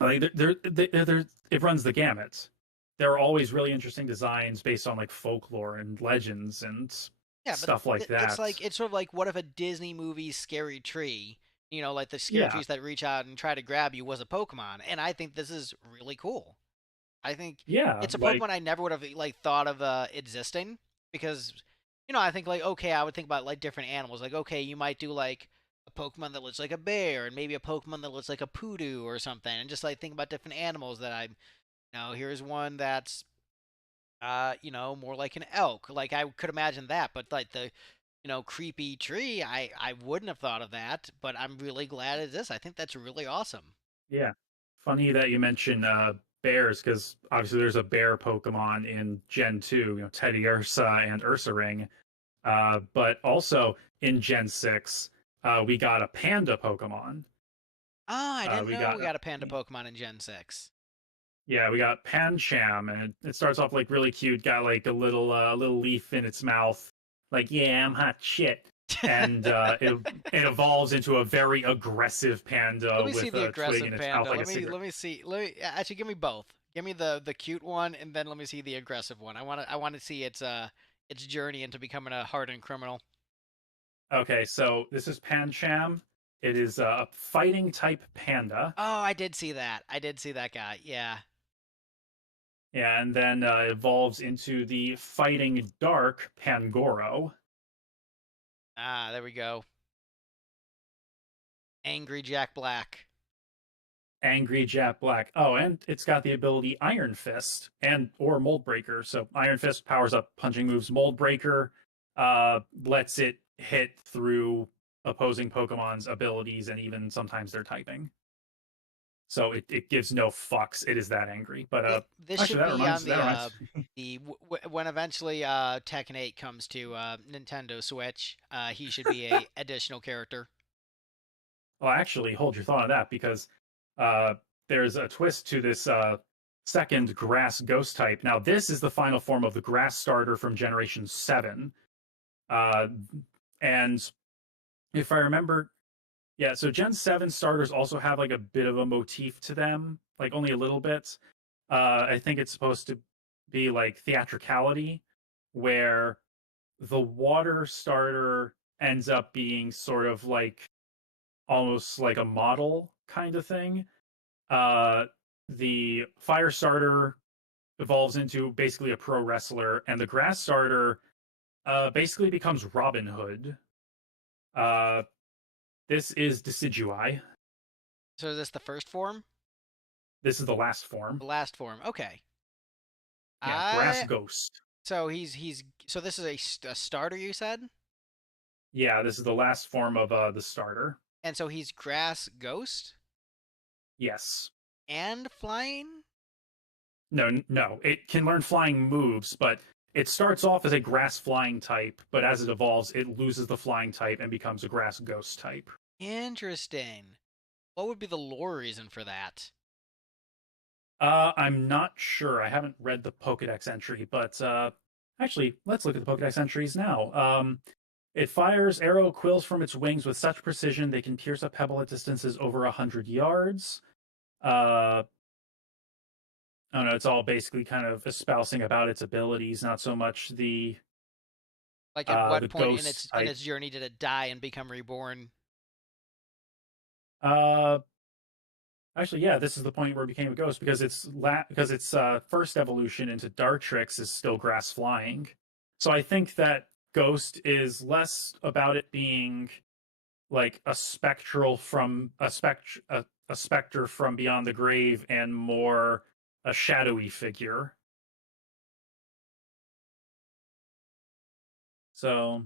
like it runs the gamut. There are always really interesting designs based on like folklore and legends and Yeah, but stuff like it's that. like it's sort of like what if a Disney movie scary tree, like the scary Yeah, trees that reach out and try to grab you was a Pokemon, and I think this is really cool. I think yeah, it's a like Pokemon I never would have like thought of existing because I think like okay, I would think about like different animals. Like okay, you might do like a Pokemon that looks like a bear and maybe a Pokemon that looks like a poodoo or something, and just like think about different animals that here's one that's more like an elk. Like I could imagine that, but like the creepy tree, I wouldn't have thought of that, but I'm really glad it is. I think that's really awesome. yeah. Funny that you mention bears, because obviously there's a bear Pokemon in Gen 2, Teddy Ursa and Ursaring. But also in Gen 6, we got a panda Pokemon. Oh, I didn't We know got we got a panda Pokemon in Gen 6. Yeah, we got Pancham, and it starts off like really cute. Got like a little leaf in its mouth, like yeah, I'm hot shit, and it evolves into a very aggressive Let panda me see with the a twig aggressive in its mouth panda. like a Let cigarette. me see. Actually give me both. Give me the cute one and then let me see the aggressive one. I want to see its journey into becoming a hardened criminal. Okay, so this is Pancham. It is a fighting type panda. Oh, I did see that. I did see that guy. Yeah. Yeah, and then evolves into the fighting dark Pangoro. Ah, there we go. Angry Jack Black. Angry Jack Black. Oh, and it's got the ability Iron Fist and or Mold Breaker. So Iron Fist powers up punching moves. Mold Breaker lets it hit through opposing Pokemon's abilities and even sometimes their typing. So it gives no fucks. It is that angry. But This actually should that be on reminds that the reminds when eventually Tekken 8 comes to Nintendo Switch, he should be a additional character. well actually hold your thought on that because uh there's a twist to this second grass ghost type. Now this is the final form of the grass starter from Generation 7. Uh, and if I remember, yeah. So Gen 7 starters also have like a bit of a motif to them, like only a little bit. I think it's supposed to be like theatricality, where the water starter ends up being sort of like almost like a model kind of thing. Uh, the fire starter evolves into basically a pro wrestler, and the grass starter basically becomes Robin Hood. Uh, this is Decidui. So is this the first form? This is the last form. The last form. Okay. Yeah, Grass I Ghost. so he's so this is a starter you said, Yeah, this is the last form of the starter. and so he's grass ghost Yes. and flying. No, no. It can learn flying moves, but it starts off as a grass flying type, but as it evolves, it loses the flying type and becomes a grass ghost type. Interesting. What would be the lore reason for that? I'm not sure. I haven't read the Pokedex entry, but actually, let's look at the Pokedex entries now. It fires arrow quills from its wings with such precision they can pierce a pebble at distances over 100 yards. I don't know. It's all basically kind of espousing about its abilities, not so much Like at what the point ghost in type. its journey did it die and become reborn? Uh, Actually, yeah, this is the point where it became a ghost because its first evolution into Dartrix is still grass flying. So I think that ghost is less about it being like a spectral from a specter from beyond the grave and more a shadowy figure. So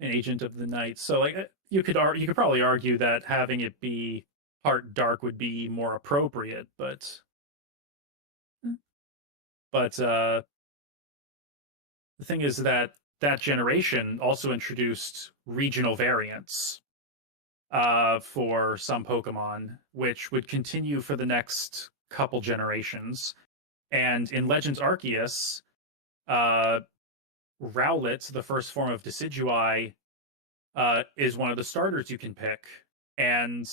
an agent of the night. So like you could probably argue that having it be part dark would be more appropriate, but the thing is that that generation also introduced regional variants for some Pokemon, which would continue for the next couple generations. And in Legends Arceus, uh, Rowlet, the first form of Decidueye, is one of the starters you can pick. And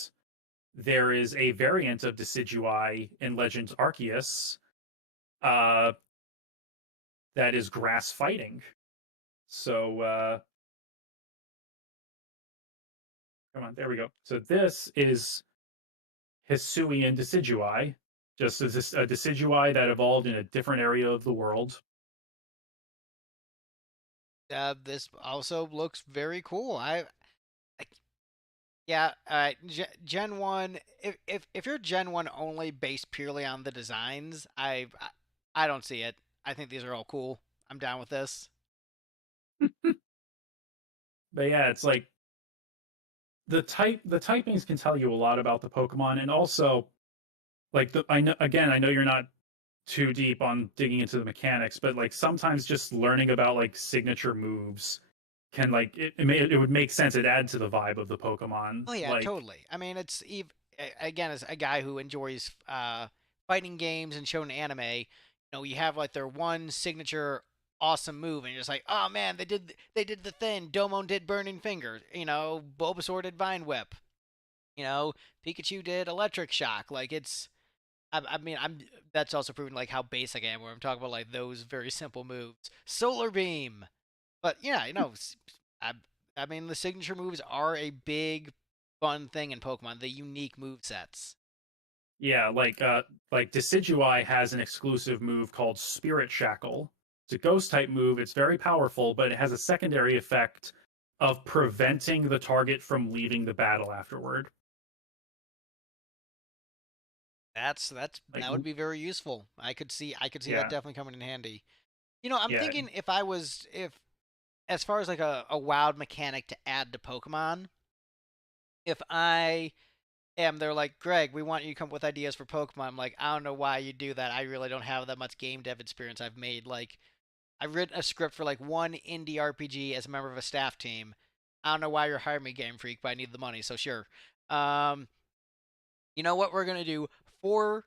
there is a variant of Decidueye in Legends Arceus uh, that is grass fighting. So come on, there we go. So this is Hisuian Decidueye, just as a Decidueye that evolved in a different area of the world. This also looks very cool. I yeah. All right. Gen one. If you're Gen one only based purely on the designs, I don't see it. I think these are all cool. I'm down with this. But yeah, it's like the typings can tell you a lot about the Pokemon, and also like I know you're not too deep on digging into the mechanics, but like sometimes just learning about like signature moves can like it would make sense. It add to the vibe of the Pokemon. Oh yeah, Like totally. I mean, again, as a guy who enjoys fighting games and shonen anime, you have like their one signature awesome move, and you're just like, oh man, they did the thing. Domon did Burning Finger. Bulbasaur did Vine Whip. Pikachu did Electric Shock. Like it's, I mean, I'm that's also proven like how basic I am. Where I'm talking about like those very simple moves, Solar Beam. But yeah, I, I mean, the signature moves are a big, fun thing in Pokemon. The unique move sets. yeah, like Decidueye has an exclusive move called Spirit Shackle. It's a ghost type move. It's very powerful, but it has a secondary effect of preventing the target from leaving the battle afterward. That Like would be very useful. I could see that yeah, definitely coming in handy. I'm yeah, thinking if as far as like a wild mechanic to add to Pokemon, if I am they're like, Greg, we want you to come up with ideas for Pokemon. I'm like, I don't know why you do that. I really don't have that much game dev experience. I've written a script for like one indie RPG as a member of a staff team. I don't know why you're hiring me, Game Freak, but I need the money, so sure. Um, you know what we're gonna do? Four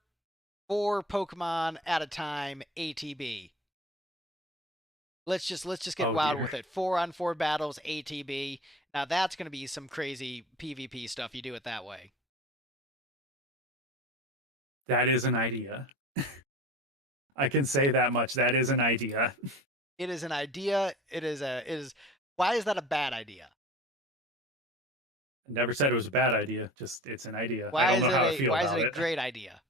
Pokemon at a time, ATB. Let's just get Oh wild dear. with it. 4-on-4 battles, ATB. Now that's gonna be some crazy PvP stuff. You do it that way. That is an idea. I can say that much. That is an idea. It is an idea. It is. Why is that a bad idea? I never said it was a bad idea. Just it's an idea. I Why don't is know it how to a feel why is it about a it. great idea?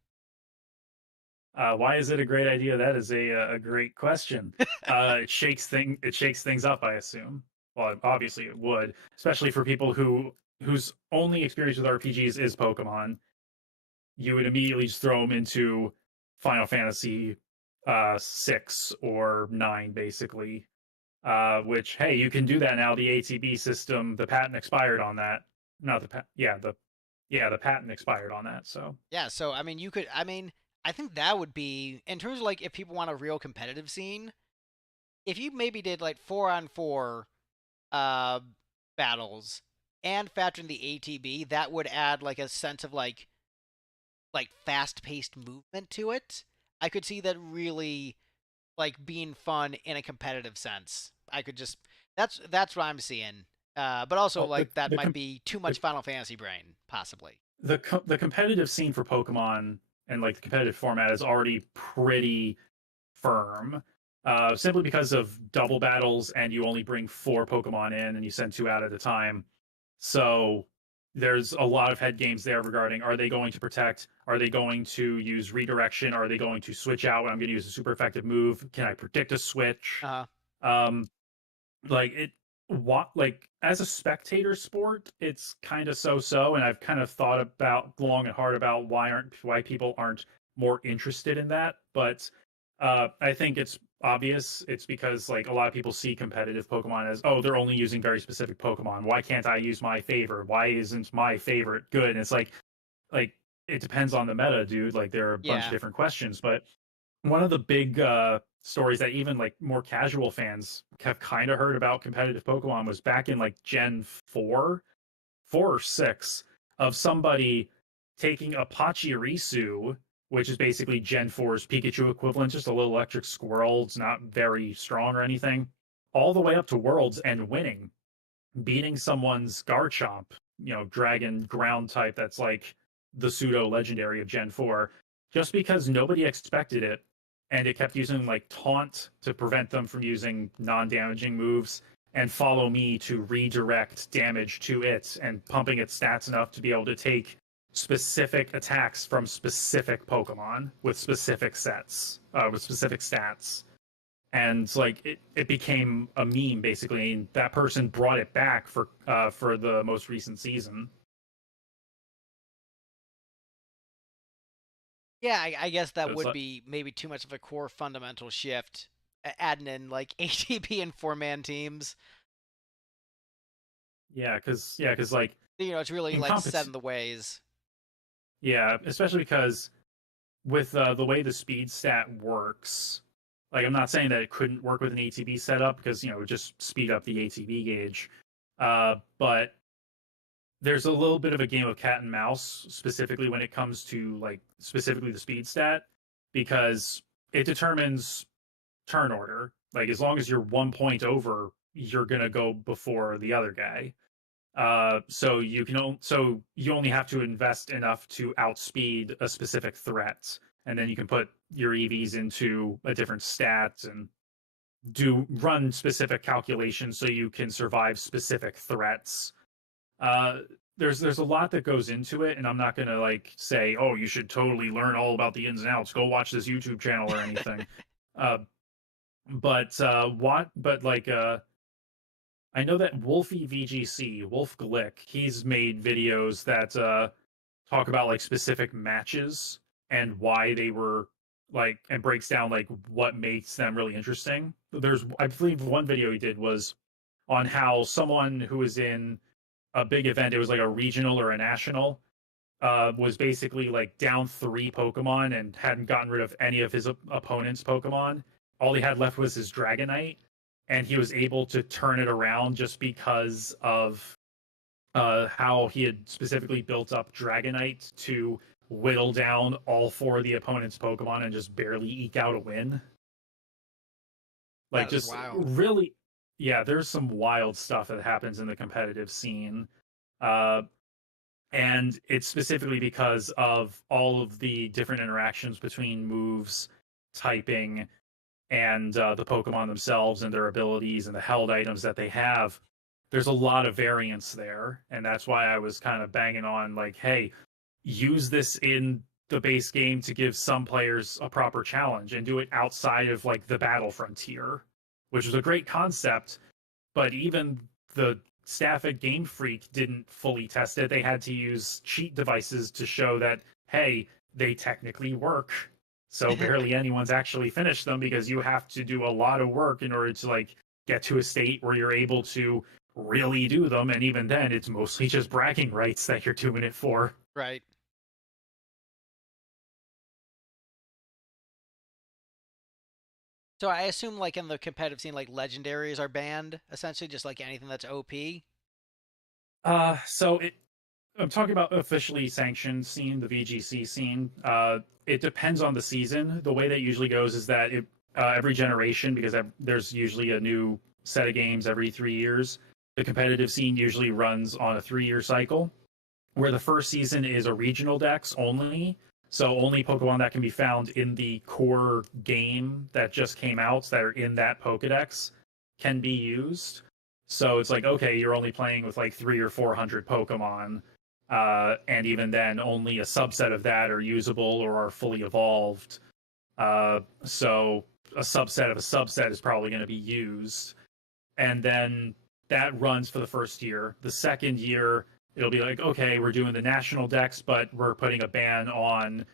Why is it a great idea? That is a great question. It shakes things up, I assume. Well, obviously it would, especially for people whose only experience with RPGs is Pokemon. You would immediately just throw them into Final Fantasy 6 or 9, basically. Which, hey, you can do that now. The ATB system, the patent expired on that. Not the the patent expired on that. So Yeah, so I mean, you could. I mean, I think that would be in terms of like if people want a real competitive scene. If you maybe did like 4-on-4 uh battles and factor in the ATB, that would add like a sense of like fast-paced movement to it. I could see that really like being fun in a competitive sense. I could just that's what I'm seeing. But also well, like that might be too the much Final Fantasy brain, possibly. the competitive scene for Pokemon and like the competitive format is already pretty firm. Simply because of double battles and you only bring four Pokemon in and you send two out at a time. So there's a lot of head games there regarding are they going to protect? Are they going to use redirection? Are they going to switch out when I'm going to use a super effective move? Can I predict a switch? Uh-huh. Um, like it what like as a spectator sport it's kind of so and I've kind of thought about long and hard about why people aren't more interested in that, but I think it's obvious. It's because like a lot of people see competitive Pokemon as, oh, they're only using very specific Pokemon, why can't I use my favorite, why isn't my favorite good? And it's like it depends on the meta, dude. Like there are a bunch of Yeah. different questions, but one of the big stories that even like more casual fans have kind of heard about competitive Pokemon was back in like Gen 4 or 6, of somebody taking a Pachirisu, which is basically Gen 4's Pikachu equivalent, just a little electric squirrel. It's not very strong or anything, all the way up to Worlds and winning, beating someone's Garchomp, dragon ground type that's like the pseudo legendary of Gen 4, just because nobody expected it. And it kept using like taunt to prevent them from using non damaging moves and follow me to redirect damage to it and pumping its stats enough to be able to take specific attacks from specific Pokemon with specific with specific stats. And like it became a meme basically, and that person brought it back for the most recent season. Yeah, I guess that So it's would like, be maybe too much of a core fundamental shift. Adding in like ATP and 4-man teams. because like It's really in like set competition, in the ways. yeah, especially because with the way the speed stat works, like I'm not saying that it couldn't work with an ATB setup because it would just speed up the ATB gauge, but there's a little bit of a game of cat and mouse specifically when it comes to like specifically the speed stat, because it determines turn order. Like as long as you're 1 point over, you're gonna go before the other guy. So you only have to invest enough to outspeed a specific threat, and then you can put your EVs into a different stat and do run specific calculations so you can survive specific threats. uh there's a lot that goes into it, and I'm not gonna like say, oh, you should totally learn all about the ins and outs, go watch this YouTube channel or anything. uh but like I know that Wolfie VGC, Wolf Glick, he's made videos that talk about like specific matches and why they were like, and breaks down like what makes them really interesting. There's, I believe, one video he did was on how someone who was in a big event, it was like a regional or a national, was basically like down three Pokemon and hadn't gotten rid of any of his opponent's Pokemon. All he had left was his Dragonite, and he was able to turn it around just because of how he had specifically built up Dragonite to whittle down all four of the opponent's Pokemon and just barely eke out a win. Like That is just wild. really, yeah, there's some wild stuff that happens in the competitive scene. Uh, and it's specifically because of all of the different interactions between moves, typing, and the Pokemon themselves and their abilities and the held items that they have. There's a lot of variance there, and that's why I was kind of banging on like, hey, use this in the base game to give some players a proper challenge and do it outside of like the battle frontier, which was a great concept, but even the staff at Game Freak didn't fully test it. They had to use cheat devices to show that, hey, they technically work. So barely anyone's actually finished them because you have to do a lot of work in order to like get to a state where you're able to really do them. And even then, it's mostly just bragging rights that you're doing it for. Right. So I assume, like in the competitive scene, like legendaries are banned essentially, just like anything that's OP. So I'm talking about officially sanctioned scene, the VGC scene. It depends on the season. The way that usually goes is that every generation, because there's usually a new set of games every 3 years, the competitive scene usually runs on a 3 year cycle, where the first season is a regional dex only. So only Pokemon that can be found in the core game that just came out that are in that Pokedex can be used. So it's like, okay, you're only playing with like 300 or 400 Pokemon, and even then, only a subset of that are usable or are fully evolved. So a subset of a subset is probably going to be used, and then that runs for the first year. The second year, it'll be like, okay, we're doing the national dex, but we're putting a ban on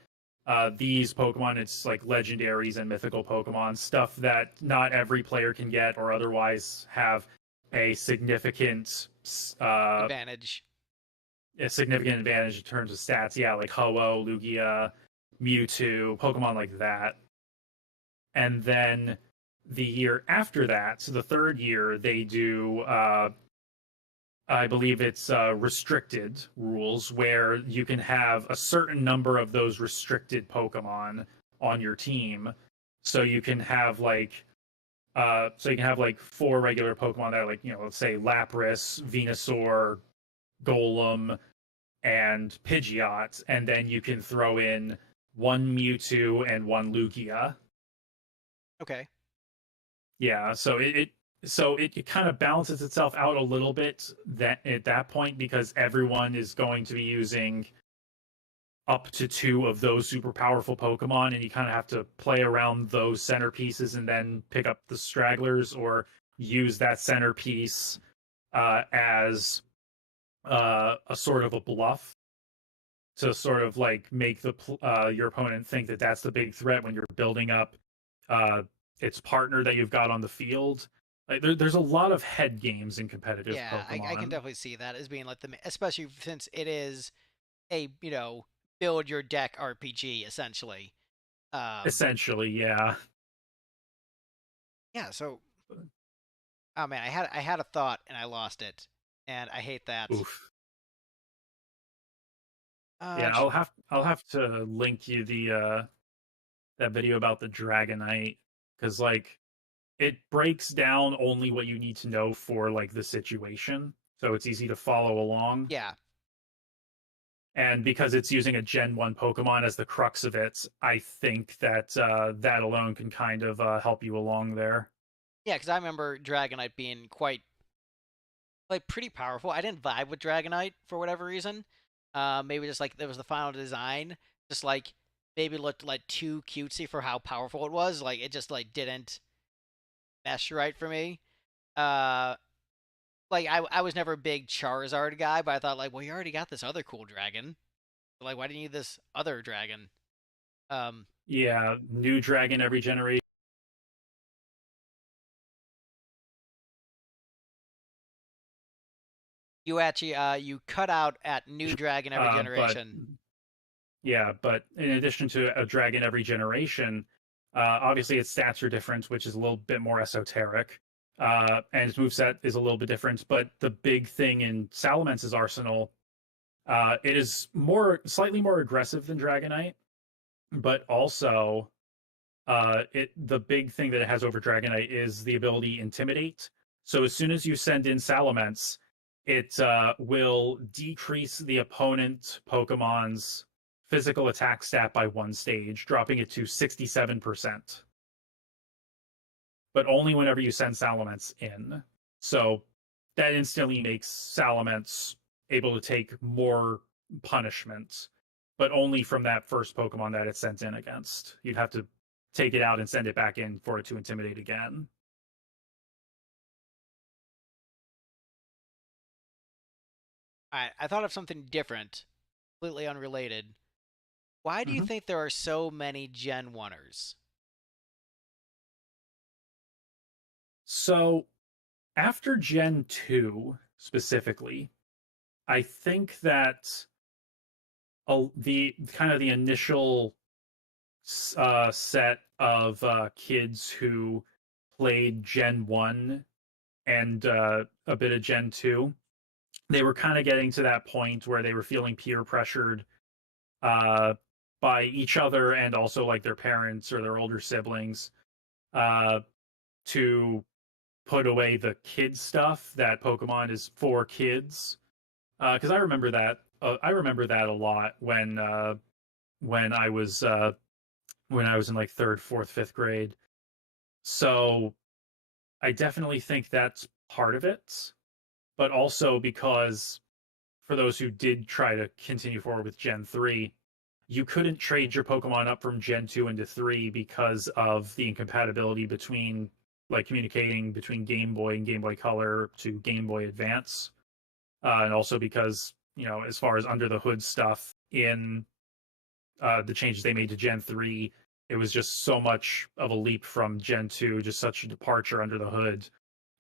these Pokemon. It's like legendaries and mythical Pokemon, stuff that not every player can get or otherwise have a significant uh, Advantage. a significant advantage in terms of stats. Yeah, like Ho-Oh, Lugia, Mewtwo, Pokemon like that. And then the year after that, so the third year, they do I believe it's restricted rules where you can have a certain number of those restricted Pokemon on your team. So you can have like four regular Pokemon that are like, let's say Lapras, Venusaur, Golem, and Pidgeot, and then you can throw in one Mewtwo and one Lugia. Okay. Yeah, so it kind of balances itself out a little bit that at that point because everyone is going to be using up to two of those super powerful Pokemon, and you kind of have to play around those centerpieces and then pick up the stragglers or use that centerpiece as a sort of a bluff to sort of like make your opponent think that that's the big threat when you're building up uh, its partner that you've got on the field. Like there's a lot of head games in competitive Yeah, I can Pokemon. definitely see that as being like especially since it is a build your deck RPG essentially. Um, Essentially, yeah. yeah. So, oh man, I had a thought and I lost it, and I hate that. Oof. Uh, Yeah, I'll have to link you the that video about the Dragonite because like it breaks down only what you need to know for like the situation, so it's easy to follow along. yeah, And because it's using a Gen 1 Pokemon as the crux of it, I think that that alone can kind of help you along there. yeah. Because I remember Dragonite being quite like pretty powerful. I didn't vibe with Dragonite for whatever reason. Maybe just like there was the final design, just like maybe looked like too cutesy for how powerful it was. Like it just like didn't mesh right for me. Uh, like I was never a big Charizard guy, but I thought like, well, you already got this other cool dragon. Like, why do you need this other dragon? Um, Yeah, new dragon every generation. you actually you cut out at new dragon every But generation. yeah, but in addition to a dragon every generation, obviously its stats are different, which is a little bit more esoteric. And its moveset is a little bit different. But the big thing in Salamance's arsenal, it is slightly more aggressive than Dragonite, but also the big thing that it has over Dragonite is the ability Intimidate. So as soon as you send in Salamence, it will decrease the opponent Pokemon's physical attack stat by 1 stage, dropping it to 67%. But only whenever you send Salamence in. So that instantly makes Salamence able to take more punishment, but only from that first Pokemon that it's sent in against. You'd have to take it out and send it back in for it to intimidate again. I thought of something different, completely unrelated. Why do you Mm-hmm. think there are so many Genwunners? So after Gen 2 specifically, I think that the kind of the initial set of kids who played Gen 1 and a bit of Gen 2, they were kind of getting to that point where they were feeling peer pressured uh, by each other and also like their parents or their older siblings uh, to put away the kid stuff that Pokemon is for kids. Because I remember that a lot when I was when I was in like third, fourth, fifth grade. So I definitely think that's part of it, but also because for those who did try to continue forward with Gen 3, you couldn't trade your Pokemon up from Gen 2 into 3 because of the incompatibility between like communicating between Game Boy and Game Boy Color to Game Boy Advance. And also because, as far as under the hood stuff in the changes they made to Gen 3, it was just so much of a leap from Gen 2, just such a departure under the hood.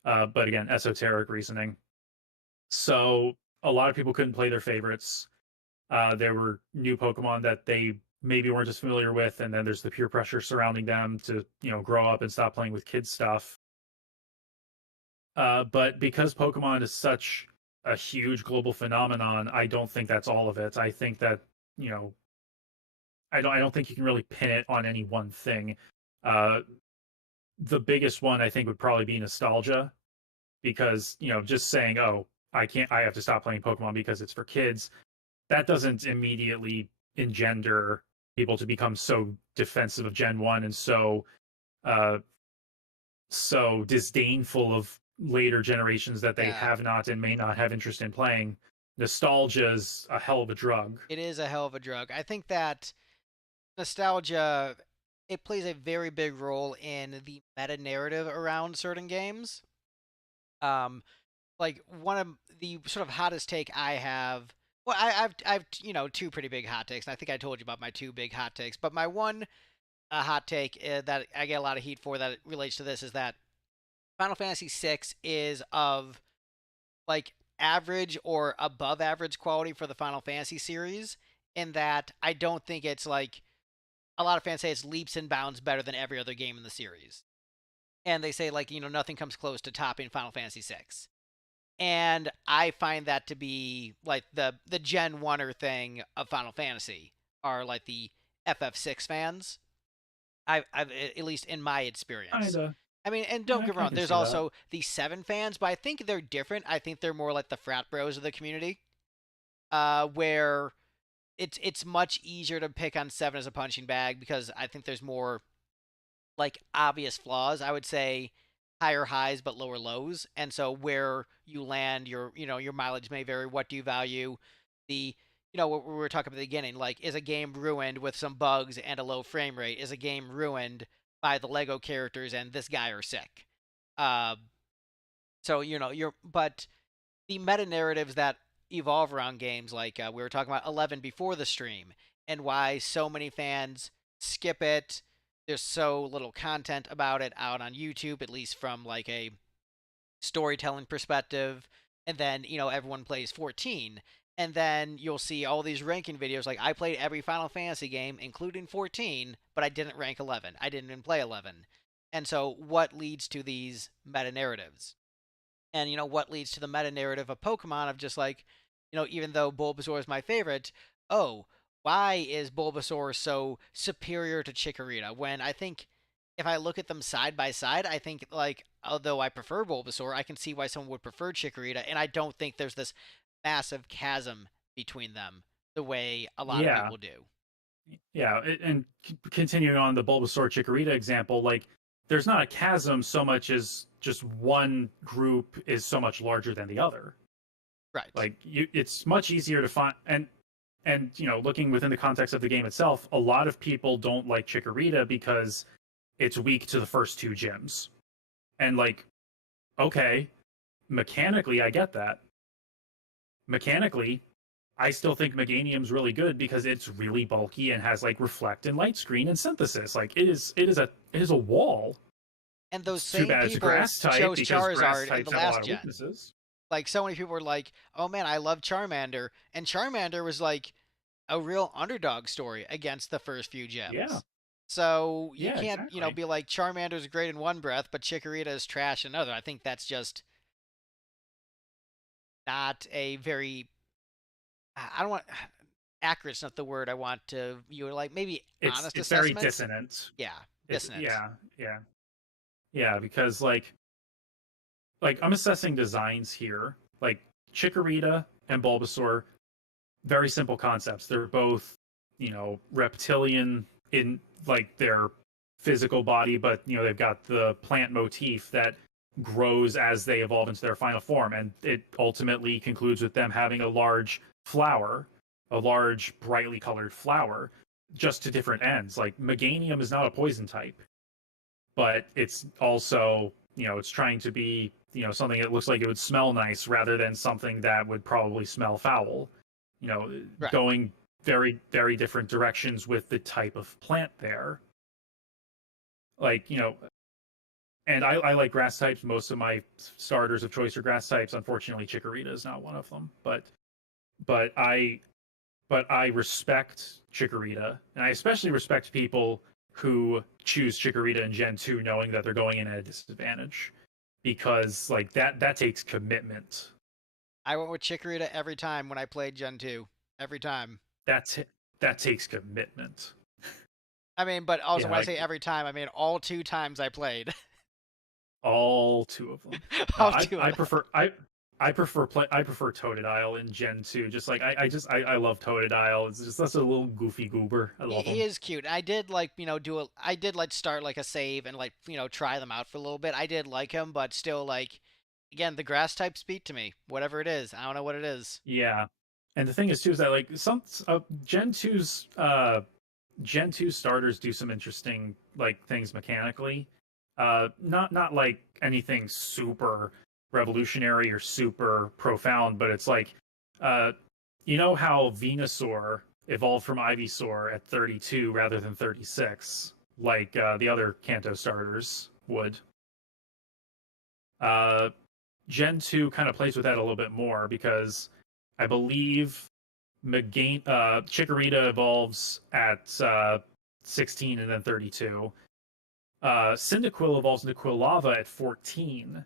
But again, esoteric reasoning. So a lot of people couldn't play their favorites. There were new Pokemon that they maybe weren't as familiar with, and then there's the peer pressure surrounding them to grow up and stop playing with kids stuff. But because Pokemon is such a huge global phenomenon, I don't think that's all of it. I think that you know I don't think you can really pin it on any one thing. Uh, the biggest one I think would probably be nostalgia, because just saying, oh, I have to stop playing Pokemon because it's for kids, that doesn't immediately engender people to become so defensive of Gen 1 and uh so disdainful of later generations that they Yeah, have not and may not have interest in playing. Nostalgia is a hell of a drug. it is a hell of a drug. I think that nostalgia, it plays a very big role in the meta narrative around certain games. Um, like one of the sort of hottest take I have. Well, I've two pretty big hot takes, and I think I told you about my two big hot takes. But my one hot take that I get a lot of heat for that relates to this is that Final Fantasy VI is of like average or above average quality for the Final Fantasy series, in that I don't think it's like a lot of fans say it's leaps and bounds better than every other game in the series. And they say like, nothing comes close to topping Final Fantasy VI. And I find that to be like the Genwunner thing of Final Fantasy are like the FF6 fans. I've at least in my experience. Kinda. I mean, and don't Yeah, get me I wrong, can there's see that. also the 7 fans, but I think they're different. I think they're more like the frat bros of the community, where it's much easier to pick on 7 as a punching bag because I think there's more like obvious flaws. I would say higher highs but lower lows, and so where you land, your mileage may vary. What do you value? The what we were talking about at the beginning, like is a game ruined with some bugs and a low frame rate? Is a game ruined by the Lego characters and this guy are sick? Uh, so but the meta narratives that evolve around games, like we were talking about 11 before the stream, and why so many fans skip it. There's so little content about it out on YouTube, at least from like a storytelling perspective. And then everyone plays 14, and then you'll see all these ranking videos. Like I played every Final Fantasy game, including 14, but I didn't rank 11. I didn't even play 11. And so, what leads to these meta narratives? And what leads to the meta narrative of Pokemon of just like, even though Bulbasaur is my favorite, oh, why is Bulbasaur so superior to Chikorita? When I think if I look at them side by side, I think like although I prefer Bulbasaur, I can see why someone would prefer Chikorita, and I don't think there's this massive chasm between them the way a lot of Yeah, people do. yeah, and continuing on the Bulbasaur Chikorita example, like there's not a chasm so much as just one group is so much larger than the other. Right. Like it's much easier to find, and looking within the context of the game itself, a lot of people don't like Chikorita because it's weak to the first two gyms. And like, okay, mechanically, I get that. Mechanically, I still think Meganium's really good because it's really bulky and has like reflect and light screen and synthesis. Like it is a wall. And those It's too same bad it's a people grass type chose because grass Charizard in the types have a lot last of gen. weaknesses. Like so many people were like, "Oh man, I love Charmander," and Charmander was like a real underdog story against the first few Yeah, gems. So you yeah, can't, exactly. be like Charmander's great in one breath, but Chikorita is trash in another. I think that's just not a very. I don't want accurate's not the word I want to. You like maybe It's honest it's very assessment. dissonant. Yeah, It's dissonant. yeah, yeah, yeah. Because like I'm assessing designs here. Like Chikorita and Bulbasaur, very simple concepts. They're both, reptilian in like their physical body, but they've got the plant motif that grows as they evolve into their final form, and it ultimately concludes with them having a large flower, a large brightly colored flower, just to different ends. Like Meganium is not a poison type, but it's also it's trying to be something that looks like it would smell nice rather than something that would probably smell foul. Right. Going very very different directions with the type of plant there. Like and I like grass types. Most of my starters of choice are grass types. Unfortunately, Chikorita is not one of them. But I but I respect Chikorita, and I especially respect people who choose Chikorita in Gen 2 knowing that they're going in at a disadvantage. Because like that takes commitment. I went with Chikorita every time when I played Gen 2. Every time. That's that takes commitment. I mean, but also Yeah, when I like say every time, I mean all two times I played. all two of them. all I two of I them. prefer I prefer Totodile in Gen 2. Just like I love Totodile. It's just such a little goofy goober. I love He him. is cute. I did like, I did like start like a save and like, try them out for a little bit. I did like him, but still like, again, the grass types speak to me. Whatever it is. I don't know what it is. Yeah. And the thing is too is that like some Gen 2 starters do some interesting like things mechanically. Not like anything super revolutionary or super profound, but it's like uh how Venusaur evolved from Ivysaur at 32 rather than 36, like the other Kanto starters would. Uh Gen 2 kind of plays with that a little bit more because I believe Chikorita evolves at 16 and then 32. Cyndaquil evolves into Quilava at 14,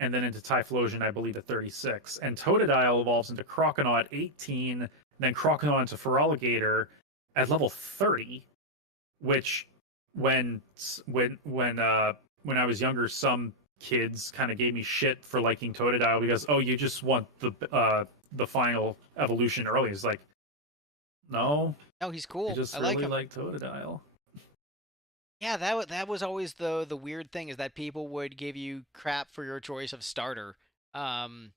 and then into Typhlosion, I believe, at 36. And Totodile evolves into Croconaw at 18, and then Croconaw into Feraligatr at level 30, which when when I was younger, some kids kind of gave me shit for liking Totodile because you just want the final evolution early. It's like no, No, he's I cool. just I like really him. like Totodile. Yeah, that was always the weird thing is that people would give you crap for your choice of starter. Um,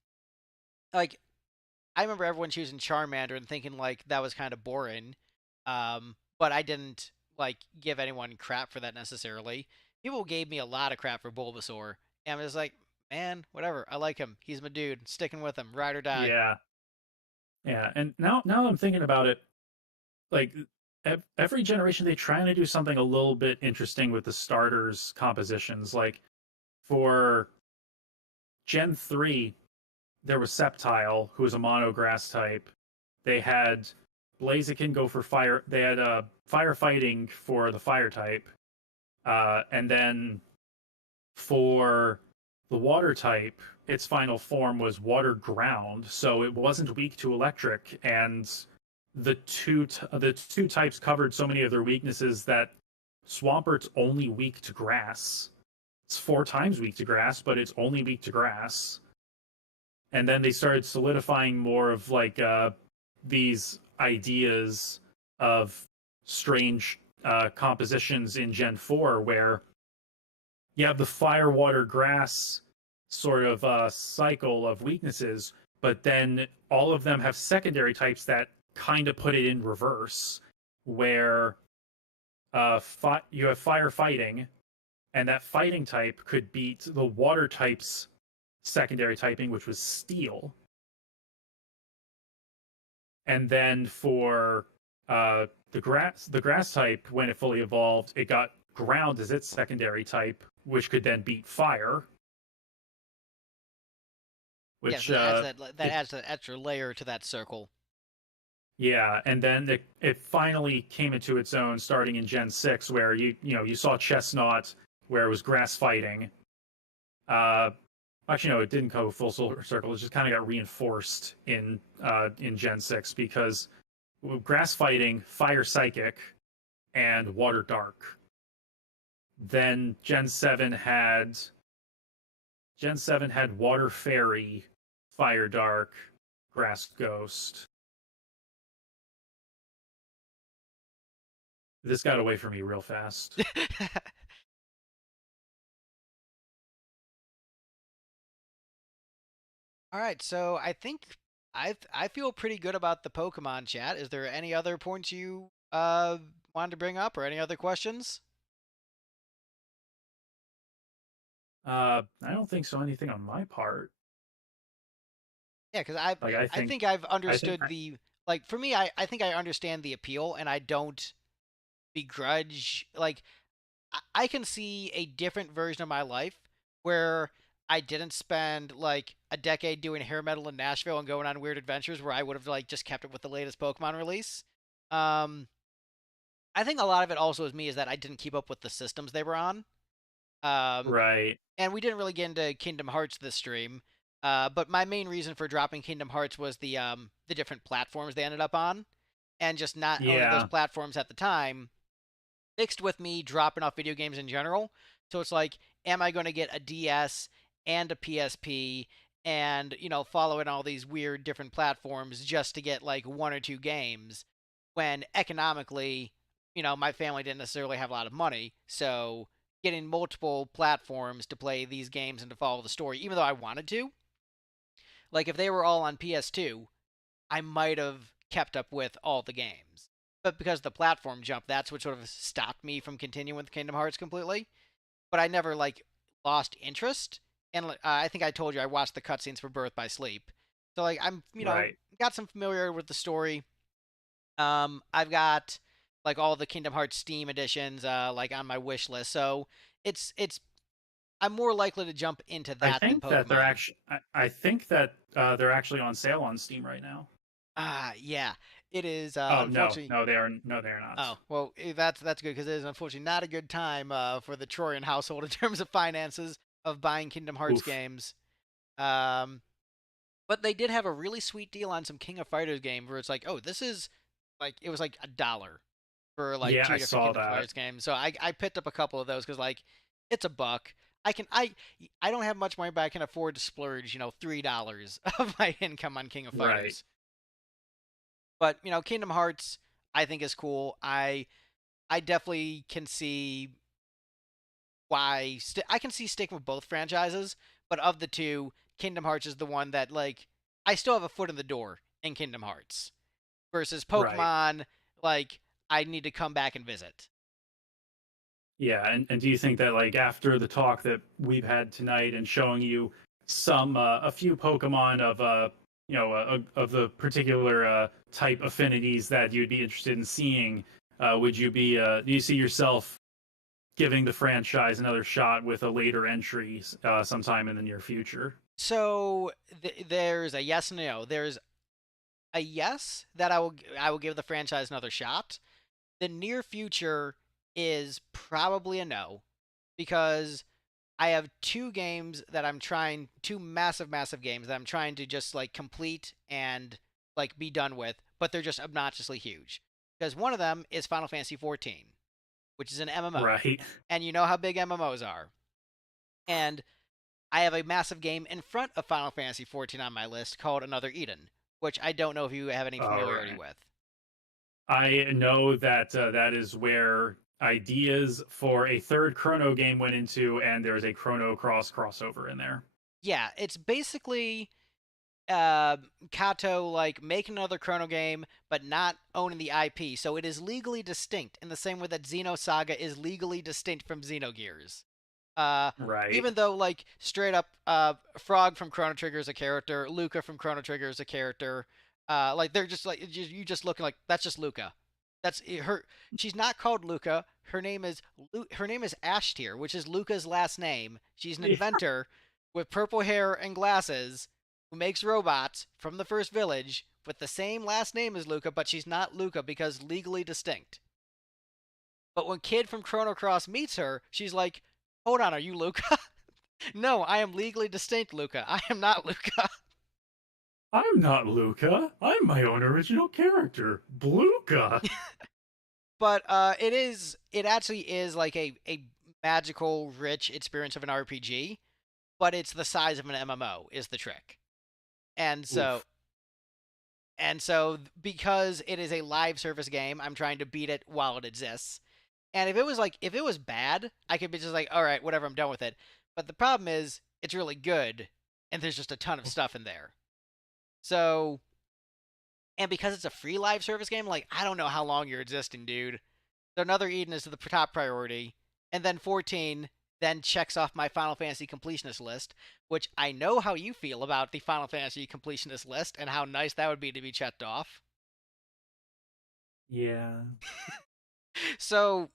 like I remember everyone choosing Charmander and thinking like that was kind of boring. But I didn't like give anyone crap for that necessarily. People gave me a lot of crap for Bulbasaur, and I was like, man, whatever. I like him. He's my dude. Sticking with him, ride or die. Yeah, yeah. And now I'm thinking about it, like every generation they trying to do something a little bit interesting with the starters compositions. Like for Gen 3, there was Sceptile, who was a mono grass type. They had Blaziken go for fire. They had firefighting for the fire type. And then for the water type, its final form was water ground, so it wasn't weak to electric. And the two types covered so many of their weaknesses that Swampert's only weak to grass. It's 4 times weak to grass, but it's only weak to grass. And then they started solidifying more of like these ideas of strange compositions in Gen 4, where you have the fire, water, grass sort of cycle of weaknesses, but then all of them have secondary types that kind of put it in reverse, where you have fire fighting, and that fighting type could beat the water type's secondary typing, which was steel. And then for the grass type, when it fully evolved, it got ground as its secondary type, which could then beat fire. Yeah, Which so that adds an extra layer to that circle. yeah, and then it finally came into its own starting in Gen 6, where you saw Chestnut, where it was grass fighting. Actually, no, it didn't go full circle. It just kind of got reinforced in Gen 6, because grass fighting, fire psychic, and water dark. Then Gen 7 had water fairy, fire dark, grass ghost. This got away from me real fast. All right, so I think I feel pretty good about the Pokemon chat. Is there any other points you wanted to bring up, or any other questions? I don't think so. Anything on my part? Yeah, because Like I think I've I think understood the, like, for me, I think I understand the appeal, and I don't begrudge, like, I can see a different version of my life where I didn't spend like a decade doing hair metal in Nashville and going on weird adventures, where I would have like just kept it with the latest Pokemon release. Um, I think a lot of it also is me, is that I didn't keep up with the systems they were on. Um, right. and we didn't really get into Kingdom Hearts this stream. But my main reason for dropping Kingdom Hearts was the different platforms they ended up on, and just not owning those Yeah. platforms at the time, mixed with me dropping off video games in general. So it's like, am I going to get a DS and a PSP and, following all these weird different platforms just to get like one or two games, when economically, my family didn't necessarily have a lot of money. So getting multiple platforms to play these games and to follow the story, even though I wanted to, like if they were all on PS2, I might have kept up with all the games. But because of the platform jump, that's what sort of stopped me from continuing with Kingdom Hearts completely. But I never like lost interest. And I think I told you I watched the cutscenes for Birth by Sleep. So like I'm, Right. got some familiarity with the story. I've got like all the Kingdom Hearts Steam editions like on my wish list. So it's I'm more likely to jump into I that than think that they're Pokemon. actually. I think that they're actually on sale on Steam right now. Yeah, it is. Oh no, Unfortunately, no, they are. No, they are oh not. well, that's good, because it is unfortunately not a good time for the Troyan household in terms of finances of buying Kingdom Hearts Oof. games. Um, but they did have a really sweet deal on some King of Fighters game where it's like, oh, this is like, it was like $1 for like Yeah, two I different saw Kingdom that. Fighters games. So I picked up a couple of those because like it's a buck. I don't have much money, but I can afford to splurge $3 of my income on King of Right. Fighters. But Kingdom Hearts I think is cool. I definitely can see why I can see sticking with both franchises, but of the two, Kingdom Hearts is the one that like I still have a foot in the door in Kingdom Hearts versus Right. Pokemon. Like I need to come back and visit. Yeah, and do you think that, like, after the talk that we've had tonight and showing you a few Pokemon of of the particular type affinities that you'd be interested in seeing, would you be do you see yourself giving the franchise another shot with a later entry sometime in the near future? So there's a yes and a no. There's a yes that I will give the franchise another shot. The near future is probably a no, because I have two massive, massive games that I'm trying to just like complete and like be done with, but they're just obnoxiously huge. Because one of them is Final Fantasy 14, which is an MMO. Right. And you know how big MMOs are. And I have a massive game in front of Final Fantasy XIV on my list called Another Eden, which I don't know if you have any All familiarity right. with. I know that that is where ideas for a third Chrono game went into, and there's a Chrono Cross crossover in there. Yeah, it's basically Kato like making another Chrono game, but not owning the IP, so it is legally distinct in the same way that Xenosaga is legally distinct from Xenogears. Uh, Right. Even though like straight up, Frog from Chrono Trigger is a character, Luca from Chrono Trigger is a character. Like they're just like you just looking like that's just Luca. That's her. She's not called Luca. Her name is Ashtir, which is Luca's last name. She's an inventor with purple hair and glasses who makes robots from the first village with the same last name as Luca, but she's not Luca because legally distinct. But when Kid from Chrono Cross meets her, she's like, "Hold on, are you Luca?" No, I am legally distinct, Luca. I am not Luca. I'm not Luca. I'm my own original character, Bluca. But it actually is like a magical, rich experience of an RPG, but it's the size of an MMO is the trick. And so Oof. because it is a live service game, I'm trying to beat it while it exists. And if it was bad, I could be just like, all right, whatever, I'm done with it. But the problem is it's really good and there's just a ton of stuff in there. So, and because it's a free live service game, like I don't know how long you're existing, dude. So Another Eden is the top priority, and then 14 then checks off my Final Fantasy completionist list, which I know how you feel about the Final Fantasy completionist list and how nice that would be to be checked off. Yeah. So,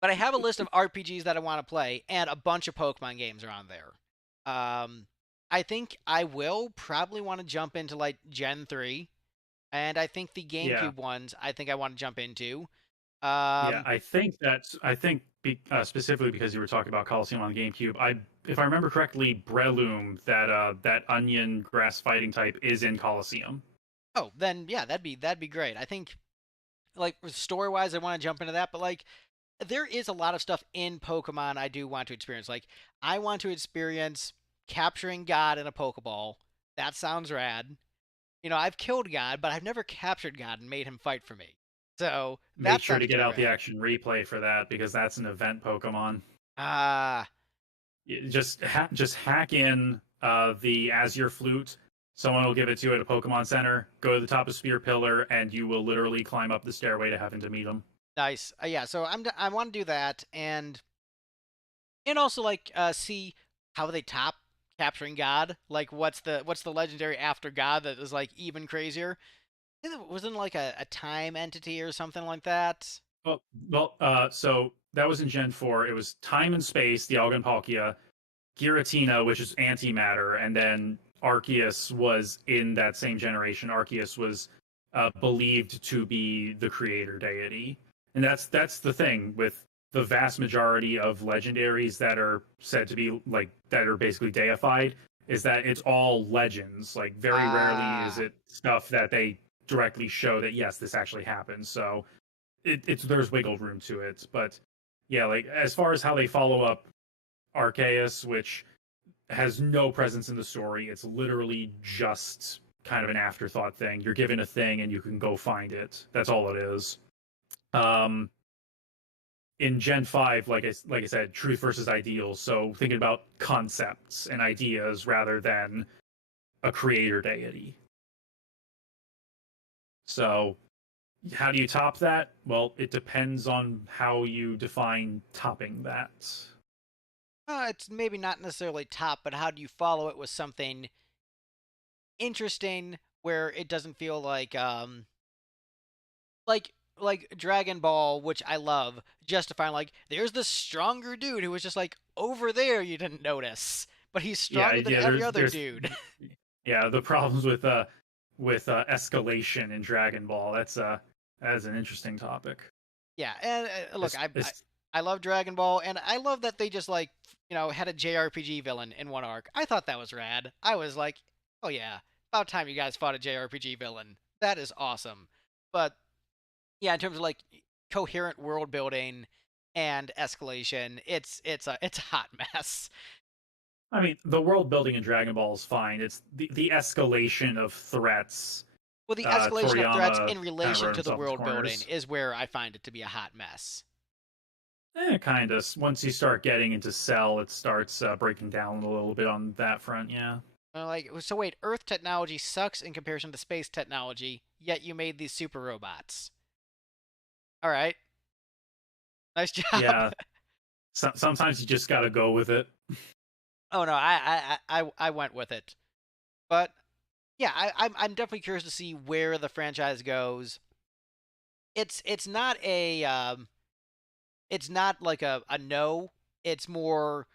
but I have a list of RPGs that I want to play, and a bunch of Pokemon games are on there. I think I will probably want to jump into like Gen 3, and I think the Yeah. GameCube ones I think I want to jump into. Yeah. Um, Specifically because you were talking about Coliseum on GameCube. If I remember correctly, Breloom, that onion grass fighting type, is in Coliseum. oh, then yeah, that'd be great. I think like story wise, I want to jump into that, but like there is a lot of stuff in Pokemon I do want to experience. Like I want to experience capturing God in a Pokeball. That sounds rad. You know, I've killed God, but I've never captured God and made him fight for me. So Make that sure sounds to get pretty out the rad. action replay for that because that's an event Pokemon. Ah, Just hack in the Azure Flute. Someone will give it to you at a Pokemon Center. Go to the top of Spear Pillar, and you will literally climb up the stairway to having to meet them. nice. Yeah, so I want to do that and also like see how they top capturing God. Like what's the legendary after God that is like even crazier? I think it wasn't like a time entity or something like that. So that was in Gen 4. It was Time and Space, the Algonpalkia, Giratina, which is antimatter, and then Arceus was in that same generation. Arceus was believed to be the creator deity, and that's the thing with the vast majority of legendaries that are said to be like that are basically deified is that it's all legends. Like very rarely is Ah, it stuff that they directly show that yes, this actually happened. So it's there's wiggle room to it, but yeah, like as far as how they follow up Arceus, which has no presence in the story. It's literally just kind of an afterthought thing. You're given a thing and you can go find it. That's all it is. Um, in Gen 5, like I said, truth versus ideals. So thinking about concepts and ideas rather than a creator deity. So how do you top that? Well, it depends on how you define topping that. it's maybe not necessarily top, but how do you follow it with something interesting where it doesn't feel like Dragon Ball, which I love, justifying like there's this stronger dude who was just like over there you didn't notice, but he's Yeah, stronger than yeah. every other There's dude. yeah the problems with escalation in Dragon Ball. That's an interesting topic. Yeah, and look, It's, I, I it's I love Dragon Ball, and I love that they just like had a JRPG villain in one arc. I thought that was rad. I was like, oh yeah, about time you guys fought a JRPG villain. That is awesome. But yeah, in terms of like coherent world building, and escalation. It's a hot mess. I mean, the world building in Dragon Ball is fine. It's the escalation of threats. Well, the escalation of threats Toriyama in kind of relation wrote to the himself into world building corners. is where I find it to be a hot mess. Kind of. Once you start getting into Cell, it starts breaking down a little bit on that front. Yeah. Like, so wait, Earth technology sucks in comparison to space technology, yet you made these super robots. All right, nice job. Yeah. Sometimes you just got to go with it. Oh no, I went with it, but yeah, I'm definitely curious to see where the franchise goes. It's not a it's not like a no. It's more,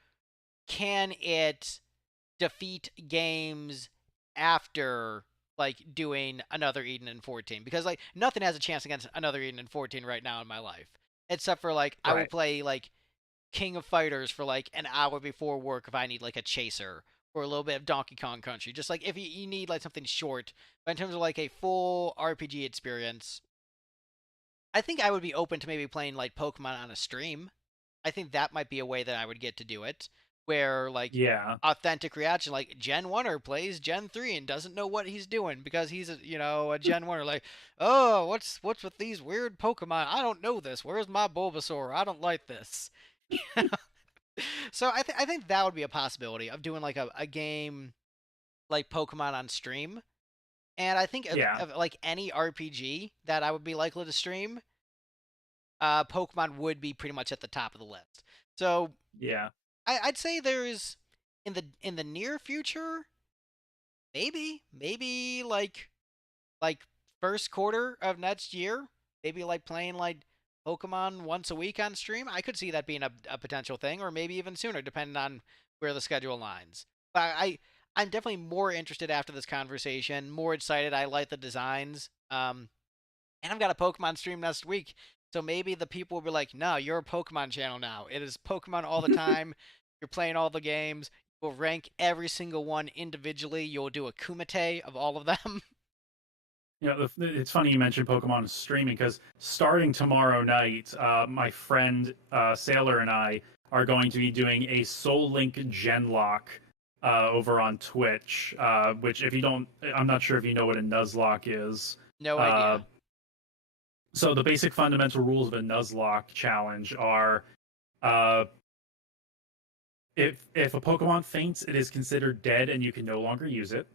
can it defeat games after like doing another Eden and 14? Because like nothing has a chance against another Eden and 14 right now in my life, except for like I will Right. play like King of Fighters for like an hour before work if I need like a chaser or a little bit of Donkey Kong Country. Just like if you need like something short, but in terms of like a full RPG experience, I think I would be open to maybe playing like Pokemon on a stream. I think that might be a way that I would get to do it, where like Yeah. authentic reaction, like Genwunner plays Gen 3 and doesn't know what he's doing because he's a, a Genwunner. Like, oh, what's with these weird Pokemon? I don't know this. Where's my Bulbasaur? I don't like this. So I think that would be a possibility of doing like a game like Pokemon on stream. And I think Yeah. of like any RPG that I would be likely to stream, Pokemon would be pretty much at the top of the list. So Yeah. I'd say there's in the near future, maybe like first quarter of next year, maybe like playing like Pokemon once a week on stream. I could see that being a potential thing, or maybe even sooner, depending on where the schedule lines. But I'm definitely more interested after this conversation, more excited. I like the designs. And I've got a Pokemon stream next week. So maybe the people will be like, no, you're a Pokemon channel now. It is Pokemon all the time. You're playing all the games. You'll rank every single one individually. You'll do a kumite of all of them. You know, it's funny you mentioned Pokemon streaming because starting tomorrow night, my friend Sailor and I are going to be doing a Soul Link Genlock over on Twitch. Which, if you don't, I'm not sure if you know what a Nuzlocke is. No Uh, idea. so the basic fundamental rules of a Nuzlocke challenge are, uh, if a Pokemon faints, it is considered dead and you can no longer use it.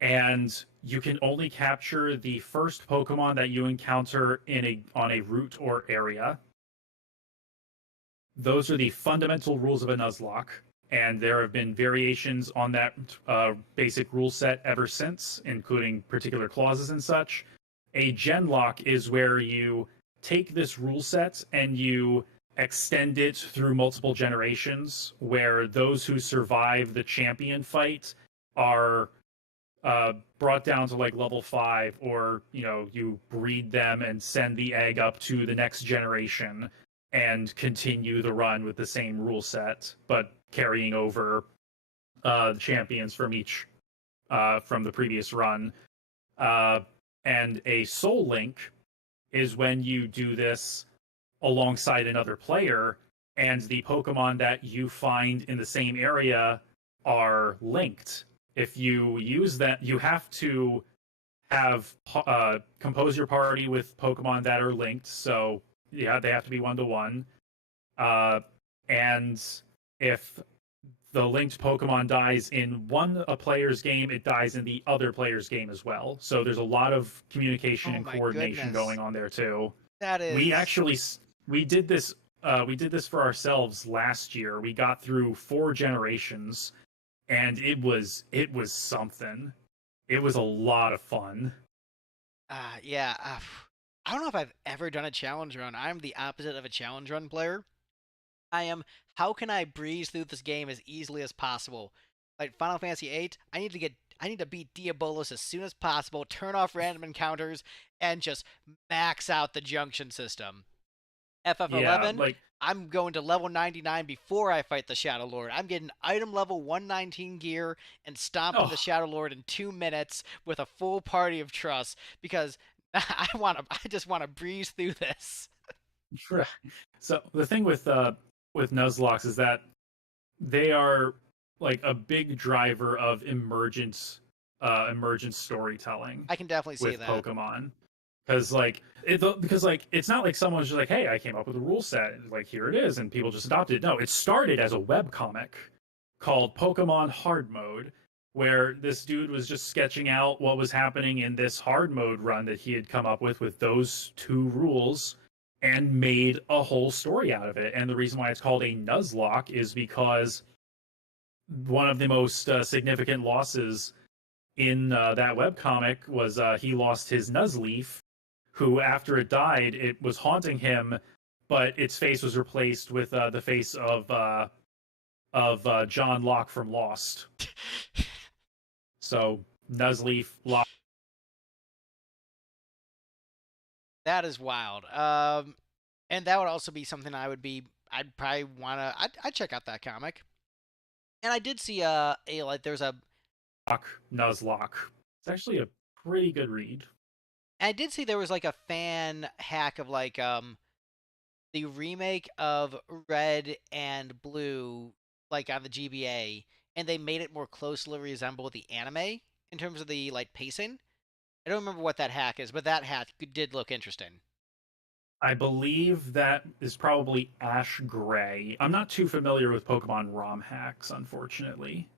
And you can only capture the first Pokemon that you encounter on a route or area. Those are the fundamental rules of a Nuzlocke, and there have been variations on that basic rule set ever since, including particular clauses and such. A Genlock is where you take this rule set and you extend it through multiple generations, where those who survive the champion fight are brought down to like level 5, or you breed them and send the egg up to the next generation and continue the run with the same rule set, but carrying over the champions from each from the previous run. uh, and a soul link is when you do this alongside another player, and the Pokemon that you find in the same area are linked. If you use that, you have to have compose your party with Pokemon that are linked. So yeah, they have to be 1-to-1. And if the linked Pokemon dies in a player's game, it dies in the other player's game as well. So there's a lot of communication Oh and my coordination goodness. going on there too. That We is. actually we did this we did this for ourselves last year. We got through 4 generations, and it was something. It was a lot of fun. Yeah. I don't know if I've ever done a challenge run. I'm the opposite of a challenge run player. I am, how can I breeze through this game as easily as possible? Like Final Fantasy VIII, I need to beat Diabolus as soon as possible, turn off random encounters, and just max out the junction system. Yeah, FF11, like I'm going to level 99 before I fight the Shadow Lord. I'm getting item level 119 gear and stomping the oh, Shadow Lord in 2 minutes with a full party of trust because I just want to breeze through this. So the thing with Nuzlocke is that they are like a big driver of emergent storytelling I can definitely see with that. Pokemon. Because it's not like someone's just like, hey, I came up with a rule set and like here it is and people just adopted it. No, it started as a web comic called Pokemon Hard Mode, where this dude was just sketching out what was happening in this hard mode run that he had come up with those two rules and made a whole story out of it. And the reason why it's called a Nuzlocke is because one of the most significant losses in that webcomic was he lost his Nuzleaf, who after it died, it was haunting him, but its face was replaced with the face of John Locke from Lost. So Nuzleaf, Locke. That is wild. And that would also be something I'd probably wanna, I'd check out that comic. And I did see a like there's a Nuzlocke. It's actually a pretty good read. I did see there was like a fan hack of like the remake of Red and Blue like on the GBA, and they made it more closely resemble the anime in terms of the like pacing. I don't remember what that hack is, but that hack did look interesting. I believe that is probably Ash Gray. I'm not too familiar with Pokemon ROM hacks, unfortunately.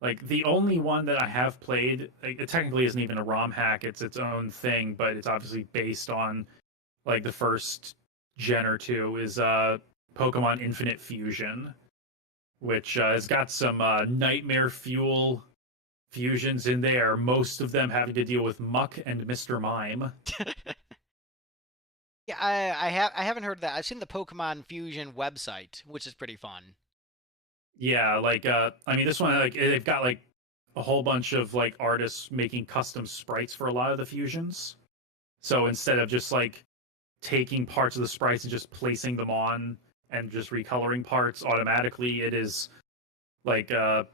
Like the only one that I have played, like, it technically isn't even a ROM hack; it's its own thing, but it's obviously based on like the first gen or two. Is Pokemon Infinite Fusion, which has got some nightmare fuel fusions in there. Most of them having to deal with Muck and Mr. Mime. Yeah, I haven't heard of that. I've seen the Pokemon Fusion website, which is pretty fun. Yeah, like I mean, this one like they've got like a whole bunch of like artists making custom sprites for a lot of the fusions. So instead of just like taking parts of the sprites and just placing them on and just recoloring parts automatically, it is like there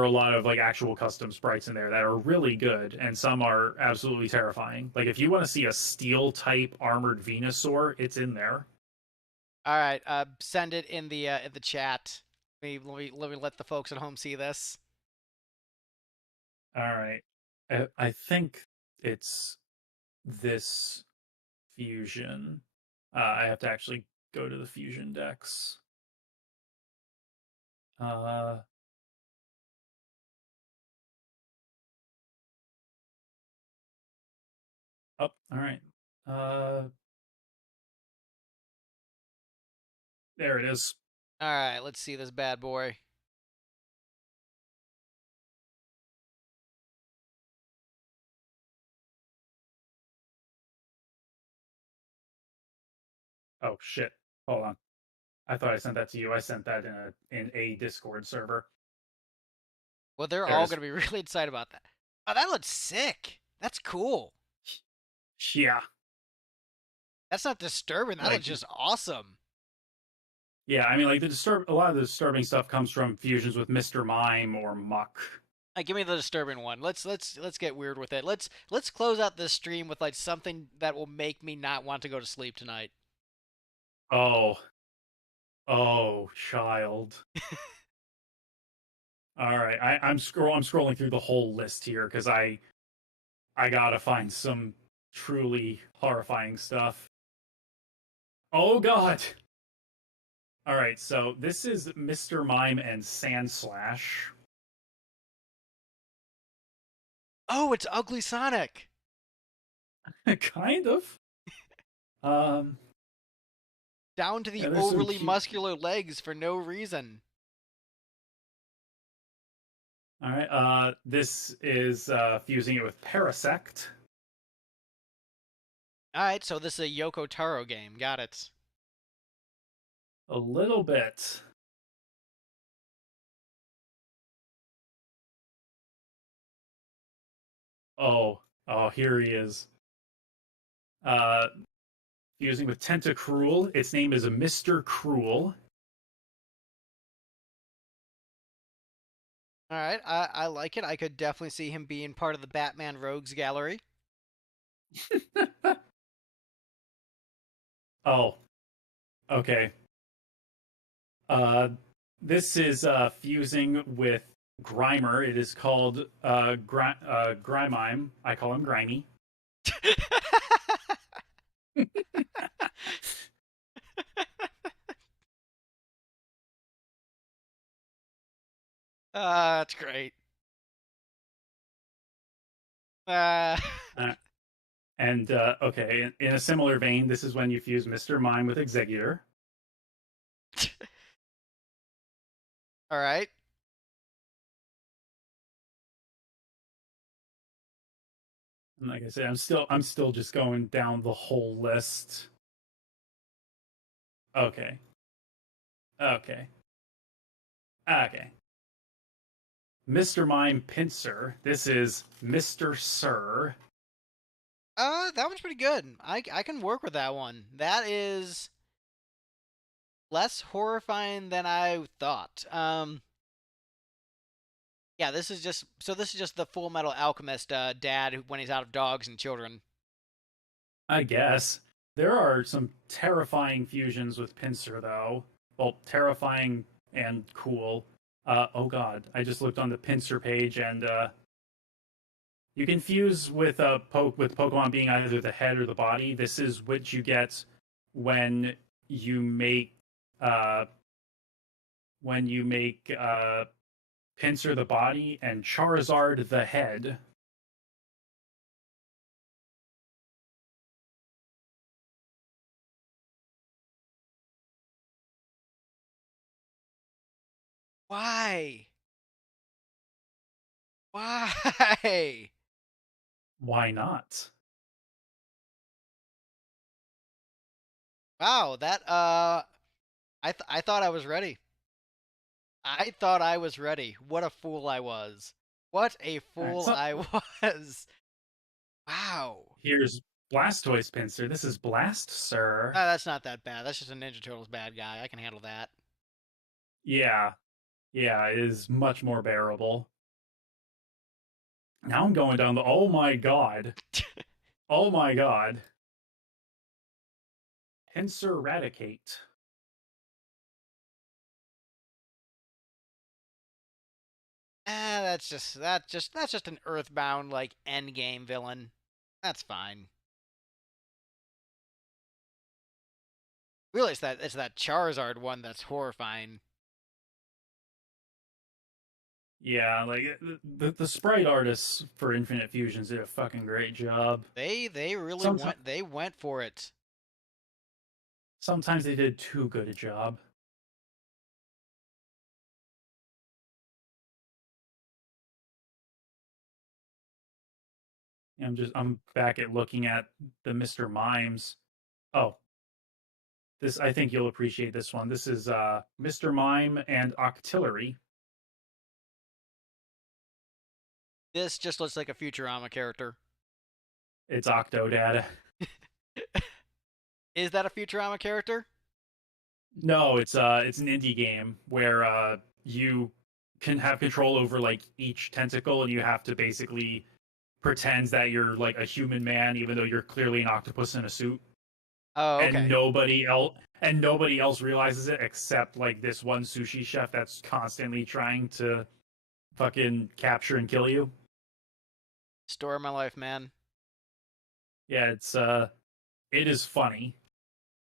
are a lot of like actual custom sprites in there that are really good, and some are absolutely terrifying. Like if you want to see a steel type armored Venusaur, it's in there. All right, send it in the chat. Let me let the folks at home see this. All right, I think it's this fusion. I have to actually go to the fusion decks. Uh, oh, all right. Uh, there it is. All right, let's see this bad boy. Oh shit. Hold on. I thought I sent that to you. I sent that in a Discord server. Well, they're There it all is. gonna be really excited about that. Oh, that looks sick. That's cool. Yeah. That's not disturbing. That looks Like just awesome. yeah, I mean like a lot of the disturbing stuff comes from fusions with Mr. Mime or Muck. Like, give me the disturbing one. Let's get weird with it. Let's close out this stream with like something that will make me not want to go to sleep tonight. Oh, oh, child. All right, I'm scrolling through the whole list here because I gotta find some truly horrifying stuff. Oh God! All right, so this is Mr. Mime and Sandslash. Oh, it's Ugly Sonic. Kind of. Um, Down to the yeah, there's some overly cute. muscular legs for no reason. All right, this is fusing it with Parasect. All right, so this is a Yoko Taro game. Got it. A little bit. Oh, oh, here he is. Uh, fusing with Tentacruel. Its name is Mr. Cruel. All right, I like it. I could definitely see him being part of the Batman Rogues gallery. Oh, Okay. Uh, this is fusing with Grimer. It is called Grimime. I call him Grimy. That's great. Uh, Uh, and okay, in a similar vein, this is when you fuse Mr. Mime with Executor. all right. And like I said, I'm still just going down the whole list. Okay. Okay. Okay. Mr. Mime Pincer. This is Mr. Sir. That one's pretty good. I can work with that one. That is less horrifying than I thought. Yeah, this is just the Full Metal Alchemist dad when he's out of dogs and children. I guess. There are some terrifying fusions with Pincer, though. Well, terrifying and cool. Oh god, I just looked on the Pincer page, and you can fuse with with Pokemon being either the head or the body. This is what you get when you make uh, Pinsir the body and Charizard the head. Why? Why? Why not? Wow, that I thought I was ready. I thought I was ready. What a fool I was. What a All right, fool so I was. Wow. here's Blastoise Pinsir. This is Blast Sir. That's not that bad. That's just a Ninja Turtles bad guy. I can handle that. Yeah, yeah, it is much more bearable. Now I'm going down the. Oh my god. Oh my god. Pinsir Eradicate. That's just an Earthbound like endgame villain. That's fine. Really, it's that Charizard one that's horrifying. Yeah, like the sprite artists for Infinite Fusions did a fucking great job. They really Sometimes went for it. sometimes they did too good a job. I'm back at looking at the Mr. Mimes. Oh, this I think you'll appreciate this one. This is Mr. Mime and Octillery. This just looks like a Futurama character. It's Octodad. Is that a Futurama character? No, it's an indie game where you can have control over like each tentacle, and you have to basically pretend that you're like a human man, even though you're clearly an octopus in a suit, Oh, and okay. nobody else realizes it except like this one sushi chef that's constantly trying to fucking capture and kill you. Story of my life, man. Yeah, it is funny.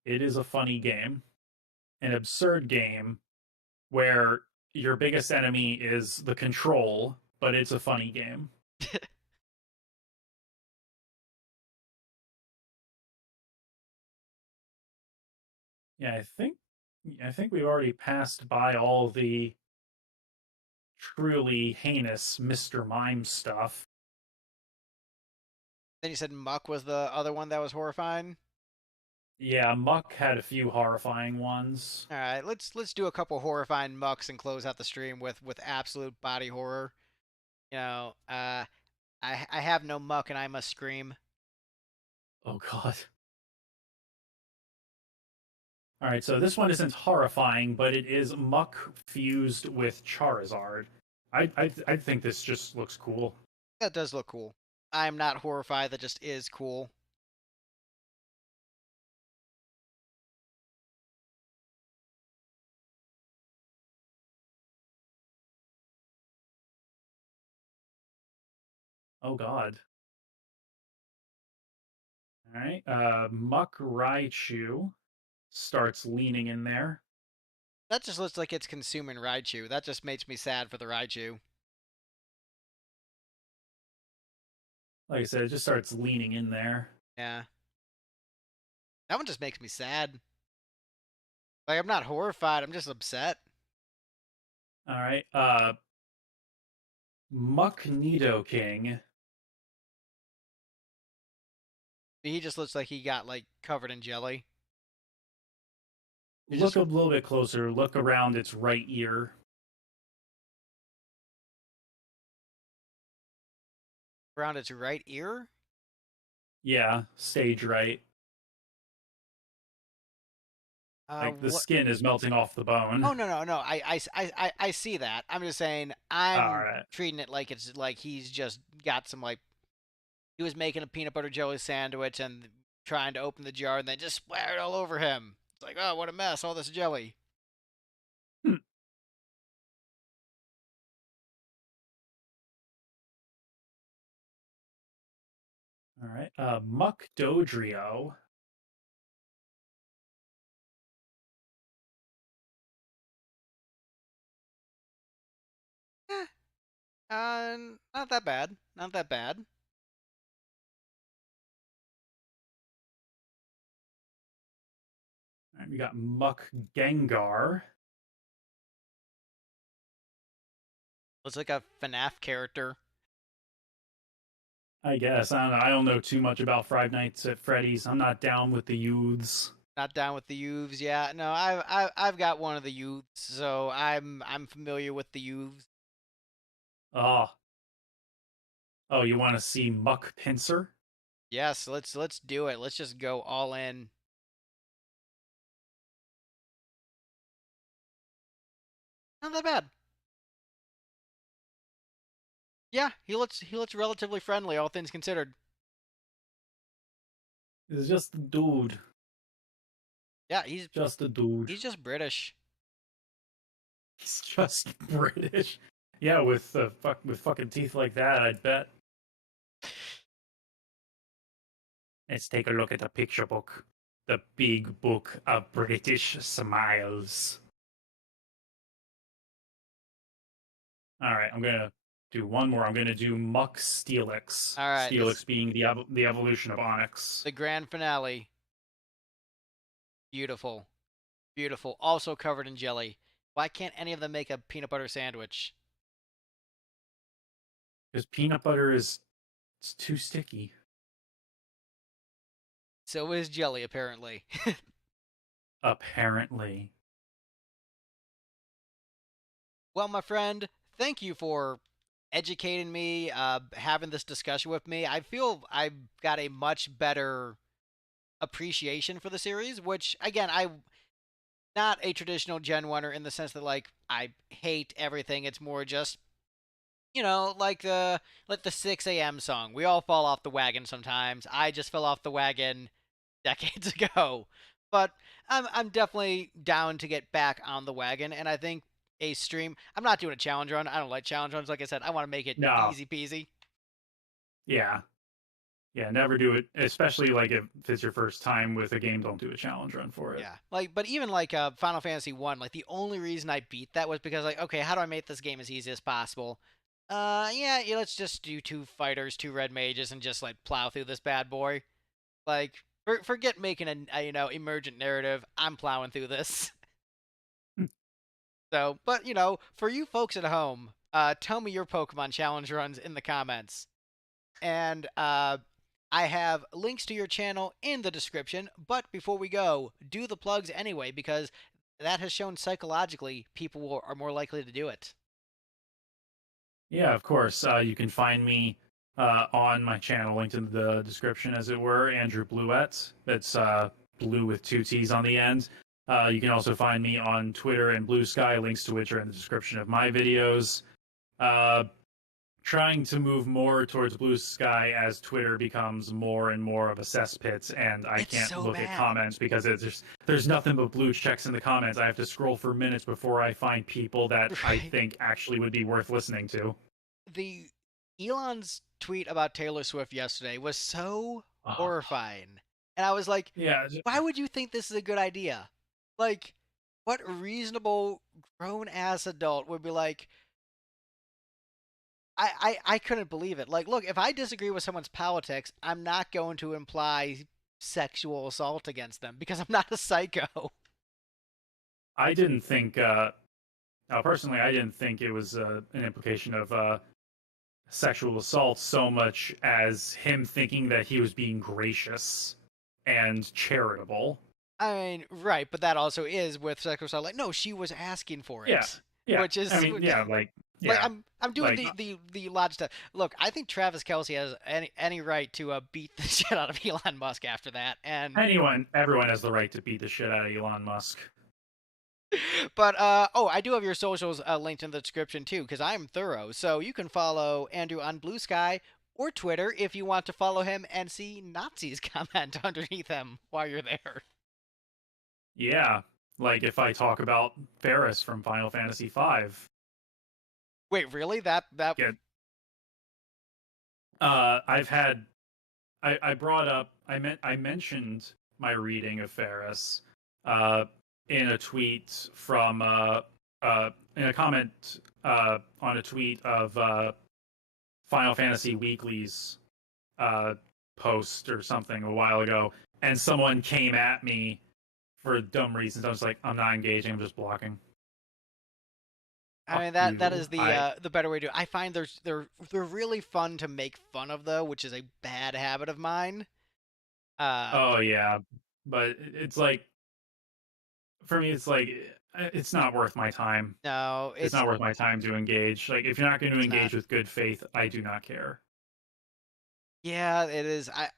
It is a funny game, an absurd game where your biggest enemy is the control, but it's a funny game. Yeah, I think we've already passed by all the truly heinous Mr. Mime stuff. Then you said Muck was the other one that was horrifying. Yeah, Muck had a few horrifying ones. All right, let's do a couple horrifying mucks and close out the stream with absolute body horror. I have no muck and I must scream. Oh god. All right, so this one isn't horrifying, but it is Muck fused with Charizard. I think this just looks cool. That does look cool. I'm not horrified. That just is cool. Oh God. All right. Muck Raichu starts leaning in there. That just looks like it's consuming Raichu. That just makes me sad for the Raichu. Like I said, it just starts leaning in there. Yeah. That one just makes me sad. Like, I'm not horrified, I'm just upset. All right. Muck Nidoking. He just looks like he got, like, covered in jelly. He Look just a little bit closer. Look around its right ear. around its right ear? Yeah, stage right. Like the What? skin is melting off the bone. Oh, no. I see that. I'm just saying, All I'm right. treating it like it's like he's just got some, like, he was making a peanut butter jelly sandwich and trying to open the jar and then just splattered all over him. It's like, oh, what a mess, all this jelly. Hmm. All right. Muck Dodrio. Eh, not that bad. Not that bad. All right, we got Muck Gengar. Looks like a FNAF character. I guess I don't know too much about Five Nights at Freddy's. I'm not down with the youths. Not down with the youths. Yeah, no, I've got one of the youths, so I'm familiar with the youths. Oh, oh, you want to see Muck Pincer? Yes, let's do it. Let's just go all in. Not that bad. Yeah, he looks relatively friendly, all things considered. It's just a dude. Yeah, he's Just a dude. he's just British. He's just British. Yeah, with with fucking teeth like that, I'd bet. Let's take a look at the picture book. The big book of British smiles. All right, I'm gonna do one more. I'm gonna do Muck Steelix. All right, Steelix being the evolution of Onyx. the grand finale. Beautiful, beautiful. Also covered in jelly. Why can't any of them make a peanut butter sandwich? Because peanut butter is it's too sticky. So is jelly, apparently. Apparently. Well, my friend, thank you for educating me, having this discussion with me. I feel I've got a much better appreciation for the series, which, again, I'm not a traditional Genwunner in the sense that, like, I hate everything. It's more just, like the 6 a.m. song. We all fall off the wagon sometimes. I just fell off the wagon decades ago. But I'm definitely down to get back on the wagon, and I think a stream. I'm not doing a challenge run. I don't like challenge runs. Like I said, I want to make it No. easy peasy. Yeah. Yeah, never do it, especially like if it's your first time with a game, don't do a challenge run for it. Yeah, like, but even like Final Fantasy 1, like the only reason I beat that was because, like, okay, how do I make this game as easy as possible? Yeah, let's just do two fighters, two red mages, and just like plow through this bad boy. Like, forget making a emergent narrative. I'm plowing through this. So, but for you folks at home, tell me your Pokemon challenge runs in the comments, and I have links to your channel in the description. But before we go, do the plugs anyway, because that has shown psychologically people are more likely to do it. Yeah, of course. You can find me on my channel, linked in the description, as it were, Andrew Bluett. That's blue with two T's on the end. You can also find me on Twitter and Blue Sky, links to which are in the description of my videos. Trying to move more towards Blue Sky as Twitter becomes more and more of a cesspit, and I It's can't so look bad. at comments because there's nothing but blue checks in the comments. I have to scroll for minutes before I find people that I Right. think actually would be worth listening to. The Elon's tweet about Taylor Swift yesterday was so Oh, horrifying. And I was like, yeah. why would you think this is a good idea? Like, what reasonable grown ass adult would be like, I couldn't believe it. Like, look, if I disagree with someone's politics, I'm not going to imply sexual assault against them because I'm not a psycho. I didn't think, personally, I didn't think it was an implication of sexual assault so much as him thinking that he was being gracious and charitable. I mean, right, but that also is with sexual assault. Like, no, she was asking for Yeah, it, yeah. which is I mean, yeah, like yeah, I'm doing like the logic stuff. Look, I think Travis Kelsey has any right to beat the shit out of Elon Musk after that, and everyone has the right to beat the shit out of Elon Musk. but oh, I do have your socials linked in the description too, because I'm thorough. So you can follow Andrew on Blue Sky or Twitter if you want to follow him and see Nazis comment underneath him while you're there. Yeah, like if I talk about Ferris from Final Fantasy V, Wait, really? That get I've had I brought up I mentioned my reading of Ferris in a tweet from in a comment on a tweet of Final Fantasy Weekly's post or something a while ago, and someone came at me for dumb reasons. I was like, I'm not engaging. I'm just blocking. I Fuck mean that you. is the better way to do it. I find they're really fun to make fun of though, which is a bad habit of mine. Uh, Oh yeah, but it's like for me, it's like it's not worth my time. no, It's not worth my time to engage. Like if you're not going to it's not. engage with good faith, I do not care. Yeah, it is. I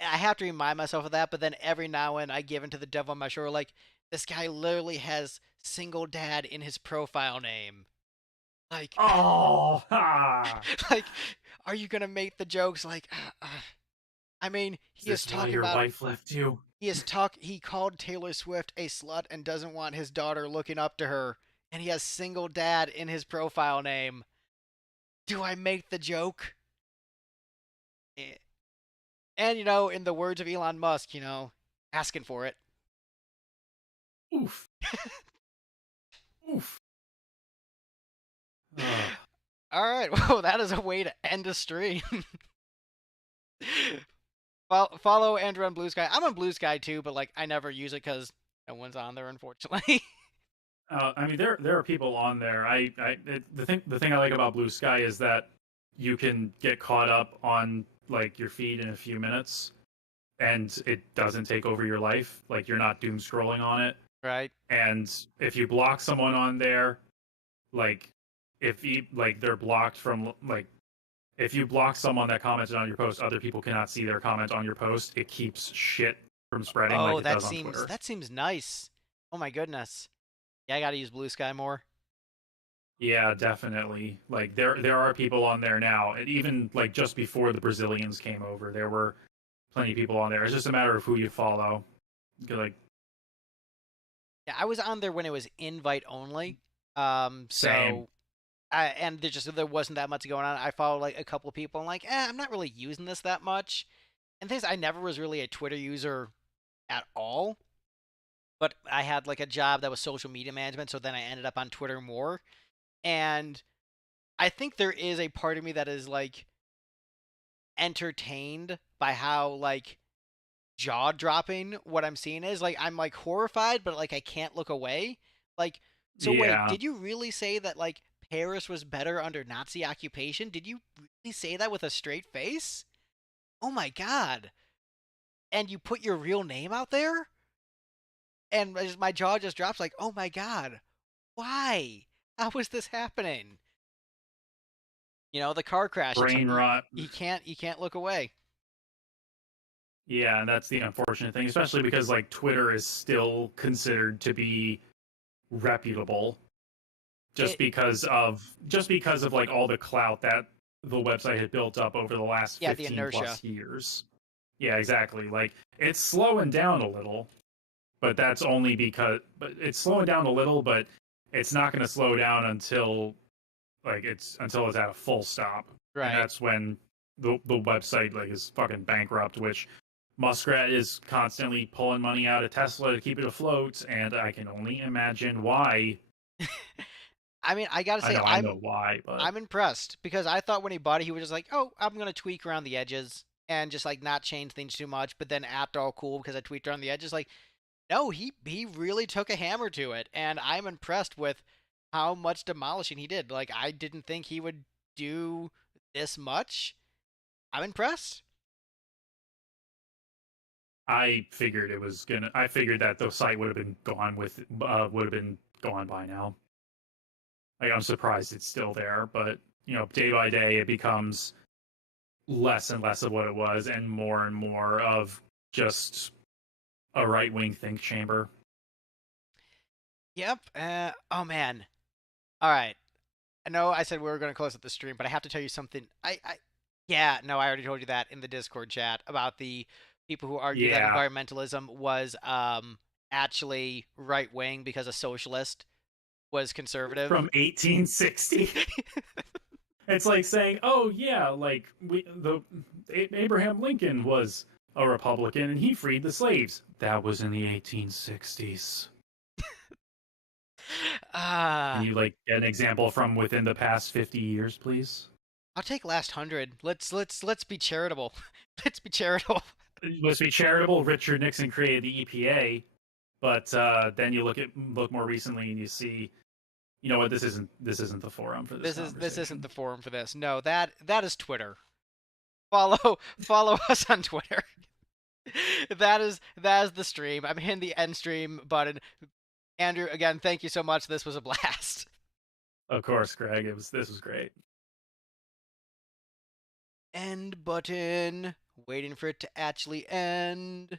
have to remind myself of that, but then every now and I give into the devil on my shoulder. Like this guy literally has single dad in his profile name. Like, Oh, ha! like, are you gonna make the jokes? Like, I mean, Is he is this why talking your about wife left you? he called Taylor Swift a slut and doesn't want his daughter looking up to her, and he has single dad in his profile name. Do I make the joke? Eh, and in the words of Elon Musk, asking for it. Oof, oof. Ugh. All right, well, that is a way to end a stream. Follow Andrew on Blue Sky. I'm on Blue Sky too, but like I never use it because no one's on there, unfortunately. I mean, there are people on there. The thing I like about Blue Sky is that you can get caught up on like your feed in a few minutes, and it doesn't take over your life. Like you're not doom scrolling on it. Right. And if you block someone on there, like if you, like they're blocked from like if you block someone that commented on your post, other people cannot see their comment on your post. It keeps shit from spreading like Oh, it does on Twitter. that seems nice. Oh my goodness. Yeah, I gotta use Blue Sky more. Yeah, definitely. Like there are people on there now, and even like just before the Brazilians came over, there were plenty of people on there. It's just a matter of who you follow. Like Yeah, I was on there when it was invite only. same. So and there wasn't that much going on. I followed like a couple of people and like, I'm not really using this that much. And things I never was really a Twitter user at all. But I had like a job that was social media management, so then I ended up on Twitter more. And I think there is a part of me that is like entertained by how like jaw dropping what I'm seeing is. Like I'm like horrified, but like I can't look away. Like, so wait, Yeah, did you really say that like Paris was better under Nazi occupation? Did you really say that with a straight face? Oh my god. And you put your real name out there? And my jaw just drops like, "Oh my god. Why? How is this happening?" The car crash. brain rot. You can't look away. Yeah, and that's the unfortunate thing, especially because like Twitter is still considered to be reputable It just because of like all the clout that the website had built up over the last Yeah, the 15 inertia. plus years. Yeah, exactly. Like it's slowing down a little, but that's only because but it's slowing down a little, but it's not going to slow down until like it's until it's at a full stop, and Right. that's when the website like is fucking bankrupt. Which Muskrat is constantly pulling money out of Tesla to keep it afloat, and I can only imagine why. I mean, I gotta say, I know why, but I'm impressed because I thought when he bought it, he was just like, "Oh, I'm gonna tweak around the edges and just like not change things too much," but then act all cool because I tweaked around the edges. Like, no, he really took a hammer to it, and I'm impressed with how much demolishing he did. Like, I didn't think he would do this much. I'm impressed. I figured it was gonna. I figured that the site would have been gone would have been gone by now. Like, I'm surprised it's still there, but day by day it becomes less and less of what it was, and more of just a right wing think chamber. Yep. Oh man. All right. I know I said we were gonna close up the stream, but I have to tell you something. Yeah, no, I already told you that in the Discord chat about the people who argue that Yeah, environmentalism was actually right wing because a socialist was conservative. from 1860. It's like saying, "Oh yeah, like the Abraham Lincoln was a Republican and he freed the slaves." That was in the 1860s. Can Ah, you like get an example from within the past 50 years, please? I'll take last 100. Let's be charitable. Let's be charitable. Let's be charitable. Richard Nixon created the EPA, but then you look more recently and you see, you know what? This isn't the forum for this This isn't conversation. the forum for this. No, that is Twitter. Follow us on Twitter. That is the stream. I'm hitting the end stream button. Andrew, again, thank you so much. This was a blast. Of course, Greg. This was great. End button. Waiting for it to actually end.